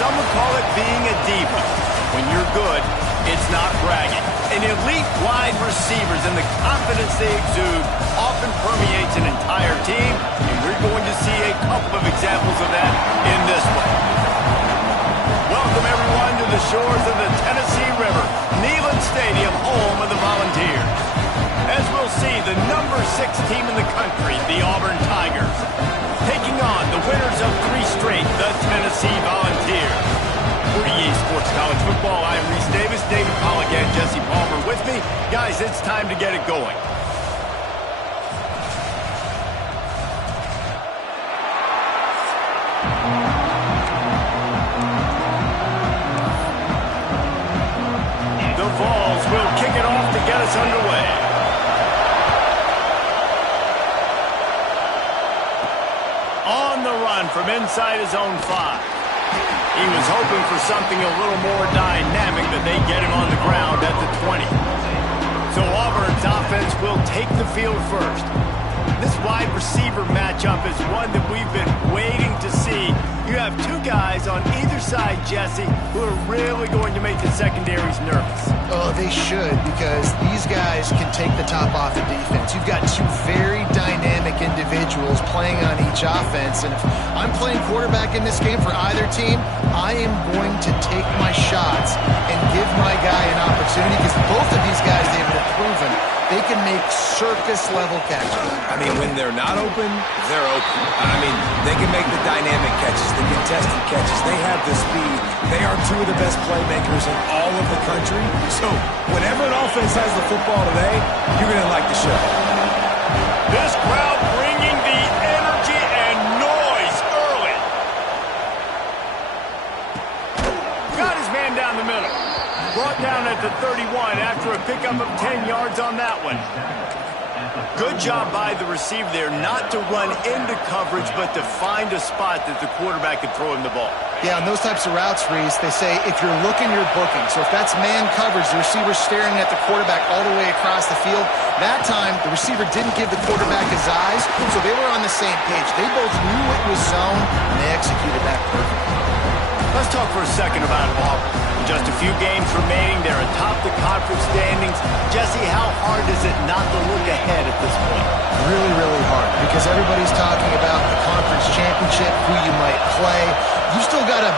some would call it being a diva. When you're good, it's not bragging. And elite wide receivers and the confidence they exude often permeates an entire team, and we're going to see a couple of examples of that in this one. Welcome, everyone, to the shores of the Tennessee River, Neyland Stadium, home of the Volunteers. As we'll see, the number 6 team in the country, the Auburn Tigers, taking on the winners of 3 straight, the Tennessee Volunteers. For EA Sports College Football, I'm Reese Davis, David Pollack, and Jesse Palmer with me. Guys, it's time to get it going. The Vols will kick it off to get us underway. On the run from inside his own 5. He was hoping for something a little more dynamic, but they get him on the ground at the 20. So Auburn's offense will take the field first. This wide receiver matchup is one that we've been waiting to see. You have 2 guys on either side, Jesse, who are really going to make the secondaries nervous. Oh, they should, because these guys can take the top off the defense. You've got 2 very dynamic individuals playing on each offense, and if I'm playing quarterback in this game for either team, I am going to take my shots and give my guy an opportunity, because both of these guys, David, have proven they can make circus-level catches. I mean, when they're not open, they're open. I mean, they can make the dynamic catches, the contested catches. They have the speed. They are 2 of the best playmakers in all of the country. So, whenever an offense has the football today, you're going to like the show. This crowd bringing the energy and noise early. Got his man down the middle. Brought down at the 31 after a pickup of 10 yards on that one. Good job by the receiver there not to run into coverage, but to find a spot that the quarterback could throw him the ball. Yeah, on those types of routes, Reese, they say if you're looking, you're booking. So if that's man coverage, the receiver's staring at the quarterback all the way across the field. That time, the receiver didn't give the quarterback his eyes, so they were on the same page. They both knew it was zone, and they executed that perfectly. Let's talk for a second about Auburn. With just a few games remaining, they're atop the conference standings. Jesse, how hard is it not to look ahead at this point? Really, really hard, because everybody's talking about the conference championship, who you might play. You still got to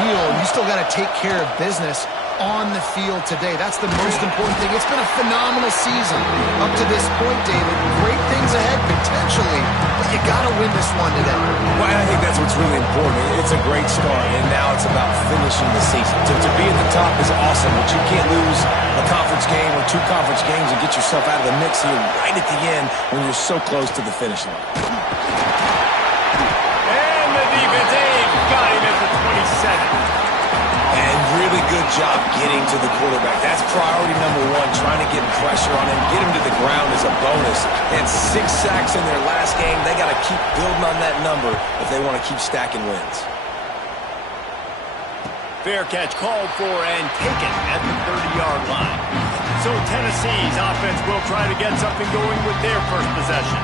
deal, you still got to take care of business on the field today. That's the most important thing. It's been a phenomenal season up to this point, David. Great things ahead, potentially, but you got to win this one today. Well, I think that's what's really important. It's a great start, and now it's about finishing the season. To be at the top is awesome, but you can't lose a conference game or 2 conference games and get yourself out of the mix here right at the end when you're so close to the finish line. And the defense, they've got him at the 27. And really good job getting to the quarterback. That's priority number 1, trying to get pressure on him, get him to the ground as a bonus. And 6 sacks in their last game. They got to keep building on that number if they want to keep stacking wins. Fair catch called for and taken at the 30-yard line. So Tennessee's offense will try to get something going with their first possession.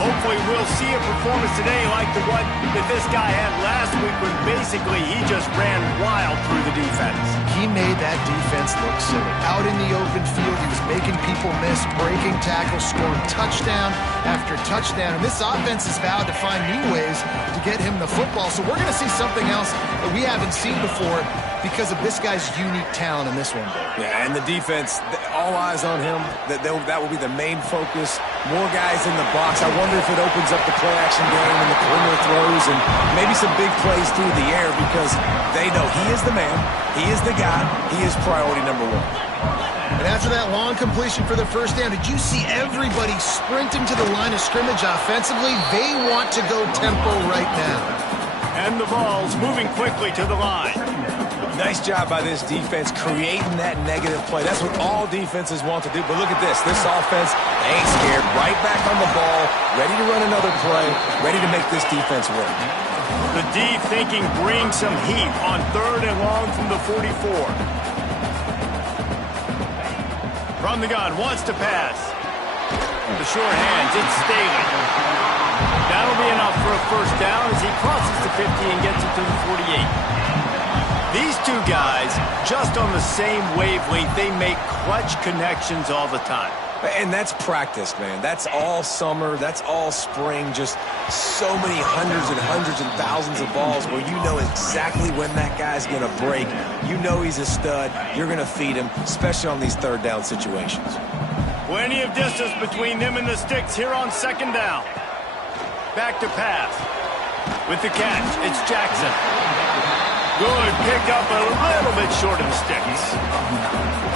Hopefully we'll see a performance today like the one that this guy had last week when basically he just ran wild through the defense. He made that defense look silly. Out in the open field, he was making people miss, breaking tackles, scoring touchdown after touchdown. And this offense has vowed to find new ways to get him the football. So we're going to see something else that we haven't seen before because of this guy's unique talent in this one. Yeah, and the defense, all eyes on him. That will be the main focus. More guys in the box. I wonder if it opens up the play-action game and the perimeter throws and maybe some big plays through the air because they know he is the man, he is the guy, he is priority number 1. And after that long completion for the first down, did you see everybody sprinting to the line of scrimmage offensively? They want to go tempo right now. And the Vols moving quickly to the line. Nice job by this defense creating that negative play. That's what all defenses want to do. But look at this. This offense, they ain't scared. Right back on the ball, ready to run another play, ready to make this defense work. The D thinking bring some heat on 3rd and long from the 44. From the gun, wants to pass. The short hands, it's Staley. That'll be enough for a first down as he crosses the 50 and gets it to the 48. These two guys, just on the same wavelength, they make clutch connections all the time. And that's practice, man. That's all summer. That's all spring. Just so many hundreds and thousands of balls where you know exactly when that guy's going to break. You know he's a stud. You're going to feed him, especially on these third down situations. Plenty of distance between them and the sticks here on second down. Back to pass. With the catch, it's Jackson. Good pick up a little bit short of the sticks.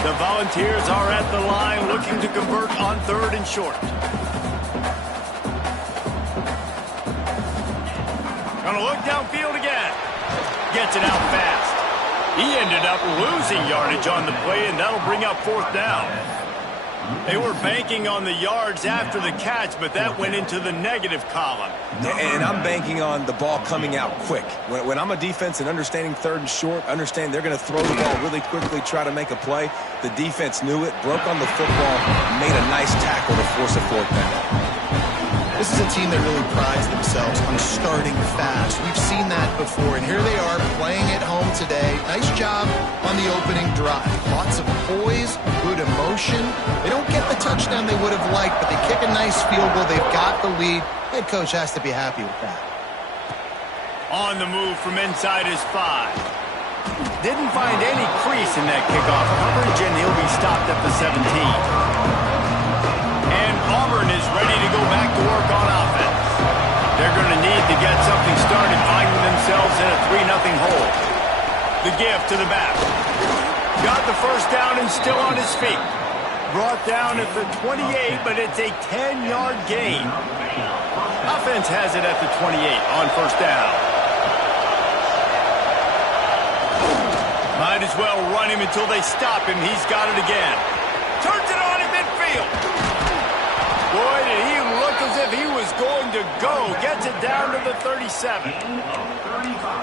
The Volunteers are at the line looking to convert on third and short. Gonna look downfield again. Gets it out fast. He ended up losing yardage on the play, and that'll bring up fourth down. They were banking on the yards after the catch, but that went into the negative column. And I'm banking on the ball coming out quick. When I'm a defense and understanding third and short, understand they're going to throw the ball really quickly, try to make a play. The defense knew it, broke on the football, made a nice tackle to force a fourth down. This is a team that really prides themselves on starting fast. We've seen that before, and here they are playing at home today. Nice job on the opening drive. Lots of poise, good emotion. They don't get the touchdown they would have liked, but they kick a nice field goal. They've got the lead. Head coach has to be happy with that. On the move from inside his 5. Didn't find any crease in that kickoff coverage, and he'll be stopped at the 17. And Auburn is ready to go back to work on offense. They're going to need to get something started, finding themselves in a 3-0 hole. The give to the back. Got the first down and still on his feet. Brought down at the 28, but it's a 10-yard gain. Offense has it at the 28 on first down. Might as well run him until they stop him. He's got it again. Turns it on in midfield. Boy, did he look as if he was going to go. Gets it down to the 37.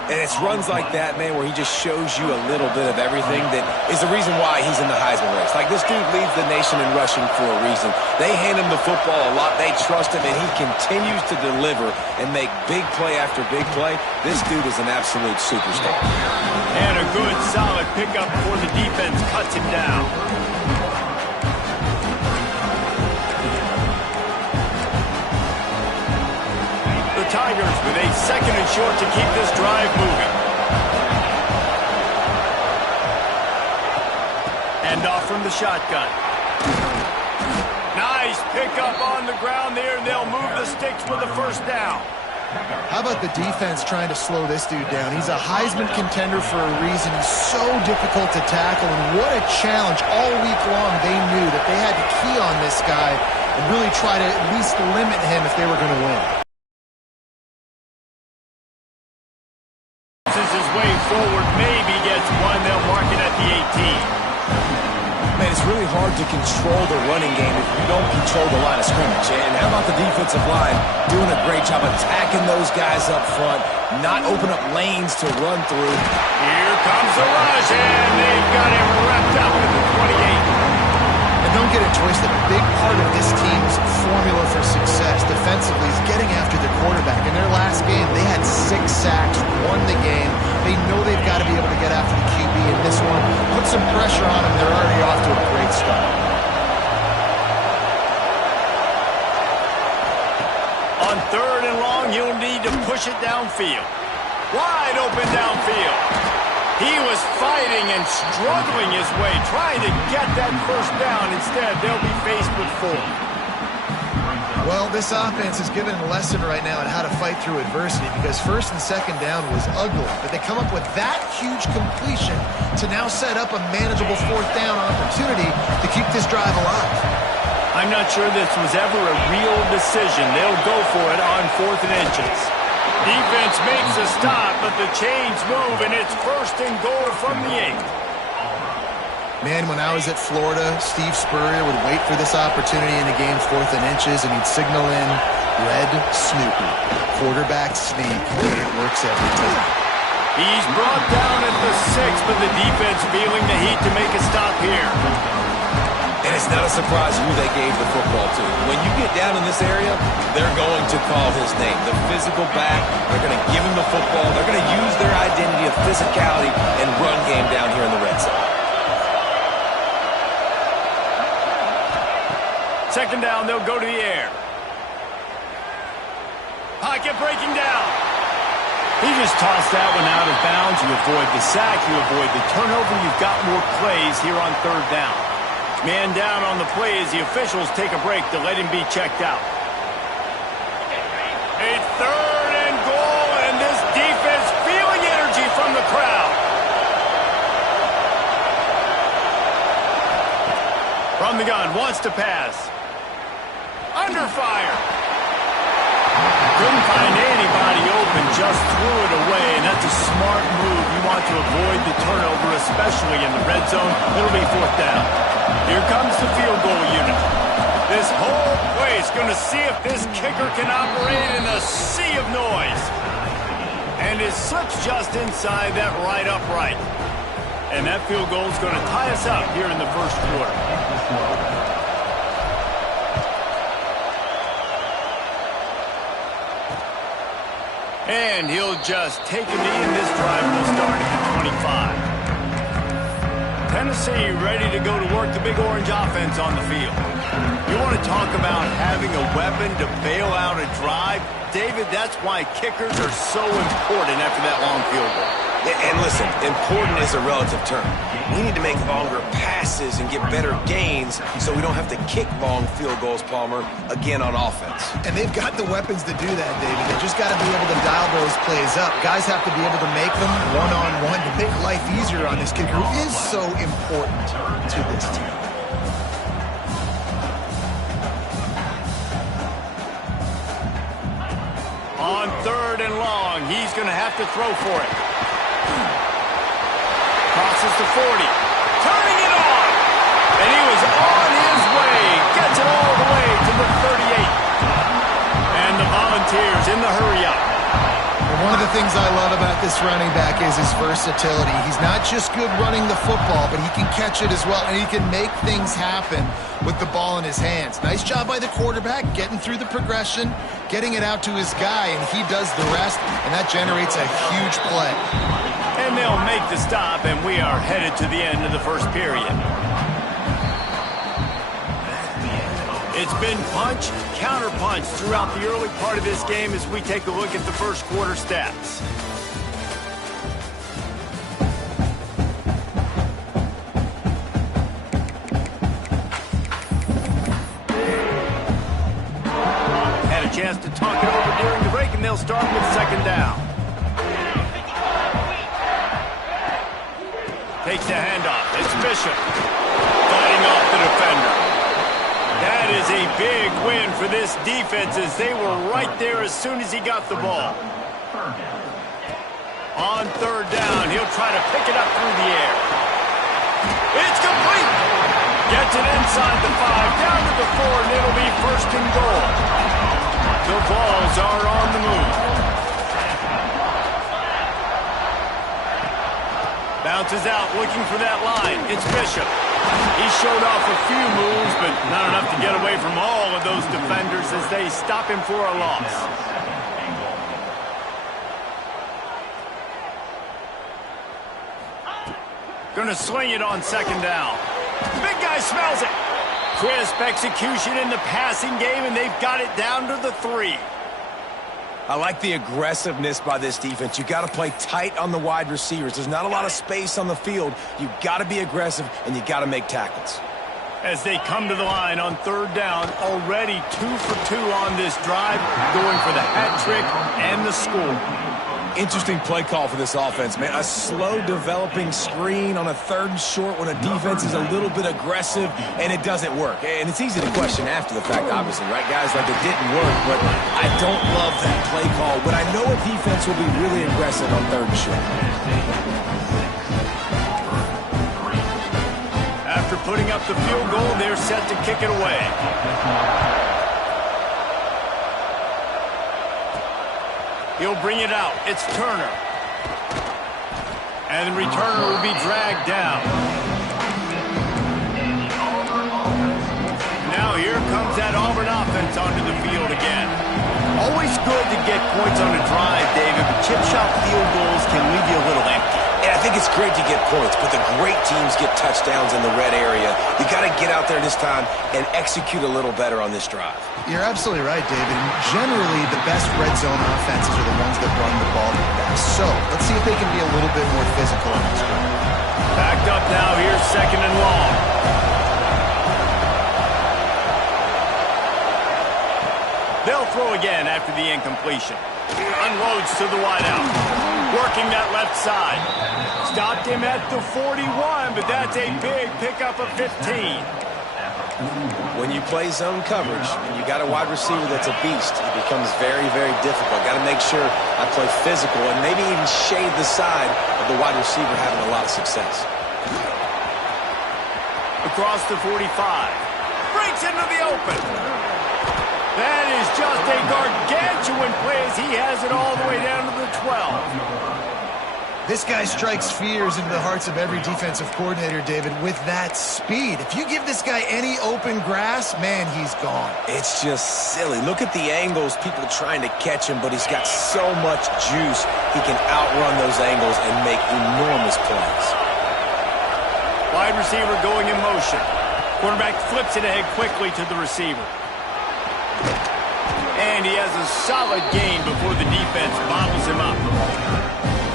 And it's runs like that, man, where he just shows you a little bit of everything that is the reason why he's in the Heisman race. Like, this dude leads the nation in rushing for a reason. They hand him the football a lot. They trust him, and he continues to deliver and make big play after big play. This dude is an absolute superstar. And a good, solid pickup before the defense cuts him down. Tigers with a second and short to keep this drive moving. And off from the shotgun. Nice pickup on the ground there, and they'll move the sticks with the first down. How about the defense trying to slow this dude down? He's a Heisman contender for a reason. He's so difficult to tackle, and what a challenge. All week long, they knew that they had to key on this guy and really try to at least limit him if they were going to win. His way forward, maybe gets one. They'll mark it at the 18. Man, it's really hard to control the running game if you don't control the line of scrimmage. And how about the defensive line doing a great job attacking those guys up front, not open up lanes to run through. Here comes the rush, and they've got him wrapped up at the 28. And don't get it twisted. A big part of this team's formula for success defensively is getting after the quarterback. In their last game, they had 6 sacks, won the game. They know they've got to be able to get after the QB in this one. Put some pressure on them. They're already off to a great start. On third and long, you'll need to push it downfield. Wide open downfield. He was fighting and struggling his way, trying to get that first down. Instead, they'll be faced with 4. Well, this offense is given a lesson right now on how to fight through adversity, because first and second down was ugly, but they come up with that huge completion to now set up a manageable fourth down opportunity to keep this drive alive. I'm not sure this was ever a real decision. They'll go for it on 4th and inches. Defense makes a stop, but the chains move, and it's first and goal from the 8. Man, when I was at Florida, Steve Spurrier would wait for this opportunity in a game 4th and inches, and he'd signal in Red Snoopy, quarterback sneak. It works every time. He's brought down at the 6, but the defense feeling the heat to make a stop here. And it's not a surprise who they gave the football to. When you get down in this area, they're going to call his name. The physical back, they're going to give him the football. They're going to use their identity of physicality and run game down here in the red zone. Second down, they'll go to the air. Pocket breaking down. He just tossed that one out of bounds. You avoid the sack, you avoid the turnover. You've got more plays here on third down. Man down on the play as the officials take a break to let him be checked out. A third and goal, and this defense feeling energy from the crowd. From the gun, wants to pass. Under fire. Couldn't find anybody open, just threw it away, and that's a smart move. You want to avoid the turnover, especially in the red zone. It'll be fourth down. Here comes the field goal unit. This whole place going to see if this kicker can operate in a sea of noise. And it slips just inside that right upright. And that field goal is going to tie us up here in the first quarter. And he'll just take a knee, and this drive will start at the 25. Tennessee ready to go to work the Big Orange offense on the field. You want to talk about having a weapon to bail out a drive? David, that's why kickers are so important after that long field goal. And listen, important is a relative term. We need to make longer passes and get better gains so we don't have to kick long field goals, Palmer, again on offense. And they've got the weapons to do that, David. They just got to be able to dial those plays up. Guys have to be able to make them one-on-one to make life easier on this kicker, who is so important to this team. On third and long, he's going to have to throw for it. Crosses the 40. Turning it on. And he was on his way. Gets it all the way to the 38. And the Volunteers in the hurry-up. And one of the things I love about this running back is his versatility. He's not just good running the football, but he can catch it as well, and he can make things happen with the ball in his hands. Nice job by the quarterback, getting through the progression, getting it out to his guy, and he does the rest, and that generates a huge play. And they'll make the stop, and we are headed to the end of the first period. It's been punch, counter-punch throughout the early part of this game as we take a look at the first quarter stats. Had a chance to talk it over during the break, and they'll start with second down. Takes the handoff. It's Bishop fighting off the defender. That is a big win for this defense as they were right there as soon as he got the ball. On third down, he'll try to pick it up through the air. It's complete. Gets it inside the 5, down to the 4, and it'll be first and goal. The balls are on the move. Bounces out, looking for that line. It's Bishop. He showed off a few moves, but not enough to get away from all of those defenders as they stop him for a loss. Gonna swing it on second down. Big guy smells it. Crisp execution in the passing game, and they've got it down to the 3. I like the aggressiveness by this defense. You got to play tight on the wide receivers. There's not a lot of space on the field. You got to be aggressive, and you got to make tackles. As they come to the line on third down, already 2 for 2 on this drive, going for the hat trick and the score. Interesting play call for this offense, man. A slow developing screen on a third and short when a defense is a little bit aggressive, and it doesn't work. And it's easy to question after the fact, obviously, right, guys? Like, it didn't work, but I don't love that play call. But I know a defense will be really aggressive on third and short. After putting up the field goal, they're set to kick it away. He'll bring it out. It's Turner. And the returner will be dragged down. that Auburn offense onto the field again. Always good to get points on a drive, David, but chip shot field goals can leave you a little empty. And I think it's great to get points, but the great teams get touchdowns in the red area. You got to get out there this time and execute a little better on this drive. You're absolutely right, David. Generally, the best red zone offenses are the ones that run the ball the best. So let's see if they can be a little bit more physical on this one. Backed up now. Here's 2nd and long. They'll throw again after the incompletion. Unloads to the wideout. Working that left side. Stopped him at the 41, but that's a big pickup of 15. When you play zone coverage and you got a wide receiver that's a beast, it becomes very, very difficult. Got to make sure I play physical and maybe even shade the side of the wide receiver having a lot of success. Across the 45. Breaks into the open. That is just a gargantuan play as he has it all the way down to the 12. This guy strikes fears into the hearts of every defensive coordinator, David, with that speed. If you give this guy any open grass, man, he's gone. It's just silly. Look at the angles, people trying to catch him, but he's got so much juice. He can outrun those angles and make enormous plays. Wide receiver going in motion. Quarterback flips it ahead quickly to the receiver. And he has a solid gain before the defense bottles him up.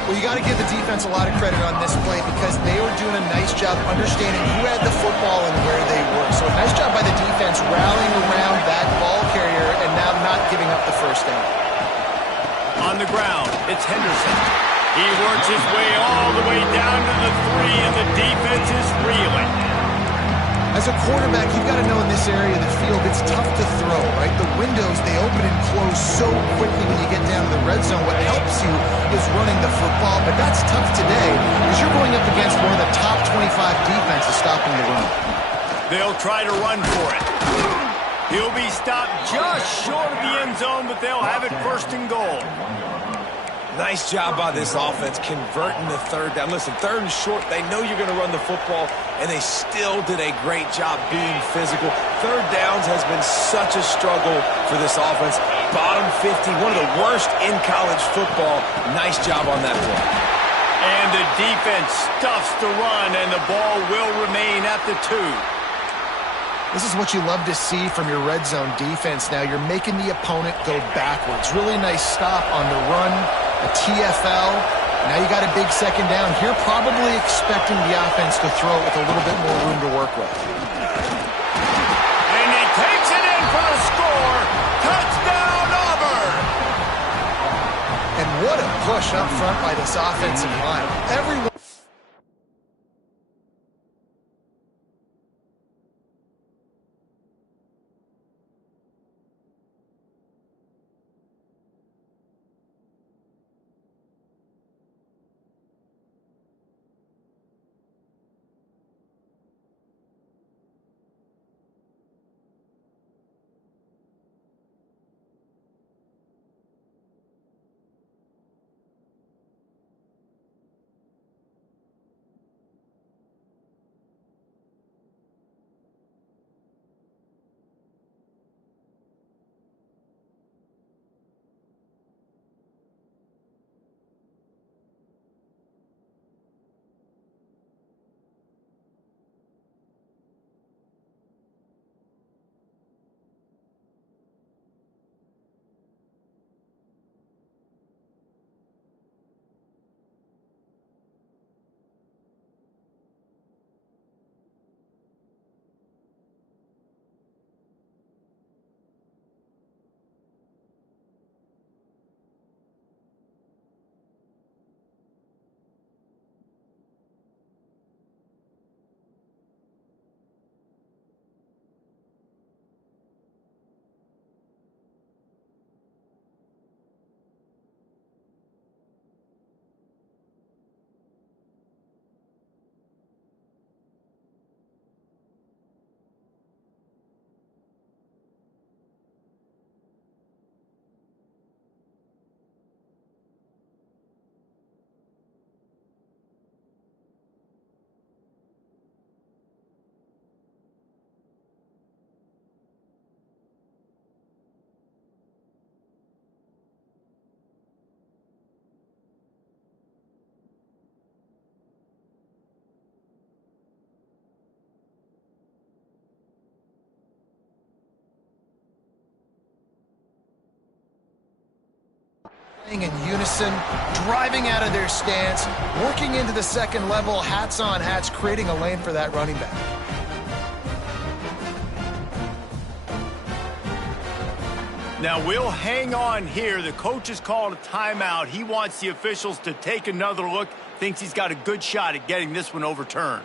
Well, you got to give the defense a lot of credit on this play because they were doing a nice job understanding who had the football and where they were. So a nice job by the defense rallying around that ball carrier and now not giving up the first down. On the ground, it's Henderson. He works his way all the way down to the 3, and the defense is reeling. As a quarterback, you've got to know in this area of the field, it's tough to throw, right? The windows, they open and close so quickly when you get down to the red zone. What helps you is running the football, but that's tough today because you're going up against one of the top 25 defenses stopping the run. They'll try to run for it. He'll be stopped just short of the end zone, but they'll have it 1st and goal. Nice job by this offense converting the 3rd down. Listen, 3rd and short, they know you're going to run the football, and they still did a great job being physical. 3rd downs has been such a struggle for this offense. Bottom 50, one of the worst in college football. Nice job on that play. And the defense stuffs the run, and the ball will remain at the 2. This is what you love to see from your red zone defense now. You're making the opponent go backwards. Really nice stop on the run, a TFL. Now you got a big 2nd down. Here probably expecting the offense to throw with a little bit more room to work with. And he takes it in for the score. Touchdown, Auburn! And what a push up front by this offensive line. Everyone in unison, driving out of their stance, working into the second level, hats on hats, creating a lane for that running back. Now we'll hang on here. The coach has called a timeout. He wants the officials to take another look. Thinks he's got a good shot at getting this one overturned.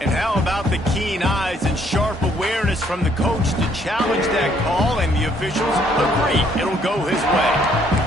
And how about the keen eyes and sharp awareness from the coach to challenge that call, and the officials agree it'll go his way.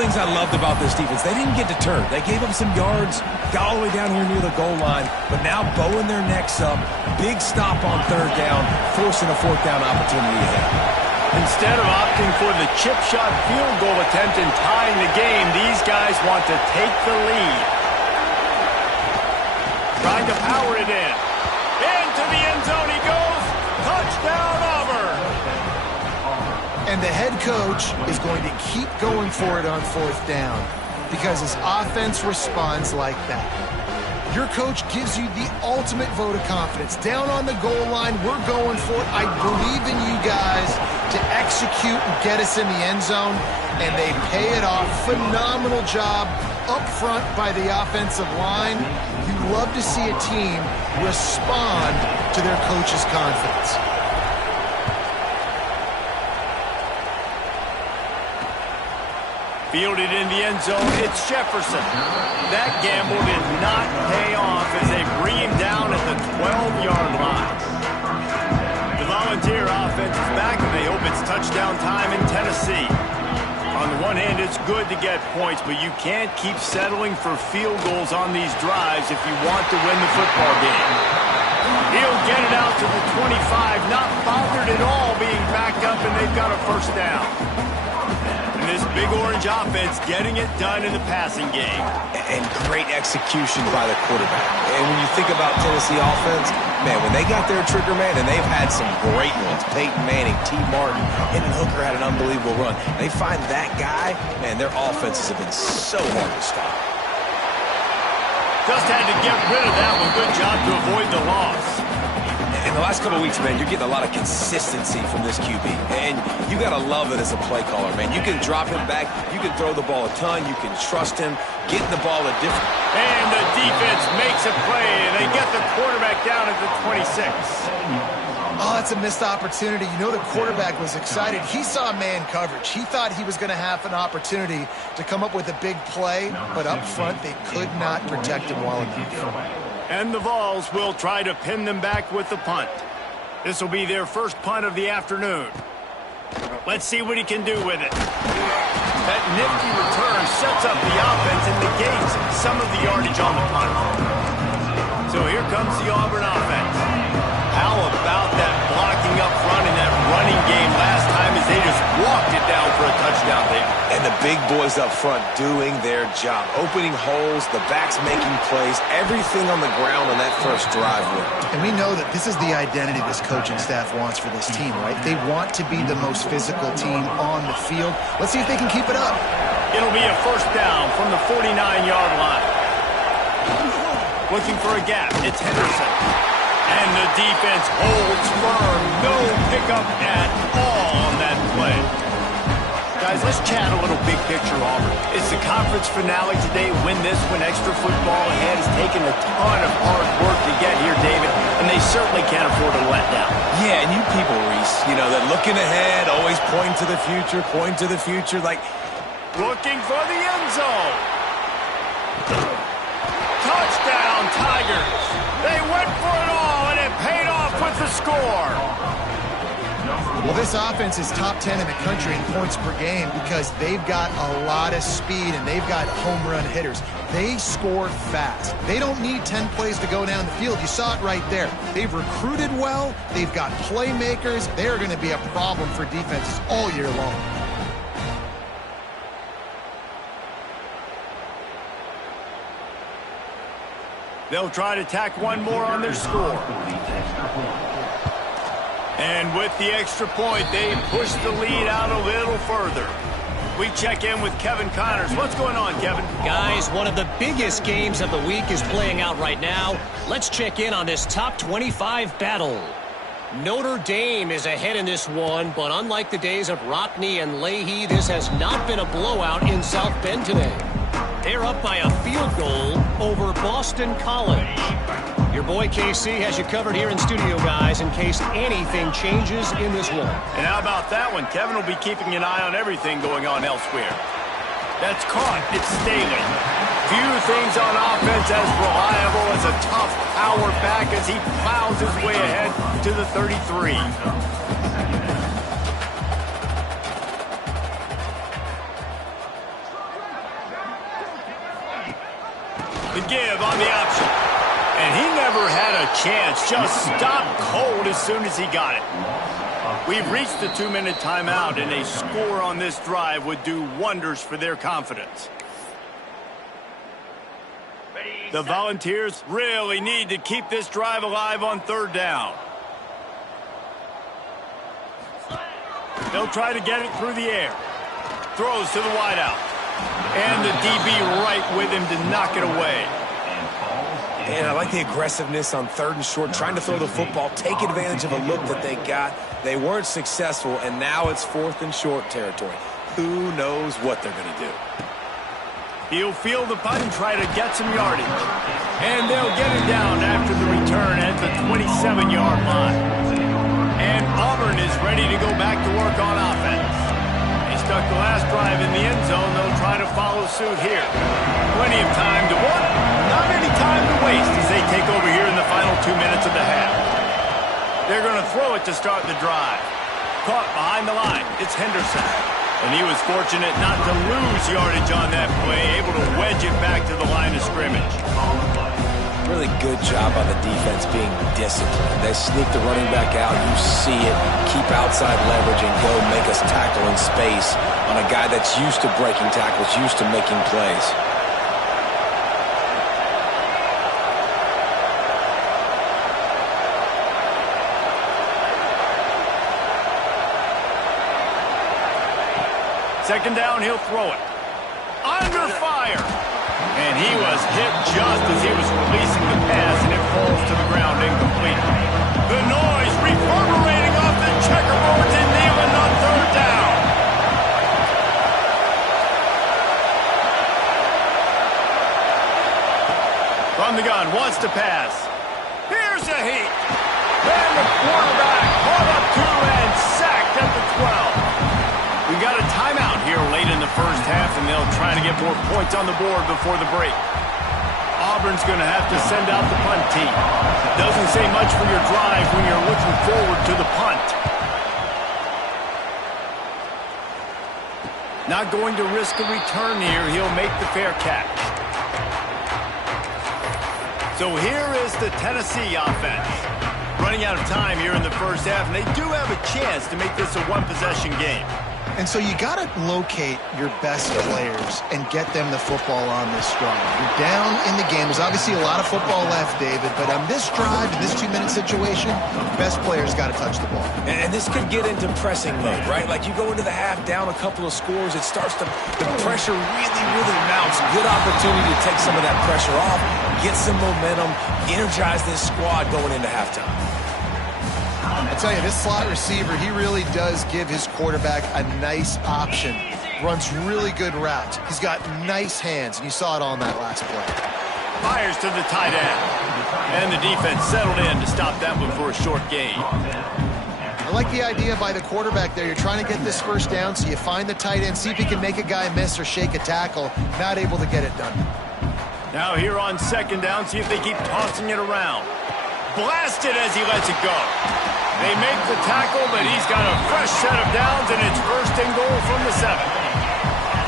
Things I loved about this defense. They didn't get deterred. They gave up some yards, got all the way down here near the goal line, but now bowing their necks up, big stop on third down, forcing a fourth down opportunity ahead. Instead of opting for the chip shot field goal attempt and tying the game, these guys want to take the lead. Trying to power it in. Into the end zone he goes. Touchdown Auburn. And the head coach is going to keep going for it on fourth down because his offense responds like that. Your coach gives you the ultimate vote of confidence. Down on the goal line, we're going for it. I believe in you guys to execute and get us in the end zone, and they pay it off. Phenomenal job up front by the offensive line. You love to see a team respond to their coach's confidence. Fielded in the end zone, it's Jefferson. That gamble did not pay off as they bring him down at the 12-yard line. The Volunteer offense is back, and they hope it's touchdown time in Tennessee. On the one hand, it's good to get points, but you can't keep settling for field goals on these drives if you want to win the football game. He'll get it out to the 25, not bothered at all being backed up, and they've got a first down. This big orange offense getting it done in the passing game. And great execution by the quarterback. And when you think about Tennessee offense, man, when they got their trigger man, and they've had some great ones, Peyton Manning, T. Martin, and Hooker had an unbelievable run. They find that guy, man, their offenses have been so hard to stop. Just had to get rid of that one. Good job to avoid the loss. In the last couple of weeks, man, you're getting a lot of consistency from this QB. And you got to love it as a play caller, man. You can drop him back. You can throw the ball a ton. You can trust him. Getting the ball a different... And the defense makes a play, and they get the quarterback down at the 26. Oh, that's a missed opportunity. You know the quarterback was excited. He saw man coverage. He thought he was going to have an opportunity to come up with a big play, but up front they could not protect him well enough. And the Vols will try to pin them back with the punt. This will be their first punt of the afternoon. Let's see what he can do with it. That nifty return sets up the offense and negates some of the yardage on the punt. So here comes the Auburn offense. How about that blocking up front in that running game last time as they just walked it down for a touchdown there. And the big boys up front doing their job. Opening holes, the backs making plays, everything on the ground on that first drive worked. And we know that this is the identity this coaching staff wants for this team, right? They want to be the most physical team on the field. Let's see if they can keep it up. It'll be a first down from the 49-yard line. Looking for a gap. It's Henderson. And the defense holds firm. No pickup at all on that play. Guys, let's chat a little big picture, Auburn. It's the conference finale today. Win this one. Extra football ahead has taken a ton of hard work to get here, David, and they certainly can't afford to let down. Yeah, and you people, Reese, you know, that looking ahead, always point to the future, like... Looking for the end zone. Touchdown, Tigers. They went for it all, and it paid off with the score. Well, this offense is top 10 in the country in points per game because they've got a lot of speed and they've got home run hitters. They score fast. They don't need 10 plays to go down the field. You saw it right there. They've recruited well. They've got playmakers. They're going to be a problem for defenses all year long. They'll try to tack one more on their score. And with the extra point, they push the lead out a little further. We check in with Kevin Connors. What's going on, Kevin? Guys, one of the biggest games of the week is playing out right now. Let's check in on this top 25 battle. Notre Dame is ahead in this one, but unlike the days of Rockne and Leahy, this has not been a blowout in South Bend today. They're up by a field goal over Boston College. Your boy KC has you covered here in studio, guys, in case anything changes in this one. And how about that one? Kevin will be keeping an eye on everything going on elsewhere. That's caught. It's Staley. Few things on offense as reliable as a tough power back as he plows his way ahead to the 33. The give on the option. And he never had a chance. Just stopped cold as soon as he got it. We've reached the 2-minute timeout, and a score on this drive would do wonders for their confidence. The Volunteers really need to keep this drive alive on third down. They'll try to get it through the air. Throws to the wideout. And the DB right with him to knock it away. And I like the aggressiveness on 3rd and short, trying to throw the football, take advantage of a look that they got. They weren't successful, and now it's 4th and short territory. Who knows what they're going to do? He'll field the punt and try to get some yardage. And they'll get it down after the return at the 27-yard line. And Auburn is ready to go back to work on offense. They stuck the last drive in the end zone. They'll try to follow suit here. Plenty of time to work. Not any time to waste as they take over here in the final 2 minutes of the half. They're going to throw it to start the drive. Caught behind the line. It's Henderson. And he was fortunate not to lose yardage on that play, able to wedge it back to the line of scrimmage. Really good job on the defense being disciplined. They sneak the running back out. You see it. Keep outside leverage and go make us tackle in space on a guy that's used to breaking tackles, used to making plays. Second down, he'll throw it. Under fire. And he was hit just as he was releasing the pass, and it falls to the ground incomplete. The noise reverberating off the checkerboards and Neyland on 3rd down. From the gun, wants to pass. Here's a heat. And the quarterback caught up to and sacked at the 12. We got a timeout here late in the first half, and they'll try to get more points on the board before the break. Auburn's going to have to send out the punt team. Doesn't say much for your drive when you're looking forward to the punt. Not going to risk a return here. He'll make the fair catch. So here is the Tennessee offense. Running out of time here in the first half, and they do have a chance to make this a one-possession game. And so you got to locate your best players and get them the football on this drive. You're down in the game. There's obviously a lot of football left, David, but on this drive, in this 2-minute situation, best players got to touch the ball. And this could get into pressing mode, right? Like you go into the half down a couple of scores, it starts to, the pressure really mounts. Good opportunity to take some of that pressure off, get some momentum, energize this squad going into halftime. I tell you, this slot receiver, he really does give his quarterback a nice option. Runs really good routes. He's got nice hands, and you saw it all in that last play. Fires to the tight end. And the defense settled in to stop that one for a short gain. I like the idea by the quarterback there. You're trying to get this first down, so you find the tight end, see if he can make a guy miss or shake a tackle. Not able to get it done. Now here on second down, see if they keep tossing it around. Blasted as he lets it go. They make the tackle, but he's got a fresh set of downs, and it's first and goal from the 7.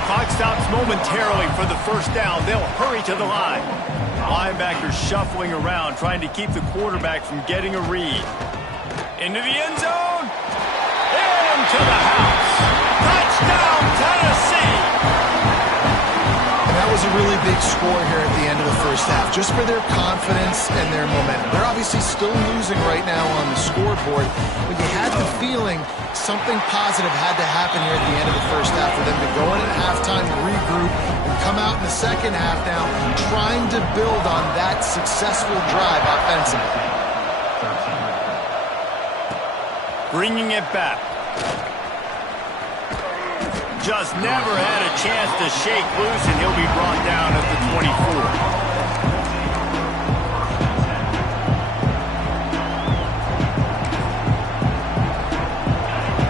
Clock stops momentarily for the first down. They'll hurry to the line. Linebackers shuffling around, trying to keep the quarterback from getting a read. Into the end zone. Into the house. Touchdown, Tennessee! And that was a really big score here at the end of the first half, just for their confidence and their momentum. They're obviously still losing right now on the scoreboard, but you had the feeling something positive had to happen here at the end of the first half for them to go in at halftime, regroup, and come out in the second half now trying to build on that successful drive offensively. Bringing it back. Just never had a chance to shake loose, and he'll be brought down at the 24.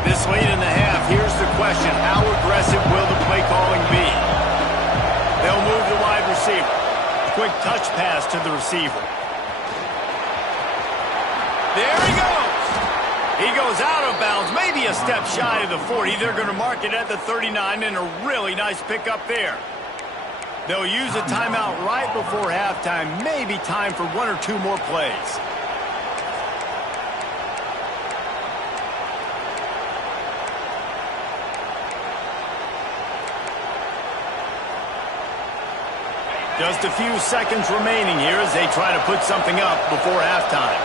This late in the half, here's the question. How aggressive will the play calling be? They'll move the wide receiver. Quick touch pass to the receiver. There he goes. He goes out of bounds, maybe a step shy of the 40. They're going to mark it at the 39, and a really nice pickup there. They'll use a timeout right before halftime. Maybe time for 1 or 2 more plays. Just a few seconds remaining here as they try to put something up before halftime.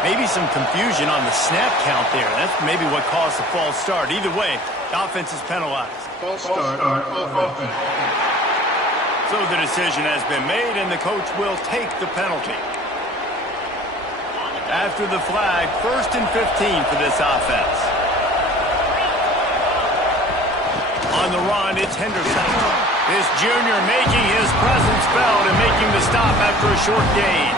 Maybe some confusion on the snap count there. That's maybe what caused the false start. Either way, the offense is penalized. False start on offense. So the decision has been made, and the coach will take the penalty. After the flag, 1st and 15 for this offense. On the run, it's Henderson. This junior making his presence felt and making the stop after a short gain.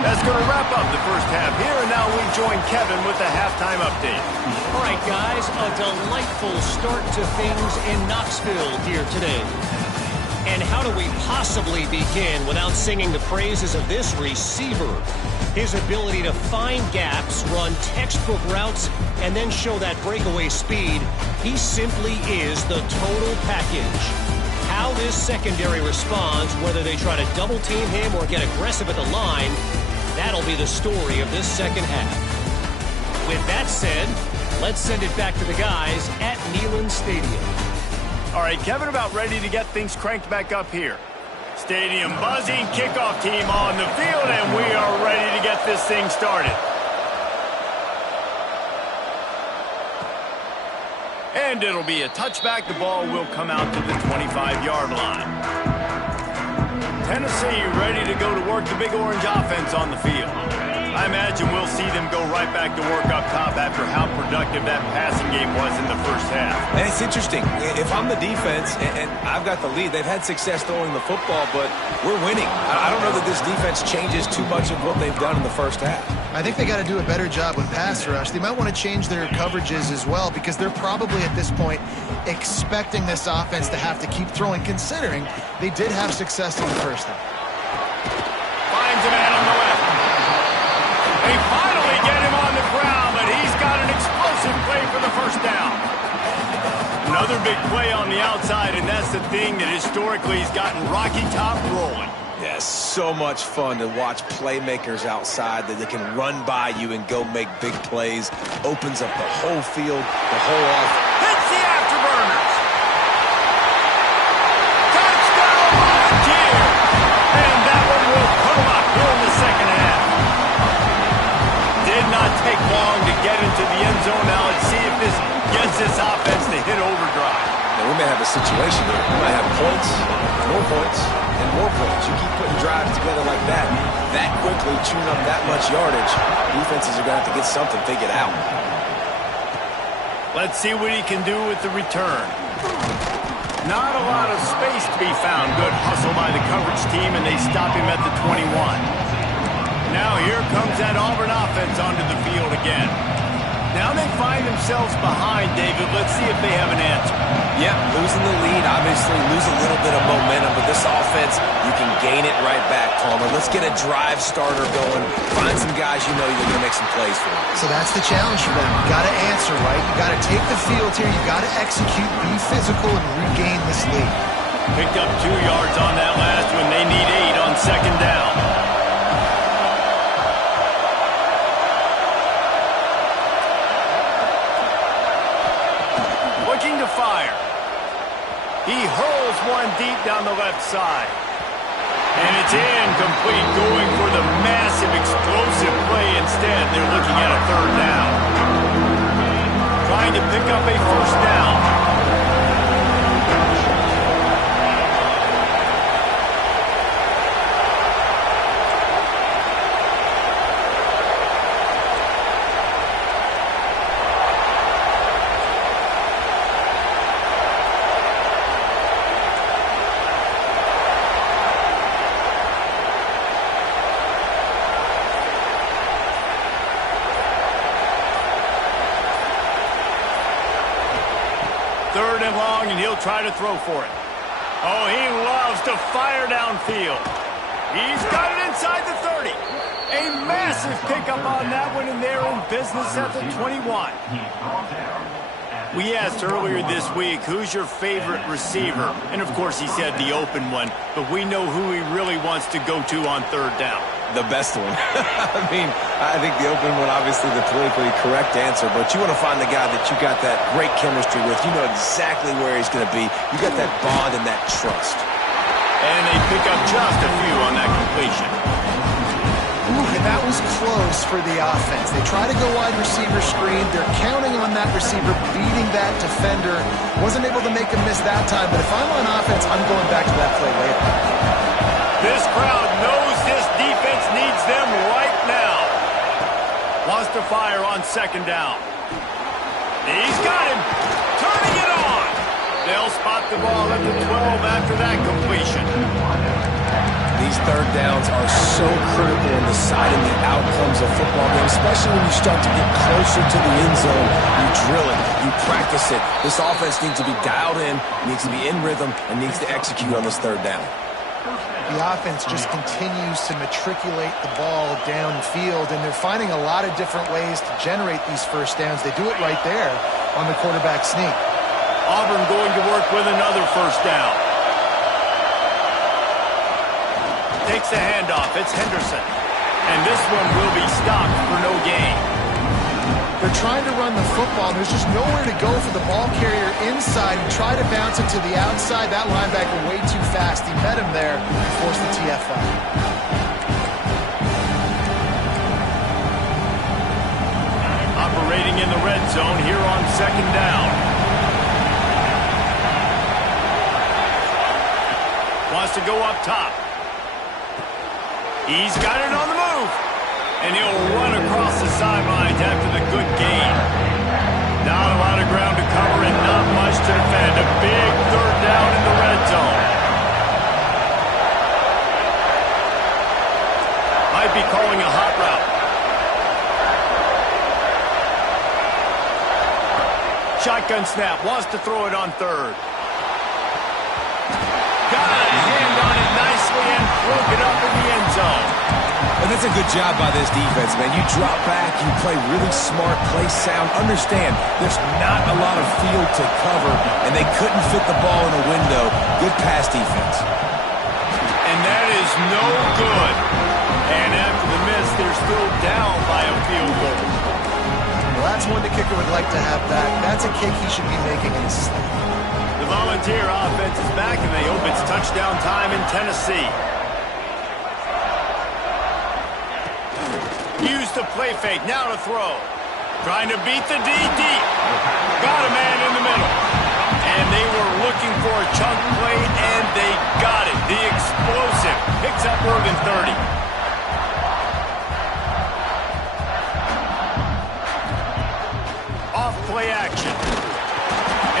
That's going to wrap up the first half here, and now we join Kevin with the halftime update. All right, guys, a delightful start to things in Knoxville here today. And how do we possibly begin without singing the praises of this receiver? His ability to find gaps, run textbook routes, and then show that breakaway speed. He simply is the total package. How this secondary responds, whether they try to double-team him or get aggressive at the line, that'll be the story of this second half. With that said, let's send it back to the guys at Neyland Stadium. All right, Kevin, about ready to get things cranked back up here. Stadium buzzing, kickoff team on the field, and we are ready to get this thing started. And it'll be a touchback. The ball will come out to the 25-yard line. Tennessee ready to go to work the Big Orange offense on the field. I imagine we'll see them go right back to work up top after how productive that passing game was in the first half. And it's interesting. If I'm the defense and I've got the lead, they've had success throwing the football, but we're winning. I don't know that this defense changes too much of what they've done in the first half. I think they got to do a better job with pass rush. They might want to change their coverages as well, because they're probably at this point expecting this offense to have to keep throwing, considering they did have success in the first half. Finds a man on the left. They finally get him on the ground, but he's got an explosive play for the first down. Another big play on the outside, and that's the thing that historically has gotten Rocky Top rolling. Yeah, so much fun to watch playmakers outside that they can run by you and go make big plays. Opens up the whole field, the whole off. Hits the afterburners. Touchdown, Volunteers! And that one will come up here in the second half. Did not take long to get into the end zone. Now let's see if this gets this offense to hit overdrive. Now, we may have a situation here. We might have points, more points, and more points. You keep putting drives together like that quickly, chewing up that much yardage, defenses are going to have to get something figured out. Let's see what he can do with the return. Not a lot of space to be found. Good hustle by the coverage team, and they stop him at the 21. Now here comes that Auburn offense onto the field again. Now they find themselves behind, David. Let's see if they have an answer. Yep, losing the lead, obviously. obviously lose a little bit of momentum, but this offense, you can gain it right back, Palmer. Let's get a drive starter going. Find some guys you know you're going to make some plays for. So that's the challenge for them. You got to answer, right? You got to take the field here. You got to execute, be physical, and regain this lead. Picked up 2 yards on that last one. They need 8 on second down. Looking to fire. He hurls one deep down the left side. And it's incomplete, going for the massive explosive play instead. They're looking at a third down. Trying to pick up a first down. Third and long, and he'll try to throw for it. Oh, he loves to fire downfield. He's got it inside the 30. A massive pickup on that one, and they're in business at the 21. We asked earlier this week, who's your favorite receiver? And, of course, he said the open one, but we know who he really wants to go to on third down. The best one. I mean, I think the open one, obviously the politically correct answer, but you want to find the guy that you got that great chemistry with. You know exactly where he's going to be. You got that bond and that trust. And they pick up just a few on that completion. Ooh, and that was close for the offense. They try to go wide receiver screen. They're counting on that receiver beating that defender. Wasn't able to make a miss that time, but if I'm on offense, I'm going back to that play later. This crowd knows this defense needs them right now. Wants to fire on second down. He's got him. Turning it on. They'll spot the ball at the 12 after that completion. These third downs are so critical in deciding the outcomes of football games, especially when you start to get closer to the end zone. You drill it, you practice it. This offense needs to be dialed in, needs to be in rhythm, and needs to execute on this third down. The offense just continues to matriculate the ball downfield, and they're finding a lot of different ways to generate these first downs. They do it right there on the quarterback sneak. Auburn going to work with another first down. Takes the handoff. It's Henderson. And this one will be stopped for no gain. They're trying to run the football. There's just nowhere to go for the ball carrier inside and try to bounce it to the outside. That linebacker way too fast. He met him there and forced the TFL. Operating in the red zone here on second down. Wants to go up top. He's got it on the move. And he'll run across the sidelines after the good gain. Not a lot of ground to cover and not much to defend. A big third down in the red zone. Might be calling a hot route. Shotgun snap. Wants to throw it on third. Got a hand on it nicely and broke it up in the end zone. And that's a good job by this defense, man. You drop back, you play really smart, play sound. Understand, there's not a lot of field to cover, and they couldn't fit the ball in a window. Good pass defense. And that is no good. And after the miss, they're still down by a field goal. Well, that's one the kicker would like to have back. That's a kick he should be making in his sleep. The Volunteer offense is back, and they hope it's touchdown time in Tennessee. Used to play fake, now to throw. Trying to beat the D deep. Got a man in the middle. And they were looking for a chunk play, and they got it. The explosive picks up more than 30. Off play action.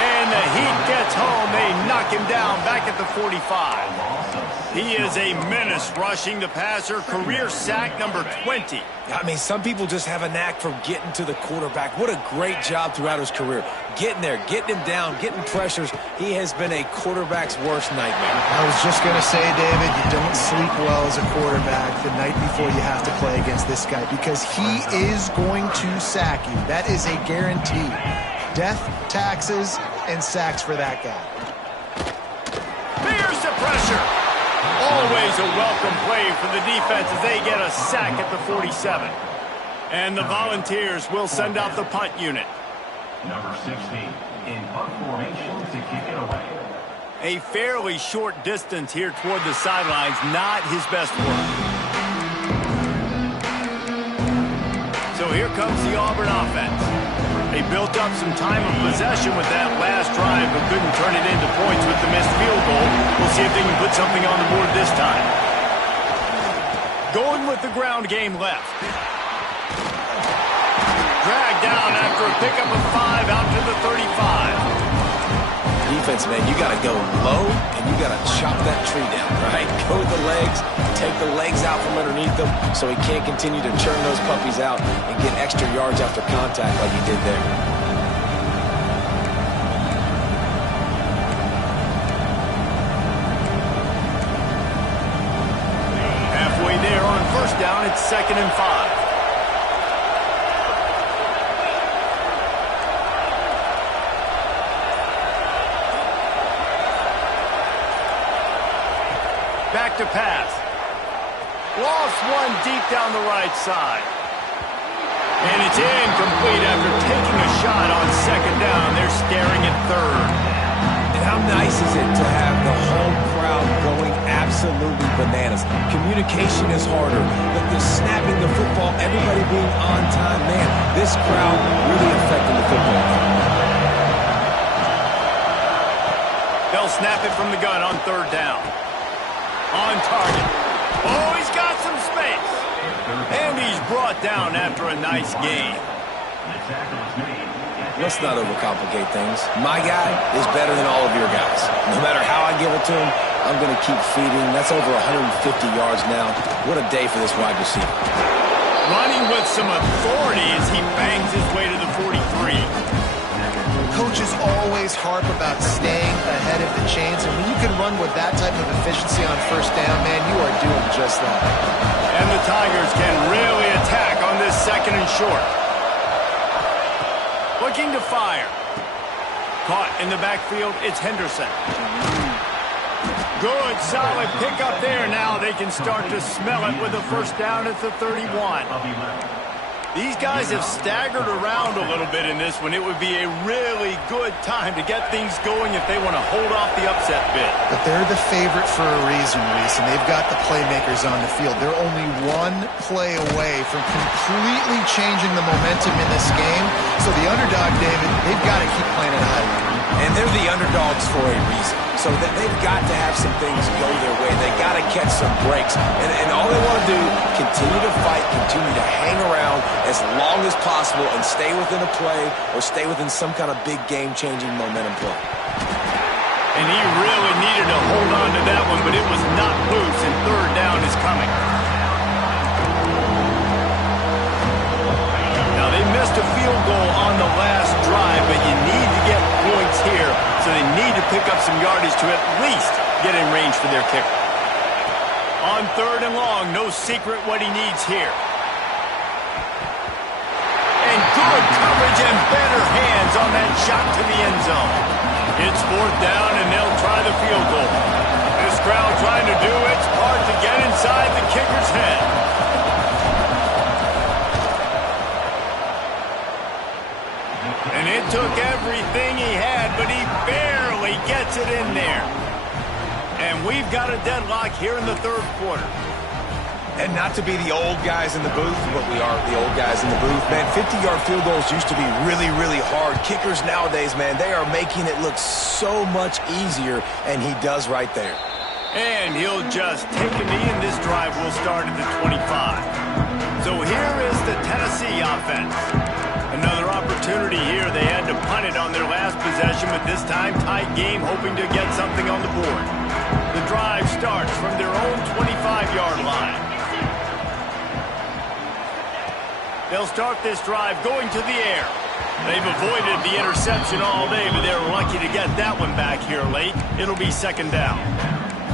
And the Heat gets gets home. They knock him down back at the 45. He is a menace rushing the passer. Career sack number 20. I mean, some people just have a knack for getting to the quarterback. What a great job throughout his career. Getting there, getting him down, getting pressures. He has been a quarterback's worst nightmare. I was just going to say, David, you don't sleep well as a quarterback the night before you have to play against this guy because he is going to sack you. That is a guarantee. Death, taxes, and sacks for that guy. Here's the pressure. Always a welcome play for the defense as they get a sack at the 47. And the Volunteers will send out the punt unit. Number 16 in punt formation to kick it away. A fairly short distance here toward the sidelines, not his best work. So here comes the Auburn offense. They built up some time of possession with that last drive, but couldn't turn it into points with the missed field goal. We'll see if they can put something on the board this time. Going with the ground game left. Dragged down after a pickup of 5 out to the 35. Defense, man, you got to go low, and you got to chop that tree down, right? Go with the legs, take the legs out from underneath them so he can't continue to churn those puppies out and get extra yards after contact like he did there. Halfway there on first down, it's 2nd and 5. Back to pass. Lost one deep down the right side. And it's incomplete after taking a shot on 2nd down. They're staring at 3rd. And how nice is it to have the home crowd going absolutely bananas? Communication is harder. The snapping the football, everybody being on time. Man, this crowd really affecting the football game. They'll snap it from the gun on 3rd down. On target. Oh, he's got some space. And he's brought down after a nice gain. Let's not overcomplicate things. My guy is better than all of your guys. No matter how I give it to him, I'm going to keep feeding. That's over 150 yards now. What a day for this wide receiver. Running with some authority as he bangs his way to the 43. Coaches always harp about staying ahead of the chains, and when you can run with that type of efficiency on 1st down, man, you are doing just that. And the Tigers can really attack on this 2nd and short. Looking to fire. Caught in the backfield, it's Henderson. Good, solid pickup there. Now they can start to smell it with a 1st down at the 31. These guys have staggered around a little bit in this one. It would be a really good time to get things going if they want to hold off the upset bid. But they're the favorite for a reason, Reese, and they've got the playmakers on the field. They're only one play away from completely changing the momentum in this game. So the underdog, David, they've got to keep playing it high. And they're the underdogs for a reason. So that they've got to have some things go their way. They got to catch some breaks. And all they want to do, continue to fight, continue to hang around as long as possible and stay within a play or stay within some kind of big game-changing momentum play. And he really needed to hold on to that one, but it was not loose, and 3rd down is coming. Now, they missed a field goal on the last drive, but you need to get points here, so they need to pick up some yardage to at least get in range for their kicker. On 3rd and long, no secret what he needs here. And good coverage and better hands on that shot to the end zone. It's 4th down, and they'll try the field goal. This crowd trying to do its part to get inside the kicker's head. And it took everything he had, but he barely gets it in there. And we've got a deadlock here in the 3rd quarter. And not to be the old guys in the booth, but we are the old guys in the booth. Man, 50-yard field goals used to be really, really hard. Kickers nowadays, man, they are making it look so much easier, and he does right there. And he'll just take a knee, and this drive will start at the 25. So here is the Tennessee offense. Another opportunity opportunity here. They had to punt it on their last possession, but this time tight game, hoping to get something on the board. The drive starts from their own 25-yard line. They'll start this drive going to the air. They've avoided the interception all day, but they're lucky to get that one back here late. It'll be second down.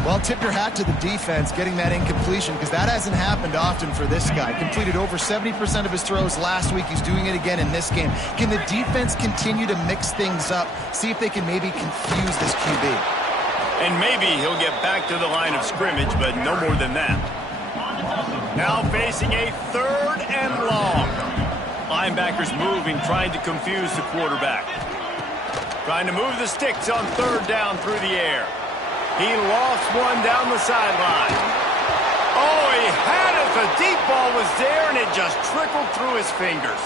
Well, tip your hat to the defense getting that incompletion, because that hasn't happened often for this guy. Completed over 70% of his throws last week. He's doing it again in this game. Can the defense continue to mix things up, see if they can maybe confuse this QB? And maybe he'll get back to the line of scrimmage, but no more than that. Now facing a 3rd and long. Linebackers moving, trying to confuse the quarterback. Trying to move the sticks on 3rd down through the air. He lost one down the sideline. Oh, he had it. The deep ball was there, and it just trickled through his fingers.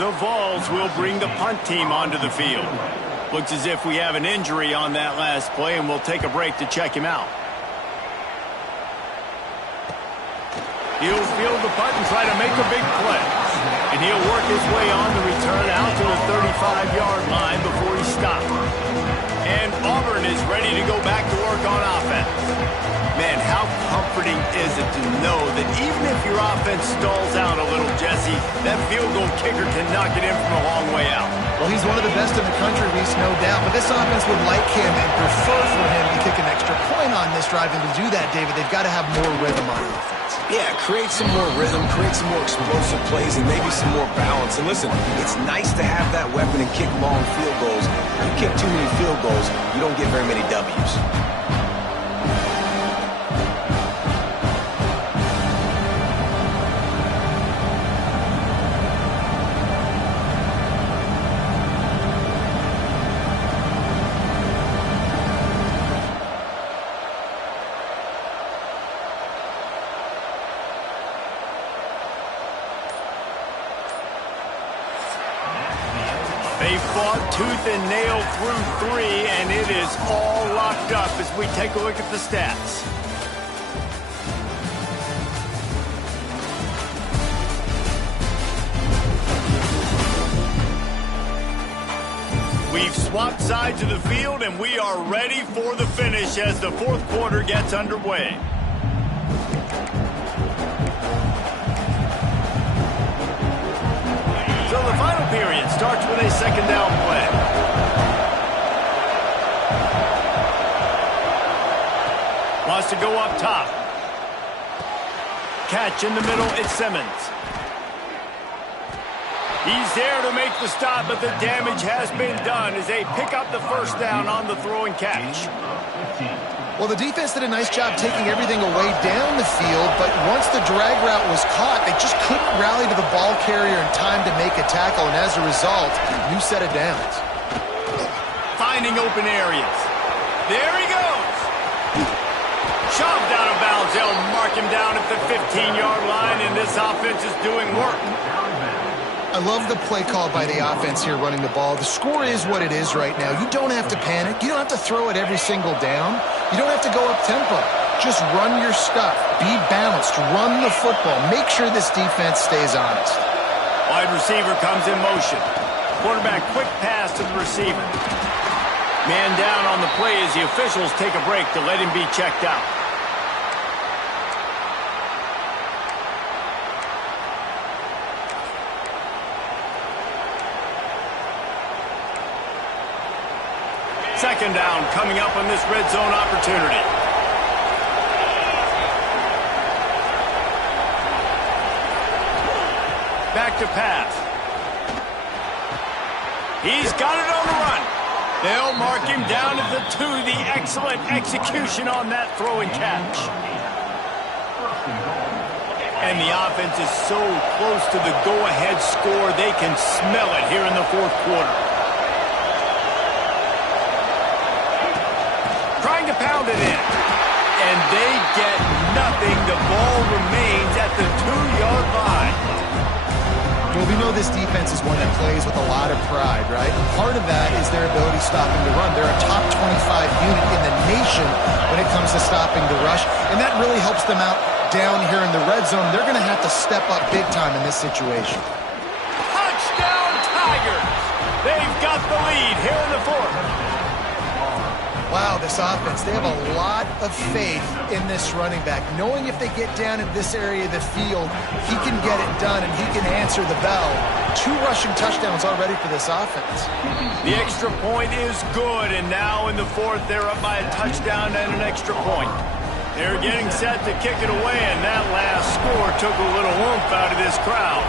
The Vols will bring the punt team onto the field. Looks as if we have an injury on that last play, and we'll take a break to check him out. He'll field the punt and try to make a big play. And he'll work his way on the return out to the 35-yard line before he stops. And Auburn is ready to go back to work on offense. Man, how comforting is it to know that even if your offense stalls out a little, Jesse, that field goal kicker can knock it in from a long way out. Well, he's one of the best in the country, Reese, no doubt. But this offense would like him and prefer for him to kick an extra point on this drive. And to do that, David, they've got to have more rhythm on offense. Yeah, create some more rhythm, create some more explosive plays, and maybe some more balance. And listen, it's nice to have that weapon and kick long field goals. If you kick too many field goals, you don't get very many W's. They fought tooth and nail through 3, and it is all locked up as we take a look at the stats. We've swapped sides of the field, and we are ready for the finish as the 4th quarter gets underway. So the final period starts with a 2nd down play. Wants to go up top. Catch in the middle, it's Simmons. He's there to make the stop, but the damage has been done as they pick up the 1st down on the throw and catch. Well, the defense did a nice job taking everything away down the field, but once the drag route was caught, they just couldn't rally to the ball carrier in time to make a tackle, and as a result, new set of downs. Finding open areas. There he goes. Shoved out of bounds. They'll mark him down at the 15-yard line, and this offense is doing work. I love the play call by the offense here running the ball. The score is what it is right now. You don't have to panic. You don't have to throw it every single down. You don't have to go up-tempo. Just run your stuff. Be balanced. Run the football. Make sure this defense stays honest. Wide receiver comes in motion. Quarterback quick pass to the receiver. Man down on the play as the officials take a break to let him be checked out. Second down coming up on this red zone opportunity. Back to pass. He's got it on the run. They'll mark him down at the 2. The excellent execution on that throw and catch. And the offense is so close to the go-ahead score, they can smell it here in the 4th quarter. Trying to pound it in. And they get nothing. The ball remains at the 2-yard line. Well, we know this defense is one that plays with a lot of pride, right? Part of that is their ability stopping the run. They're a top 25 unit in the nation when it comes to stopping the rush, and that really helps them out down here in the red zone. They're going to have to step up big time in this situation. Touchdown, Tigers! the lead here in the fourth. Wow, this offense, they have a lot of faith in this running back, knowing if they get down in this area of the field, he can get it done and he can answer the bell. 2 rushing touchdowns already for this offense. The extra point is good, and now in the fourth, they're up by a touchdown and an extra point. They're getting set to kick it away, and that last score took a little oomph out of this crowd.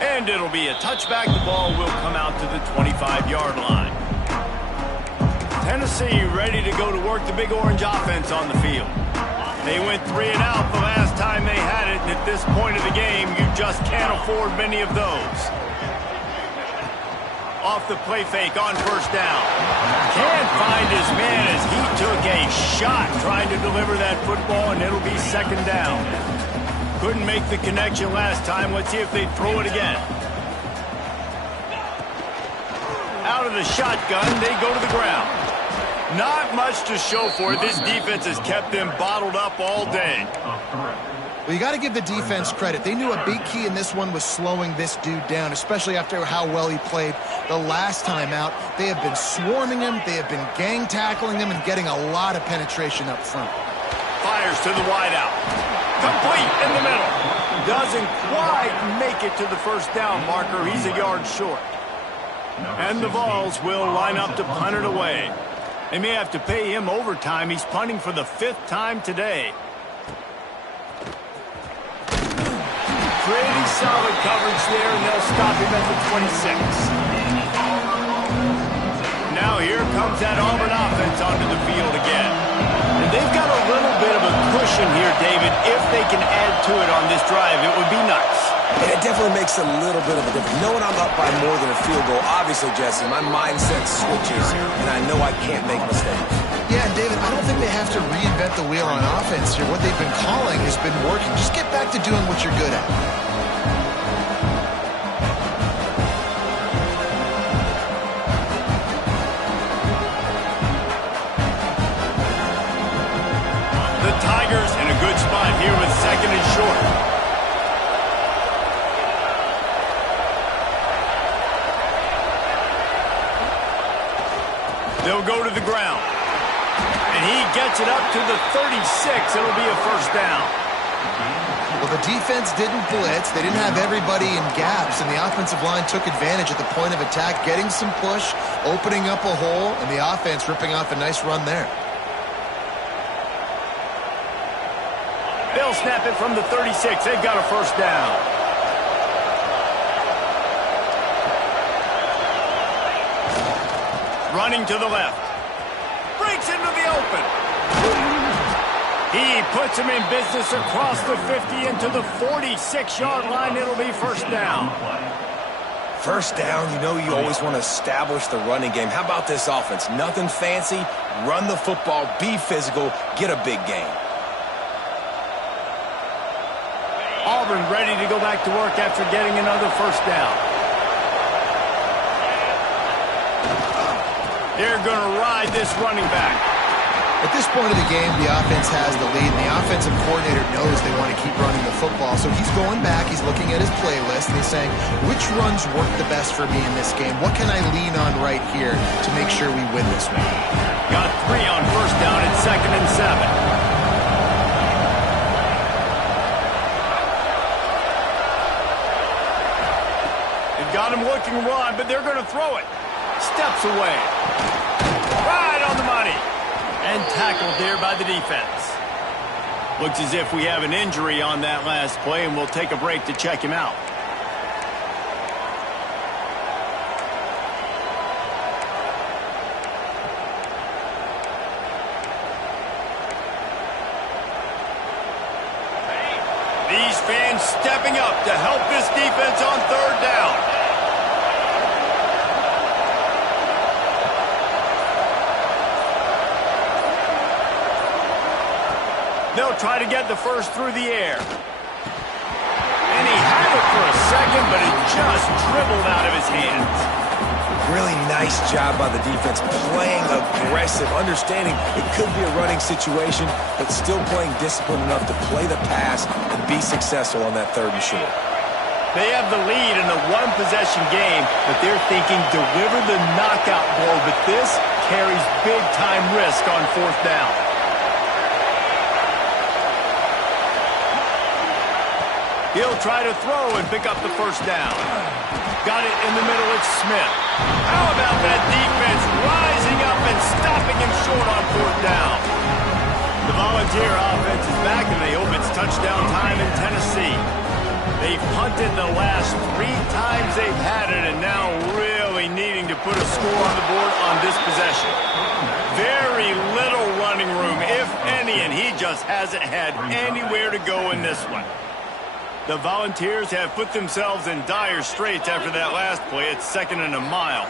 And it'll be a touchback. The ball will come out to the 25-yard line. Tennessee ready to go to work the Big Orange offense on the field. They went 3 and out the last time they had it, and at this point of the game, you just can't afford many of those. Off the play fake on first down. Can't find his man as he took a shot trying to deliver that football, and it'll be second down. Couldn't make the connection last time. Let's see if they throw it again. Out of the shotgun, they go to the ground. Not much to show for it. This defense has kept them bottled up all day. Well, you got to give the defense credit. They knew a big key in this one was slowing this dude down, especially after how well he played the last time out. They have been swarming him. They have been gang tackling him and getting a lot of penetration up front. Fires to the wideout. Complete in the middle. Doesn't quite make it to the first down marker. He's a yard short. And the Vols will line up to punt it away. They may have to pay him overtime. He's punting for the 5th time today. Pretty solid coverage there, and they'll stop him at the 26. Now here comes that Auburn offense onto the field again. And they've got a little bit of a cushion here, David. If they can add to it on this drive, it would be nice. And it definitely makes a little bit of a difference. Knowing I'm up by more than a field goal, obviously, Jesse, my mindset switches, and I know I can't make mistakes. Yeah, and David, I don't think they have to reinvent the wheel on offense here. What they've been calling has been working. Just get back to doing what you're good at. The Tigers in a good spot here with second and short. They'll go to the ground. And he gets it up to the 36. It'll be a first down. Well, the defense didn't blitz. They didn't have everybody in gaps, and the offensive line took advantage at the point of attack, getting some push, opening up a hole, and the offense ripping off a nice run there. They'll snap it from the 36. They've got a first down. Running to the left. Breaks into the open. He puts him in business across the 50 into the 46-yard line. It'll be first down. First down, you know you always want to establish the running game. How about this offense? Nothing fancy. Run the football, be physical, get a big gain. Auburn ready to go back to work after getting another first down. They're going to ride this running back. At this point of the game, the offense has the lead, and the offensive coordinator knows they want to keep running the football. So he's going back, he's looking at his playlist, and he's saying, which runs work the best for me in this game? What can I lean on right here to make sure we win this one? Got 3 on first down and second and 7. They've got him looking run, but they're going to throw it. Steps away. Right on the money. And tackled there by the defense. Looks as if we have an injury on that last play, and we'll take a break to check him out. These fans stepping up to help this defense on third down. They'll try to get the first through the air. And he had it for a second, but it just dribbled out of his hands. Really nice job by the defense, playing aggressive, understanding it could be a running situation, but still playing disciplined enough to play the pass and be successful on that third and short. They have the lead in a one-possession game, but they're thinking deliver the knockout blow, but this carries big-time risk on fourth down. He'll try to throw and pick up the first down. Got it in the middle, it's Smith. How about that defense rising up and stopping him short on fourth down? The Volunteer offense is back, and they hope it's touchdown time in Tennessee. They've punted the last 3 times they've had it, and now really needing to put a score on the board on this possession. Very little running room, if any, and he just hasn't had anywhere to go in this one. The Volunteers have put themselves in dire straits after that last play. It's 2nd and a mile.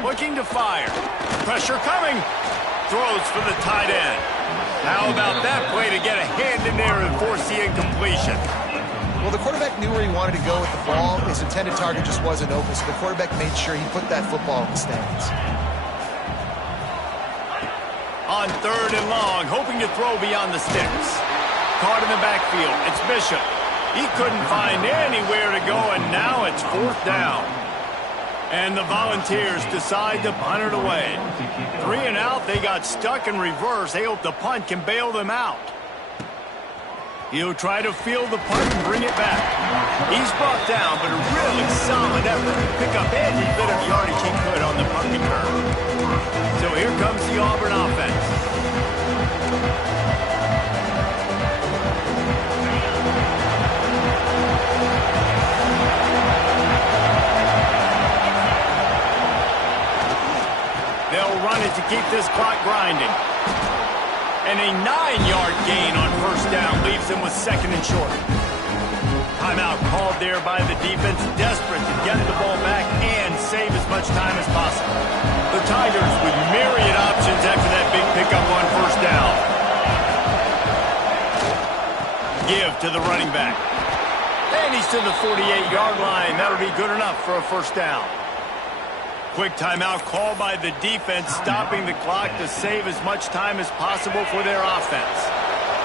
Looking to fire. Pressure coming. Throws for the tight end. How about that play to get a hand in there and force the incompletion? Well, the quarterback knew where he wanted to go with the ball. His intended target just wasn't open, so the quarterback made sure he put that football in the stands. On 3rd and long, hoping to throw beyond the sticks. Caught in the backfield. It's Bishop. He couldn't find anywhere to go, and now it's 4th down. And the Volunteers decide to punt it away. 3 and out, they got stuck in reverse. They hope the punt can bail them out. He'll try to field the punt and bring it back. He's brought down, but a really solid effort to pick up any bit of yardage he could on the punt return. So here comes the Auburn offense. They'll run it to keep this clock grinding. And a 9-yard gain on first down leaves them with 2nd and short. Timeout called there by the defense, desperate to get the ball back and save as much time as possible. The Tigers with myriad options after that big pickup on first down. Give to the running back. And he's to the 48-yard line. That'll be good enough for a first down. Quick timeout called by the defense, stopping the clock to save as much time as possible for their offense.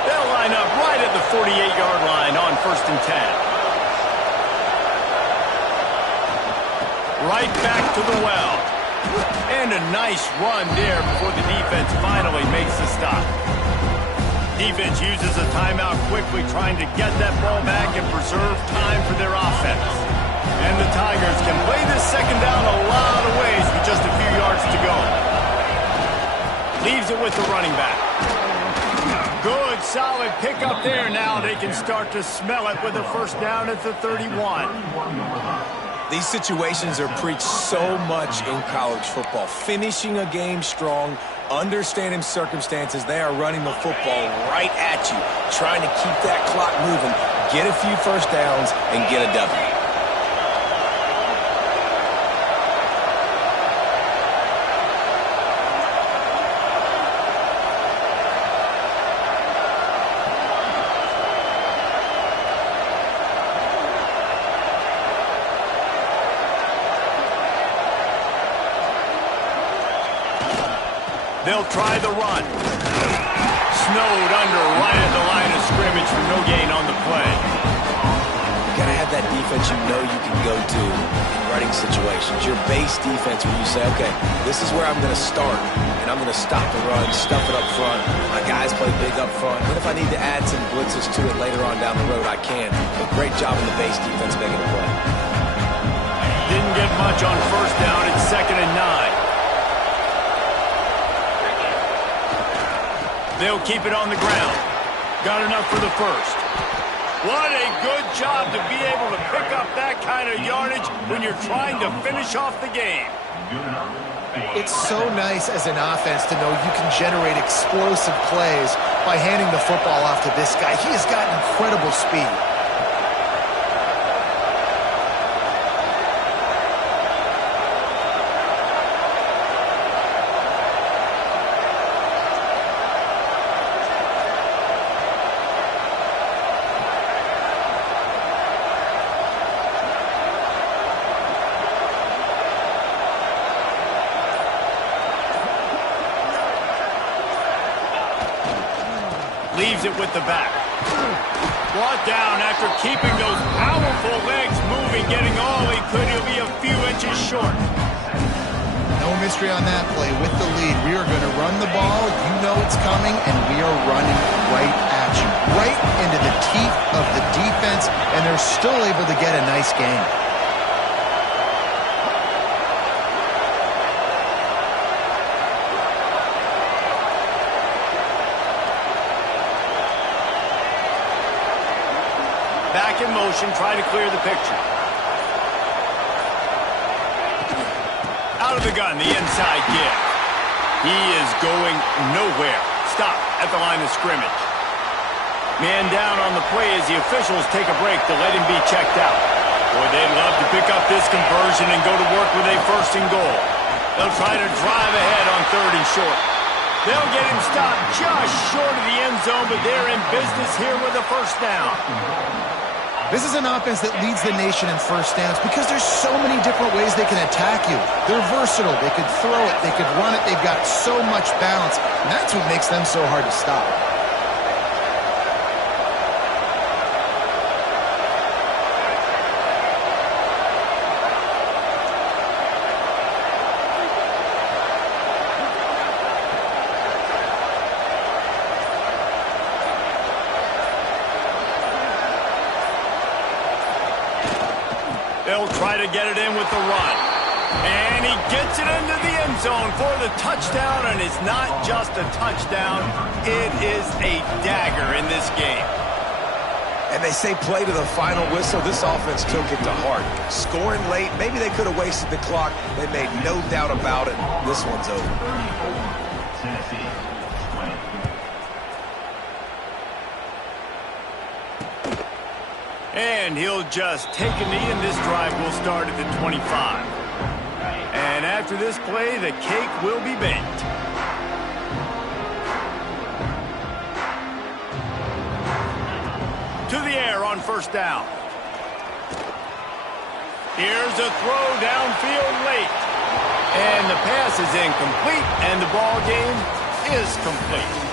They'll line up right at the 48-yard line on 1st and 10. Right back to the well. And a nice run there before the defense finally makes the stop. Defense uses a timeout quickly, trying to get that ball back and preserve time for their offense. And the Tigers can play this 2nd down a lot of ways with just a few yards to go. Leaves it with the running back. Good, solid pickup there. Now they can start to smell it with a first down at the 31. These situations are preached so much in college football. Finishing a game strong, understanding circumstances. They are running the football right at you, trying to keep that clock moving, get a few first downs, and get a W. They'll try the run. Snowed under right at the line of scrimmage for no gain on the play. You gotta have that defense you know you can go to in running situations. Your base defense where you say, okay, this is where I'm gonna start, and I'm gonna stop the run, stuff it up front. My guys play big up front. And if I need to add some blitzes to it later on down the road, I can. But great job in the base defense making a play. Didn't get much on first down. It's 2nd and 9. They'll keep it on the ground. Got enough for the first. What a good job to be able to pick up that kind of yardage when you're trying to finish off the game. It's so nice as an offense to know you can generate explosive plays by handing the football off to this guy. He has got incredible speed. receives it with the back. Brought down after keeping those powerful legs moving, getting all he could. He'll be a few inches short. No mystery on that play. With the lead, we are going to run the ball. You know it's coming, and we are running right at you. Right into the teeth of the defense, and they're still able to get a nice gain. Back in motion, try to clear the picture. Out of the gun, the inside give. He is going nowhere. Stop at the line of scrimmage. Man down on the play as the officials take a break to let him be checked out. Boy, they'd love to pick up this conversion and go to work with a first and goal. They'll try to drive ahead on 3rd and short. They'll get him stopped just short of the end zone, but they're in business here with a first down. This is an offense that leads the nation in first downs because there's so many different ways they can attack you. They're versatile. They could throw it. They could run it. They've got so much balance, and that's what makes them so hard to stop. They'll try to get it in with the run. And he gets it into the end zone for the touchdown, and it's not just a touchdown, it is a dagger in this game. And they say play to the final whistle. This offense took it to heart. Scoring late, maybe they could have wasted the clock. They made no doubt about it. This one's over. Tennessee, 20. And he'll just take a knee, and this drive will start at the 25. And after this play, the cake will be baked. To the air on first down. Here's a throw downfield late. And the pass is incomplete, and the ball game is complete.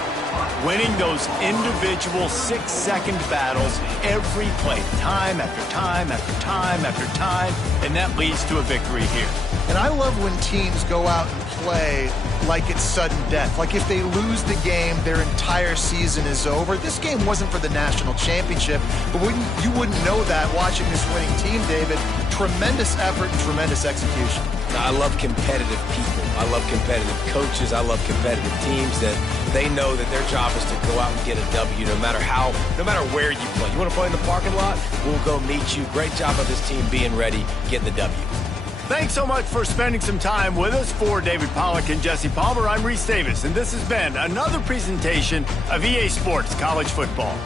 Winning those individual 6-second battles every play, time after time after time after time, and that leads to a victory here. And I love when teams go out and play like it's sudden death. Like if they lose the game, their entire season is over. This game wasn't for the national championship, but you wouldn't know that watching this winning team, David. Tremendous effort and tremendous execution. I love competitive people. I love competitive coaches. I love competitive teams that they know that their job is to go out and get a W no matter where you play. You want to play in the parking lot? We'll go meet you. Great job of this team being ready, getting the W. Thanks so much for spending some time with us. For David Pollack and Jesse Palmer, I'm Reese Davis, and this has been another presentation of EA Sports College Football.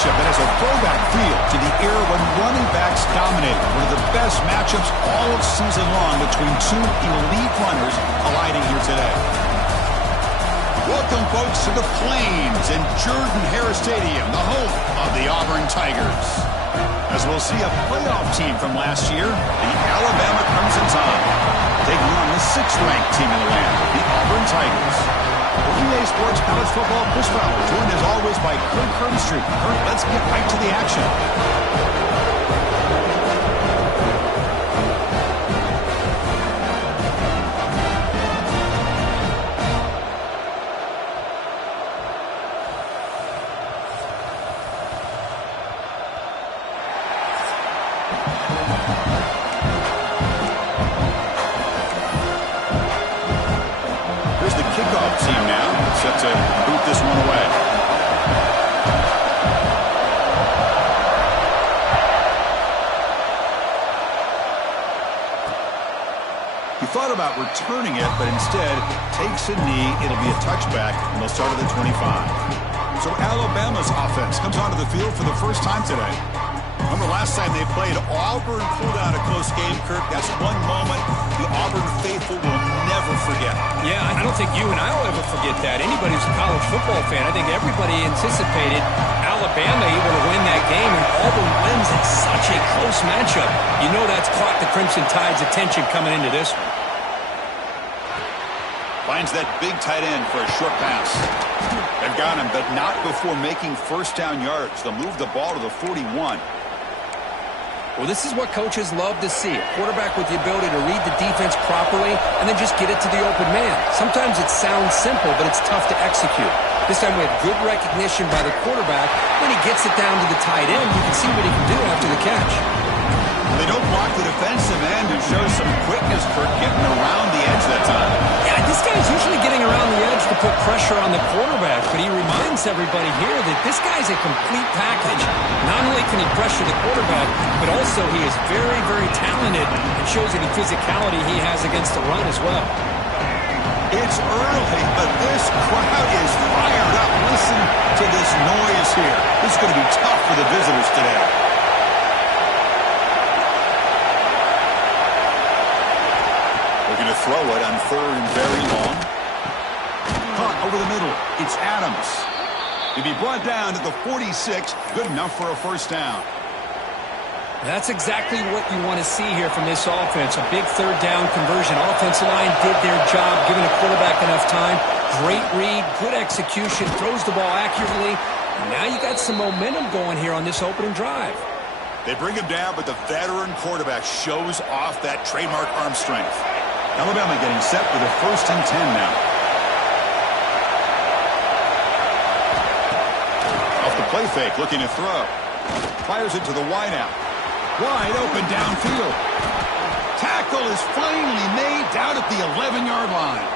matchup that has a throwback feel to the era when running backs dominated. One of the best matchups all of season long between two elite runners colliding here today. Welcome, folks, to the Plains and Jordan-Hare Stadium, the home of the Auburn Tigers. As we'll see a playoff team from last year, the Alabama Crimson Tide, taking on the 6th-ranked team in the land, the Auburn Tigers. For EA Sports College Football, Chris Fowler, joined as always by Kurt Kernstreet. Kurt, let's get right to the action. Set to boot this one away. He thought about returning it, but instead takes a knee. It'll be a touchback, and they'll start at the 25. So Alabama's offense comes onto the field for the first time today. Remember last time they played, Auburn pulled out a close game, Kirk. That's one moment the Auburn faithful will never forget. Yeah, I don't think you and I will ever forget that. Anybody who's a college football fan, I think everybody anticipated Alabama able to win that game, and Auburn wins in such a close matchup. You know that's caught the Crimson Tide's attention coming into this one. Finds that big tight end for a short pass. They've got him, but not before making first down yards. They'll move the ball to the 41. Well, this is what coaches love to see. A quarterback with the ability to read the defense properly and then just get it to the open man. Sometimes it sounds simple, but it's tough to execute. This time we have good recognition by the quarterback. When he gets it down to the tight end, you can see what he can do after the catch. They don't block the defensive end, who shows some quickness for getting around the edge that time. Yeah, this guy's usually getting around the edge to put pressure on the quarterback, but he reminds everybody here that this guy's a complete package. Not only can he pressure the quarterback, but also he is very, very talented and shows you the physicality he has against the run as well. It's early, but this crowd is fired up. Listen to this noise here. This is going to be tough for the visitors today. Looking to throw it on 3rd and very long. Caught over the middle. It's Adams. He'll be brought down to the 46. Good enough for a first down. That's exactly what you want to see here from this offense. A big 3rd down conversion. Offensive line did their job, giving the quarterback enough time. Great read, good execution, throws the ball accurately. And now you got some momentum going here on this opening drive. They bring him down, but the veteran quarterback shows off that trademark arm strength. Alabama getting set for the 1st and 10 now. Off the play fake, looking to throw. Fires it to the wideout. Wide open downfield. Tackle is finally made down at the 11-yard line.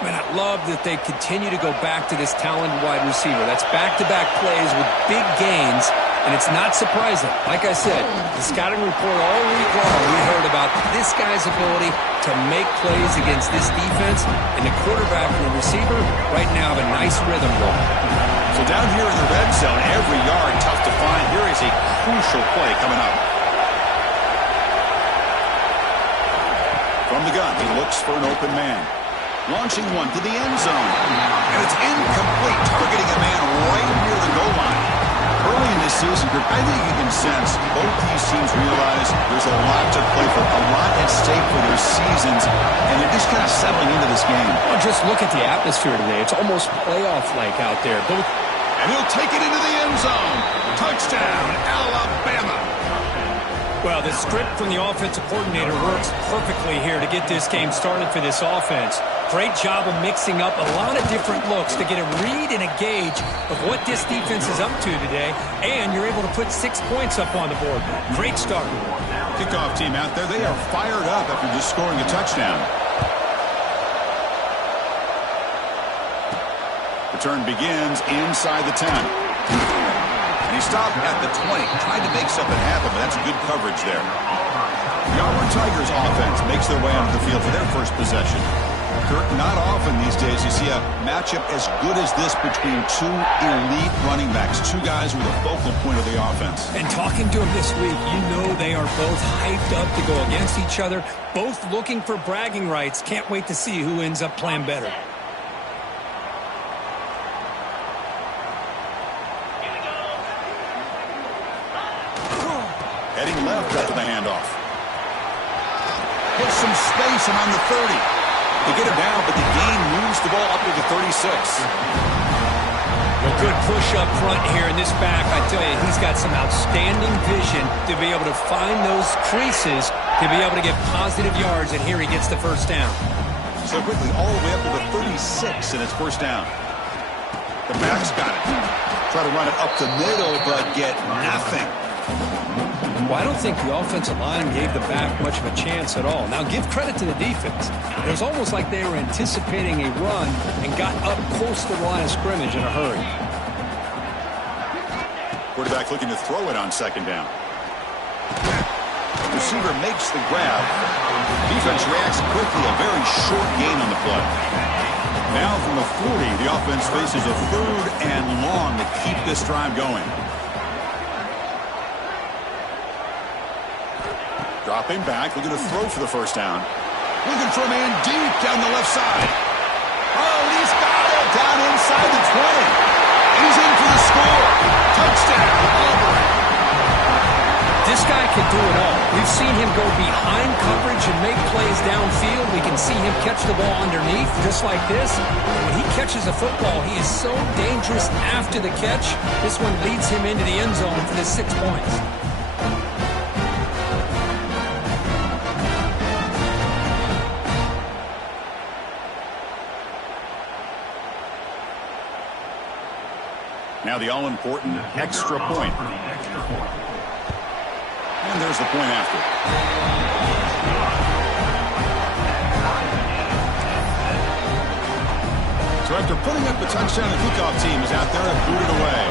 Man, I love that they continue to go back to this talented wide receiver. That's back-to-back plays with big gains, and it's not surprising. Like I said, the scouting report all week long, we heard about this guy's ability to make plays against this defense, and the quarterback and the receiver right now have a nice rhythm going. So down here in the red zone, every yard tough to find. Here is a crucial play coming up. From the gun, he looks for an open man. Launching one to the end zone. And it's incomplete, targeting a man right near the goal line. Early in this season, I think you can sense both these teams realize there's a lot to play for, a lot at stake for their seasons, and they're just kind of settling into this game. Well, just look at the atmosphere today. It's almost playoff-like out there. And he'll take it into the end zone. Touchdown, Alabama. Well, the script from the offensive coordinator works perfectly here to get this game started for this offense. Great job of mixing up a lot of different looks to get a read and a gauge of what this defense is up to today, and you're able to put 6 points up on the board. Great start. Kickoff team out there, they are fired up after just scoring a touchdown. Return begins inside the 10. And he stopped at the 20, tried to make something happen, but that's good coverage there. The Auburn Tigers offense makes their way onto the field for their first possession. Kirk, not often these days you see a matchup as good as this between two elite running backs, two guys who are the focal point of the offense. And talking to them this week, you know they are both hyped up to go against each other, both looking for bragging rights. Can't wait to see who ends up playing better. Heading left after the handoff. Hits some space and on the 30. They get him down, but the gain moves the ball up to the 36. A good push up front here in this back. I tell you, he's got some outstanding vision to be able to find those creases, to be able to get positive yards, and here he gets the first down. So quickly, all the way up to the 36, and it's first down. The back's got it. Try to run it up the middle, but get nothing. Well, I don't think the offensive line gave the back much of a chance at all. Now, give credit to the defense. It was almost like they were anticipating a run and got up close to the line of scrimmage in a hurry. Quarterback looking to throw it on second down. Receiver makes the grab. Defense reacts quickly. A very short gain on the play. Now from the 40, the offense faces a 3rd and long to keep this drive going. Dropping back, looking to throw for the first down. Looking for a man deep down the left side. Oh, he's got it down inside the 20. And he's in for the score. Touchdown, Auburn. This guy can do it all. We've seen him go behind coverage and make plays downfield. We can see him catch the ball underneath, just like this. When he catches a football, he is so dangerous after the catch. This one leads him into the end zone for the 6 points. Now the all-important extra point. And there's the point after. So after putting up the touchdown, the kickoff team is out there to boot it away.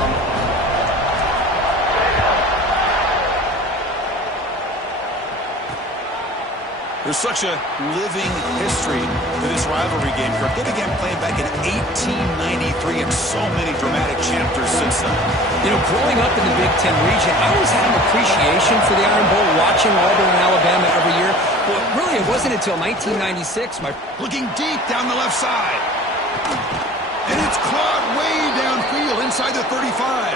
There's such a living history to this rivalry game. It began playing back in 1893 and so many dramatic chapters since then. You know, growing up in the Big Ten region, I always had an appreciation for the Iron Bowl, watching Auburn and Alabama every year. But really, it wasn't until 1996. Looking deep down the left side. And it's caught way downfield inside the 35.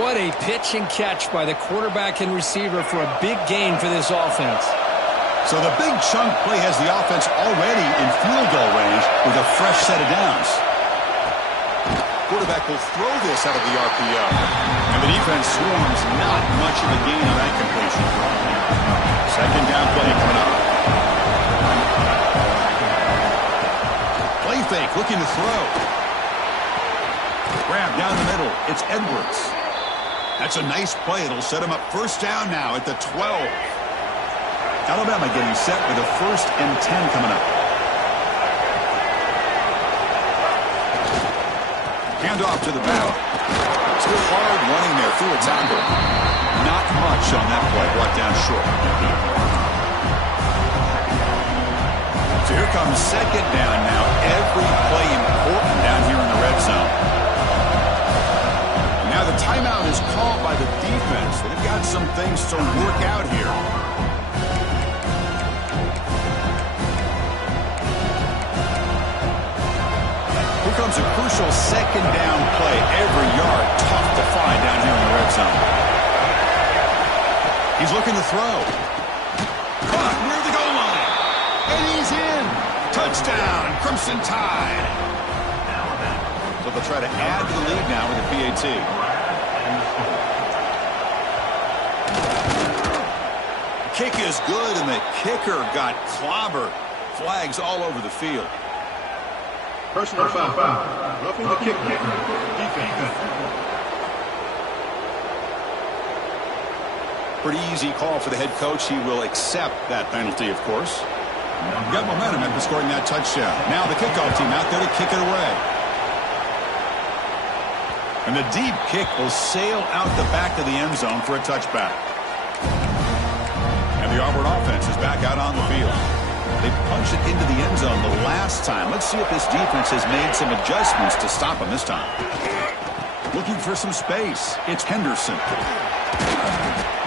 What a pitch and catch by the quarterback and receiver for a big gain for this offense. So the big chunk play has the offense already in field goal range with a fresh set of downs. Quarterback will throw this out of the RPO. And the defense swarms not much of a gain on that completion. Second down play coming up. Play fake, looking to throw. Grab down the middle. It's Edwards. That's a nice play. It'll set him up first down now at the 12. Alabama getting set with a 1st and 10 coming up. Handoff to the back. Still hard running there through a tackle. Not much on that play, brought down short. So here comes second down now. Every play important down here in the red zone. And now the timeout is called by the defense. They've got some things to work out here. Comes a crucial second down play. Every yard tough to find down here in the red zone. He's looking to throw. Caught near the goal line. And he's in. Touchdown, Crimson Tide. So they'll try to add to the lead now with a PAT. Kick is good, and the kicker got clobbered. Flags all over the field. Personal foul. Roughing the kicker. Defense. Pretty easy call for the head coach. He will accept that penalty, of course. Got momentum after scoring that touchdown. Now the kickoff team out there to kick it away. And the deep kick will sail out the back of the end zone for a touchback. And the Auburn offense is back out on the field. They punched it into the end zone the last time. Let's see if this defense has made some adjustments to stop them this time. Looking for some space. It's Henderson.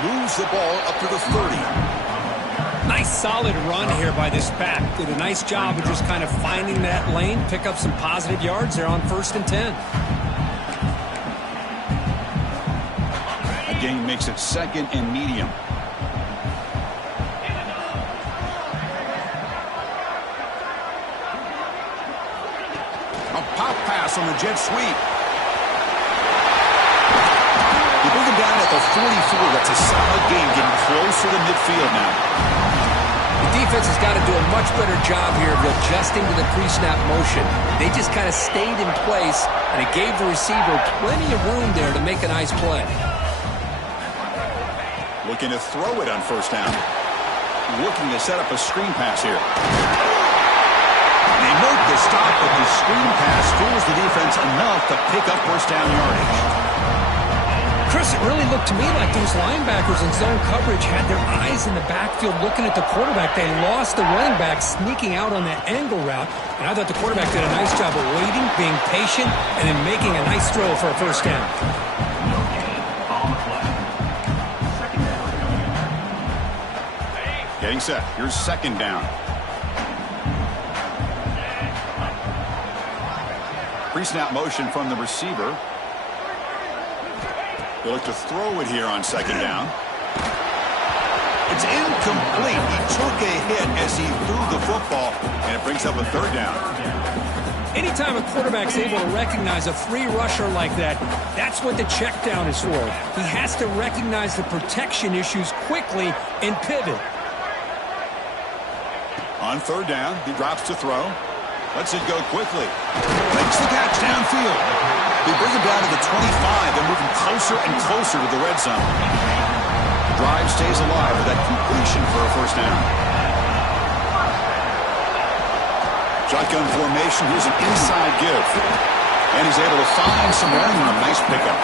Moves the ball up to the 30. Nice solid run here by this back. Did a nice job of just kind of finding that lane, pick up some positive yards there on 1st and 10. The game makes it 2nd and medium. Pop pass on the jet sweep. You bring him down at the 44. That's a solid game, getting closer to midfield now. The defense has got to do a much better job here of adjusting to the pre-snap motion. They just kind of stayed in place, and it gave the receiver plenty of room there to make a nice play. Looking to throw it on 1st down. Looking to set up a screen pass here. They make the stop, but the screen pass fools the defense enough to pick up 1st down yardage. Chris, it really looked to me like those linebackers in zone coverage had their eyes in the backfield looking at the quarterback. They lost the running back sneaking out on that angle route, and I thought the quarterback did a nice job of waiting, being patient, and then making a nice throw for a 1st down. Getting set. Here's 2nd down. Pre-snap motion from the receiver. They look to throw it here on 2nd down. It's incomplete. He took a hit as he threw the football, and it brings up a 3rd down. Anytime a quarterback's able to recognize a free rusher like that, that's what the check down is for. He has to recognize the protection issues quickly and pivot. On 3rd down, he drops to throw. Lets it go quickly. Makes the catch downfield. They bring him down to the 25 and move him closer and closer to the red zone. Drive stays alive with that completion for a 1st down. Shotgun formation. Here's an inside give. And he's able to find some running room. Nice pickup.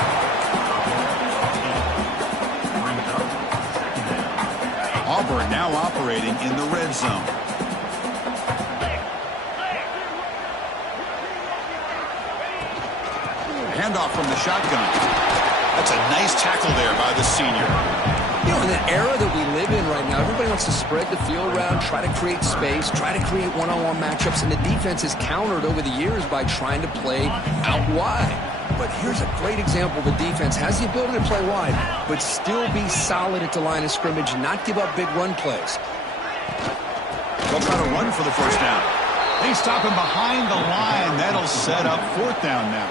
Auburn now operating in the red zone. Handoff from the shotgun. That's a nice tackle there by the senior. You know, in the era that we live in right now, everybody wants to spread the field around, try to create space, try to create one-on-one matchups, and the defense is countered over the years by trying to play out wide. But here's a great example. The defense has the ability to play wide, but still be solid at the line of scrimmage and not give up big run plays. They'll try to run for the first down. They stop him behind the line. That'll set up fourth down now.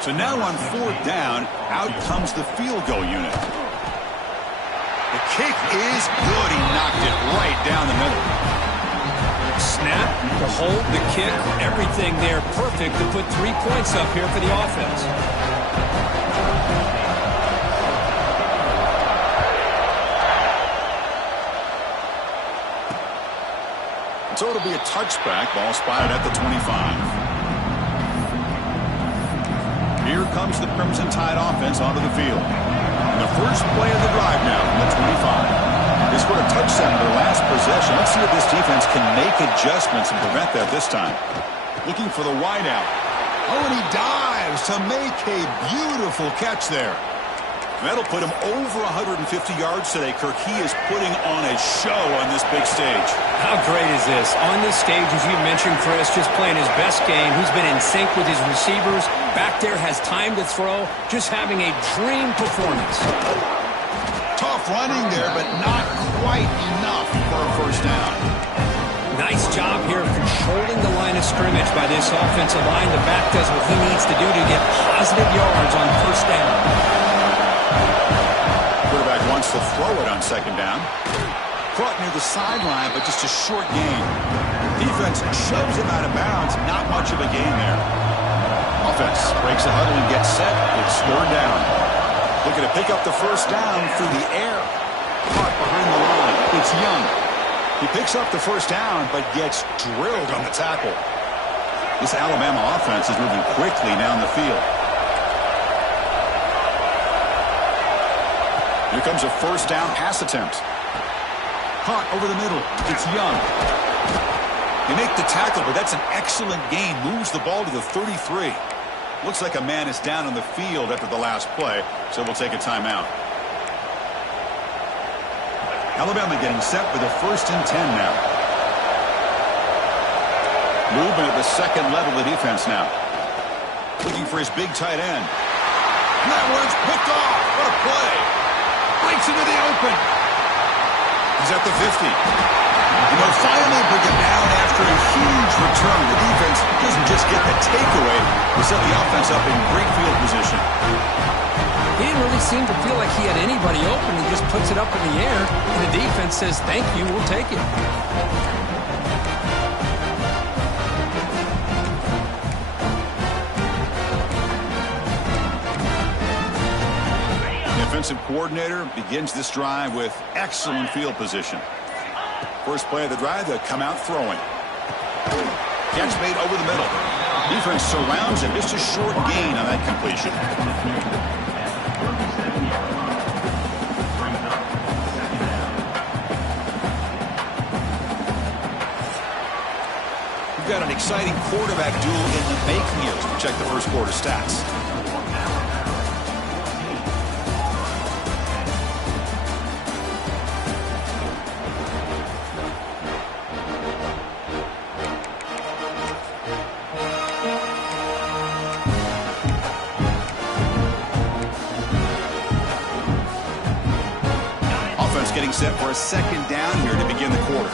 So now on fourth down, out comes the field goal unit. The kick is good. He knocked it right down the middle. Snap, the hold, the kick, everything there perfect to put 3 points up here for the offense. So it'll be a touchback. Ball spotted at the 25. Here comes the Crimson Tide offense onto the field. And the first play of the drive now from the 25. They scored a touchdown in their last possession. Let's see if this defense can make adjustments and prevent that this time. Looking for the wideout. Oh, and he dives to make a beautiful catch there. That'll put him over 150 yards today, Kirk. He is putting on a show on this big stage. How great is this? On this stage, as you mentioned, Chris, just playing his best game. He's been in sync with his receivers. Back there, has time to throw. Just having a dream performance. Tough running there, but not quite enough for a first down. Nice job here of controlling the line of scrimmage by this offensive line. The back does what he needs to do to get positive yards on first down. Quarterback wants to throw it on second down. Caught near the sideline, but just a short gain. Defense shoves him out of bounds. Not much of a gain there. Offense breaks the huddle and gets set. It's third down. Looking to pick up the first down through the air. Caught behind the line. It's Young. He picks up the first down, but gets drilled on the tackle. This Alabama offense is moving quickly down the field. Here comes a first down pass attempt. Caught over the middle. It's Young. They make the tackle, but that's an excellent gain. Moves the ball to the 33. Looks like a man is down on the field after the last play, so we'll take a timeout. Alabama getting set for the 1st and 10 now. Movement at the second level of the defense now. Looking for his big tight end. And that one's picked off. What a play. Breaks into the open. He's at the 50. And they'll finally bring it down after a huge return. The defense doesn't just get the takeaway. They set the offense up in great field position. He didn't really seem to feel like he had anybody open. He just puts it up in the air, and the defense says, thank you, we'll take it. Defensive coordinator begins this drive with excellent field position. First play of the drive, they'll come out throwing. Catch made over the middle. Defense surrounds him. Just a short gain on that completion. We've got an exciting quarterback duel in the making here as we check the first quarter stats. Getting set for a second down here to begin the quarter.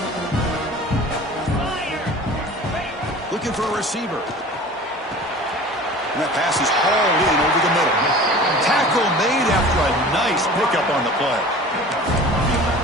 Looking for a receiver. And that pass is hauled in over the middle. Tackle made after a nice pickup on the play.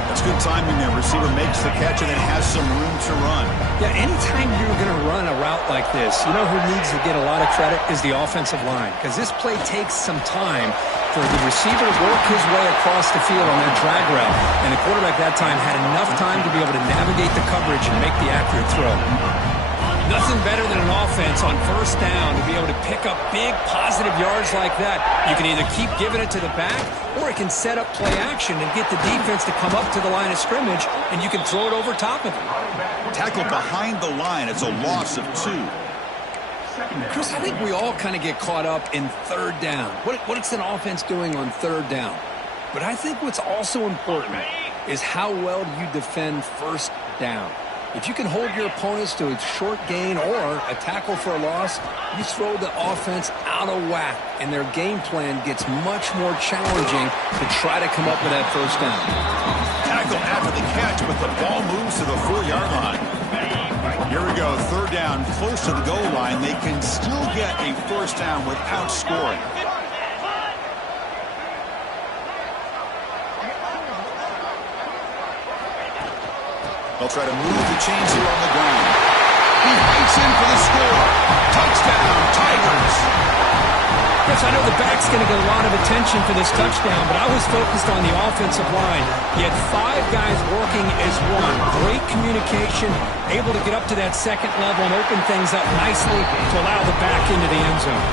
That's good timing there. Receiver makes the catch and then has some room to run. Yeah, anytime you're going to run a route like this, you know who needs to get a lot of credit is the offensive line, because this play takes some time for the receiver to work his way across the field on that drag route. And the quarterback that time had enough time to be able to navigate the coverage and make the accurate throw. Nothing better than an offense on first down to be able to pick up big positive yards like that. You can either keep giving it to the back, or it can set up play action and get the defense to come up to the line of scrimmage, and you can throw it over top of them. Tackled behind the line. It's a loss of 2. Chris, I think we all kind of get caught up in third down. What's an offense doing on third down? But I think what's also important is how well do you defend first down. If you can hold your opponents to a short gain or a tackle for a loss, you throw the offense out of whack, and their game plan gets much more challenging to try to come up with that first down. Tackle after the catch, but the ball moves to the 4-yard line. Here we go, third down, close to the goal line. They can still get a first down without scoring. They'll try to move the chains here on the ground. He fights in for the score. Touchdown, Tigers. Chris, I know the back's going to get a lot of attention for this touchdown, but I was focused on the offensive line. He had 5 guys working as one. Great communication, able to get up to that second level and open things up nicely to allow the back into the end zone.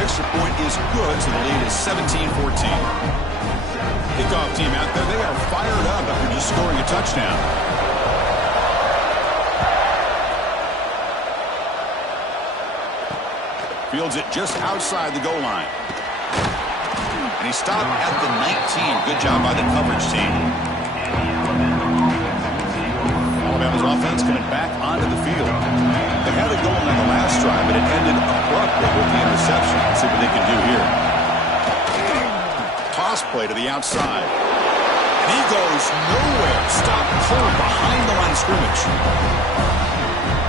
Extra point is good, so the lead is 17-14. Kickoff team out there, they are fired up after just scoring a touchdown. Fields it just outside the goal line. And he stopped at the 19. Good job by the coverage team. Alabama's offense coming back onto the field. They had it going on the last drive, but it ended abruptly with the interception. Let's see what they can do here. Toss play to the outside. And he goes nowhere. Stopped cold behind the line of scrimmage.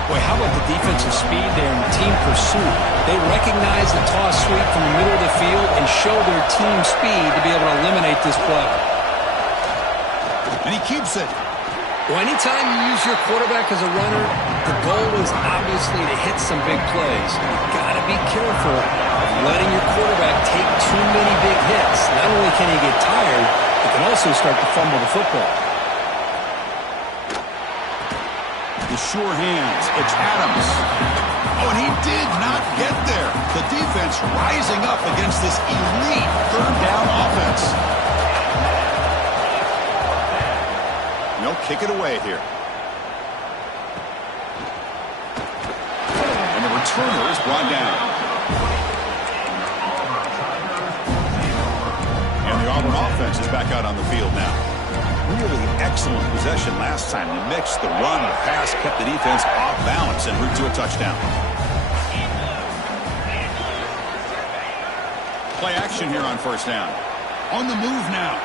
Boy, how about the defensive speed there and team pursuit? They recognize the toss sweep from the middle of the field and show their team speed to be able to eliminate this play. And he keeps it. Well, anytime you use your quarterback as a runner, the goal is obviously to hit some big plays. You've got to be careful of letting your quarterback take too many big hits. Not only can he get tired, he can also start to fumble the football. The sure hands. It's Adams. Oh, and he did not get there. The defense rising up against this elite third down offense. They'll kick it away here. And the returner is brought down. And the Auburn offense is back out on the field now. Really excellent possession last time. They mixed the run and the pass, kept the defense off balance and route to a touchdown. Play action here on first down. On the move now.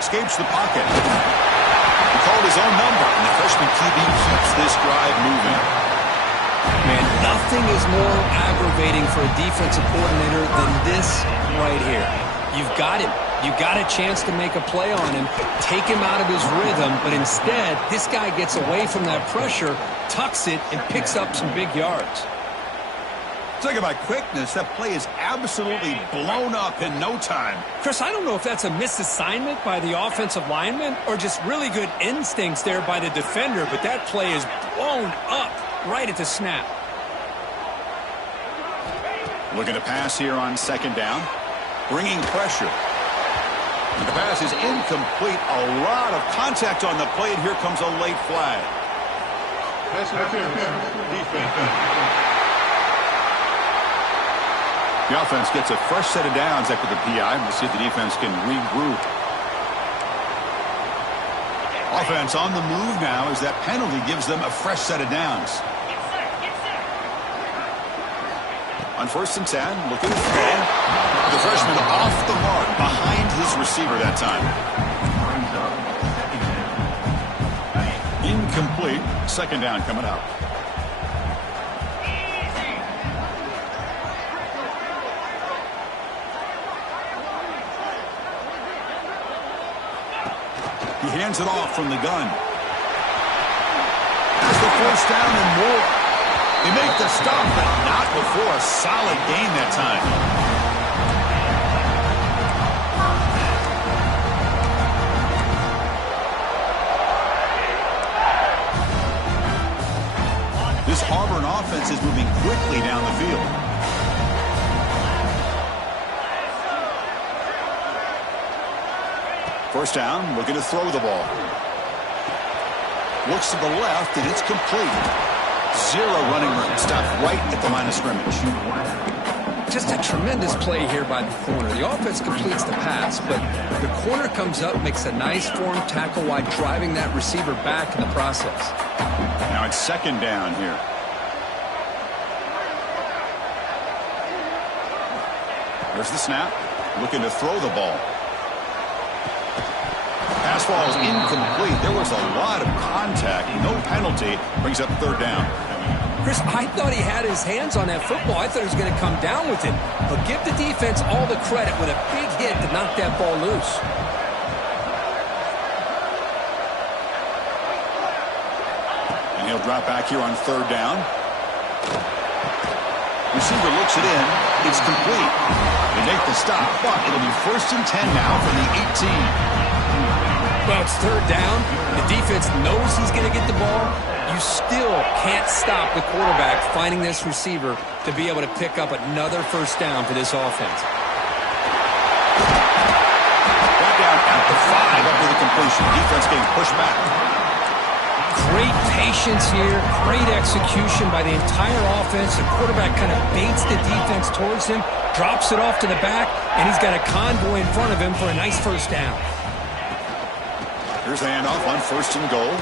Escapes the pocket. He called his own number, and the freshman QB keeps this drive moving. Man, nothing is more aggravating for a defensive coordinator than this right here. You've got him. You got a chance to make a play on him, take him out of his rhythm, but instead, this guy gets away from that pressure, tucks it, and picks up some big yards. Talk about quickness. That play is absolutely blown up in no time. Chris, I don't know if that's a misassignment by the offensive lineman or just really good instincts there by the defender, but that play is blown up right at the snap. Looking to pass here on second down, bringing pressure. The pass is incomplete. A lot of contact on the play, and here comes a late flag. The offense gets a fresh set of downs after the PI. We'll see if the defense can regroup. Offense on the move now as that penalty gives them a fresh set of downs. On first and 10, looking to throw. The freshman off the mark behind his receiver that time. Incomplete. Second down coming up. He hands it off from the gun. That's the first down and more. They make the stop, but not before a solid gain that time. defense is moving quickly down the field. First down, looking to throw the ball. Looks to the left, and it's complete. Zero running room. Stopped right at the line of scrimmage. Just a tremendous play here by the corner. The offense completes the pass, but the corner comes up, makes a nice form tackle while driving that receiver back in the process. Now it's second down here. There's the snap. Looking to throw the ball. Pass ball is incomplete. There was a lot of contact. No penalty. Brings up third down. Chris, I thought he had his hands on that football. I thought he was going to come down with it. But give the defense all the credit with a big hit to knock that ball loose. And he'll drop back here on third down. Receiver looks it in. It's complete. They make the stop, but it'll be 1st and 10 now from the 18. Well, it's third down. The defense knows he's going to get the ball. You still can't stop the quarterback finding this receiver to be able to pick up another first down for this offense. Got down at the 5 after the completion. Defense getting pushed back. Great patience here. Great execution by the entire offense. The quarterback kind of baits the defense towards him, drops it off to the back, and he's got a convoy in front of him for a nice first down. Here's the handoff on 1st and goal.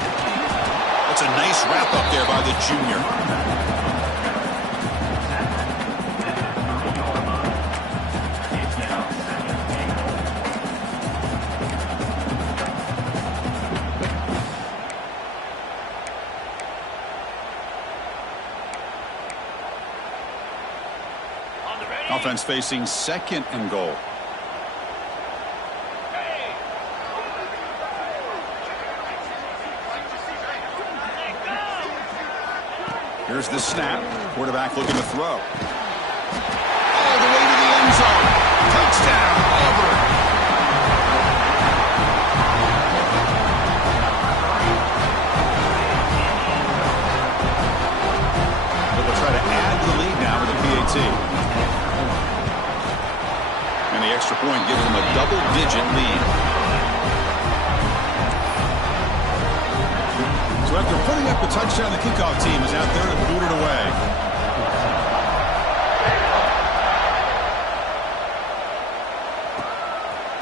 That's a nice wrap up there by the junior. Offense facing 2nd and goal. Here's the snap. Quarterback looking to throw. All the way to the end zone. Touchdown, Auburn. They'll try to add to the lead now with a PAT. And the extra point gives them a double-digit lead. So after putting up the touchdown, the kickoff team is out there to boot it away.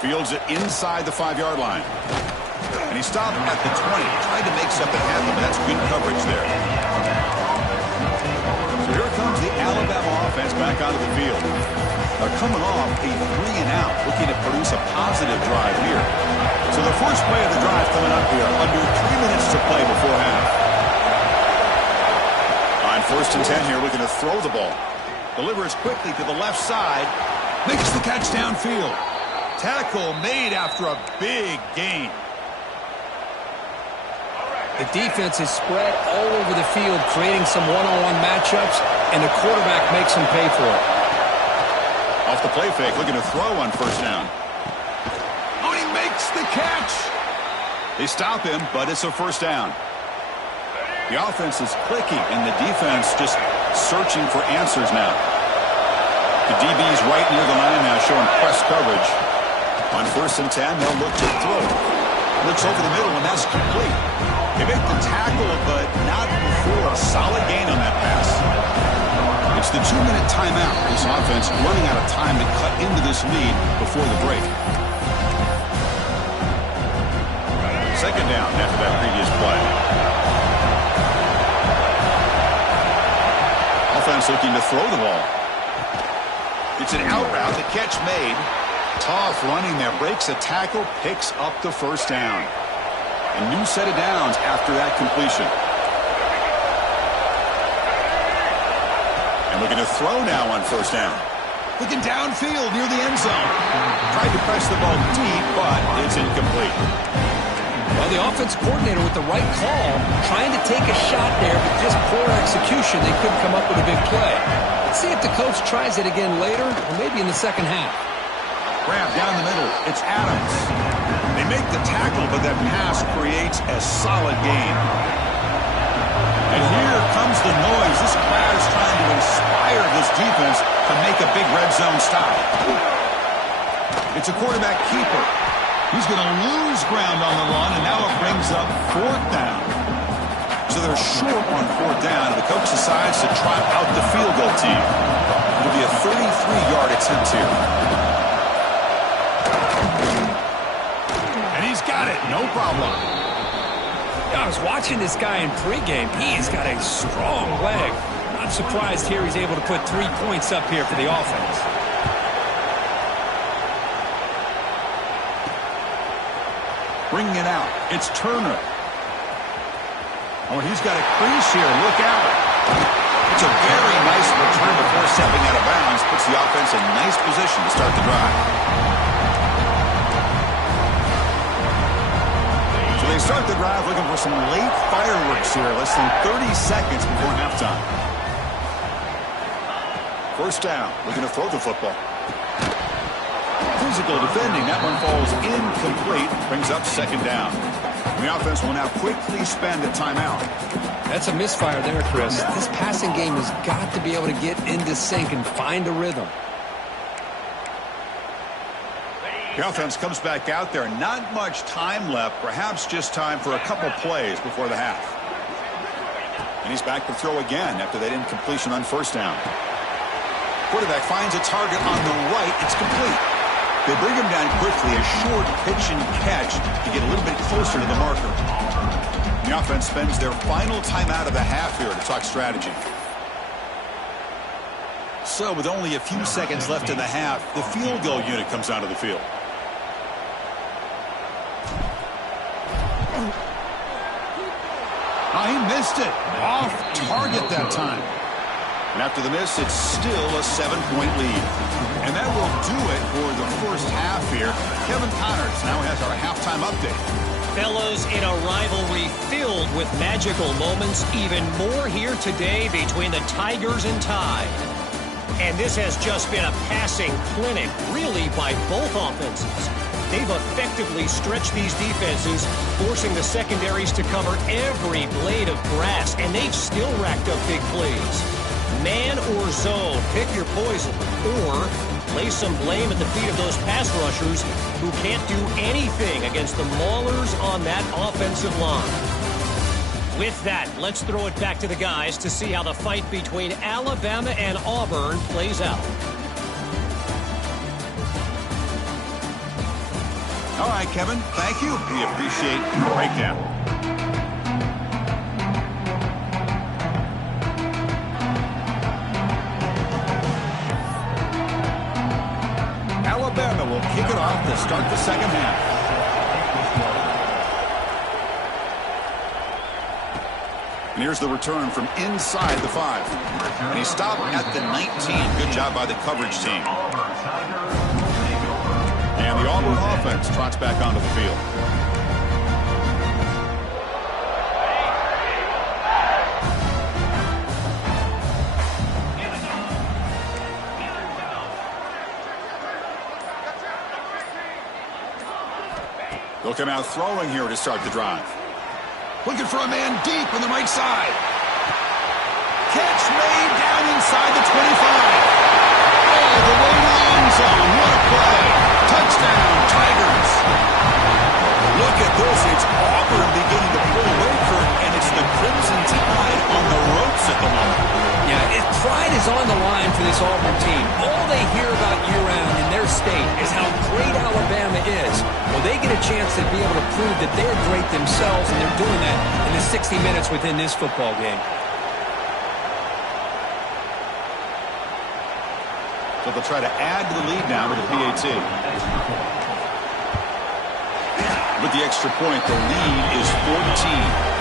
Fields it inside the 5-yard line. And he stopped at the 20. Tried to make something happen, but that's good coverage there. So here comes the Alabama offense back onto the field. They're coming off a 3-and-out, looking to produce a positive drive here. So the first play of the drive coming up here, under 3 minutes to play before half. On 1st and 10 here, looking to throw the ball. Delivers quickly to the left side. Makes the catch downfield. Tackle made after a big gain. The defense is spread all over the field, creating some one-on-one matchups, and the quarterback makes them pay for it. Off the play fake, looking to throw on 1st down. Oh, he makes the catch. They stop him, but it's a 1st down. The offense is clicking, and the defense just searching for answers now. The DB's right near the line now, showing press coverage. On 1st and 10, they'll look to throw. Looks over the middle, and that's complete. They make the tackle, but not before a solid gain on that pass. It's the 2-minute timeout. This offense running out of time to cut into this lead before the break. 2nd down after that previous play. Offense looking to throw the ball. It's an out route. The catch made. Tough running there. Breaks a tackle. Picks up the 1st down. A new set of downs after that completion. And looking to throw now on 1st down. Looking downfield near the end zone. Tried to press the ball deep, but it's incomplete. Well, the offense coordinator with the right call, trying to take a shot there, but just poor execution. They couldn't come up with a big play. Let's see if the coach tries it again later, or maybe in the second half. Grab down the middle. It's Adams. They make the tackle, but that pass creates a solid gain. And here comes the noise. This crowd is trying to inspire this defense to make a big red zone stop. It's a quarterback keeper. He's going to lose ground on the run, and now it brings up 4th down. So they're short on 4th down, and the coach decides to trot out the field goal team. It'll be a 33-yard attempt here. And he's got it, no problem. I was watching this guy in pregame. He's got a strong leg. Not surprised here he's able to put 3 points up here for the offense. Bringing it out, it's Turner. Oh, he's got a crease here. Look out. It's a very nice return before stepping out of bounds. Puts the offense in nice position to start the drive. So they start the drive looking for some late fireworks here. Less than 30 seconds before halftime. 1st down. Looking to throw the football. Physical defending. That one falls incomplete. Brings up 2nd down. The offense will now quickly spend a timeout. That's a misfire there, Chris. This passing game has got to be able to get into sync and find a rhythm. The offense comes back out there. Not much time left. Perhaps just time for a couple plays before the half. And he's back to throw again after that incompletion on 1st down. Quarterback finds a target on the right. It's complete. They bring him down quickly, a short pitch and catch to get a little bit closer to the marker. The offense spends their final timeout of the half here to talk strategy. So with only a few seconds left in the half, the field goal unit comes onto the field. Oh, he missed it. Off target that time. And after the miss, it's still a 7-point lead. And that will do it for the first half here. Kevin Connors now has our halftime update. Fellas, in a rivalry filled with magical moments, even more here today between the Tigers and Tide. And this has just been a passing clinic, really, by both offenses. They've effectively stretched these defenses, forcing the secondaries to cover every blade of grass, and they've still racked up big plays. Man or zone, pick your poison, or place some blame at the feet of those pass rushers who can't do anything against the maulers on that offensive line. With that, let's throw it back to the guys to see how the fight between Alabama and Auburn plays out. All right, Kevin, thank you. We appreciate the breakdown. Alabama will kick it off to start the second half. And here's the return from inside the 5. And he stopped at the 19. Good job by the coverage team. And the Auburn offense trots back onto the field. They'll come out throwing here to start the drive. Looking for a man deep on the right side. Catch made down inside the 25. All the way to the end zone. What a play. Touchdown, Tigers. Look at this. It's Auburn beginning to pull away from it, and it's the Crimson Tide on the ropes at the moment. Yeah, pride is on the line for this Auburn team. All they hear about year-round in their state is how great Alabama is. Well, they get a chance to be able to prove that they're great themselves, and they're doing that in the 60 minutes within this football game. So they'll try to add to the lead now with the PAT. With the extra point, the lead is 14.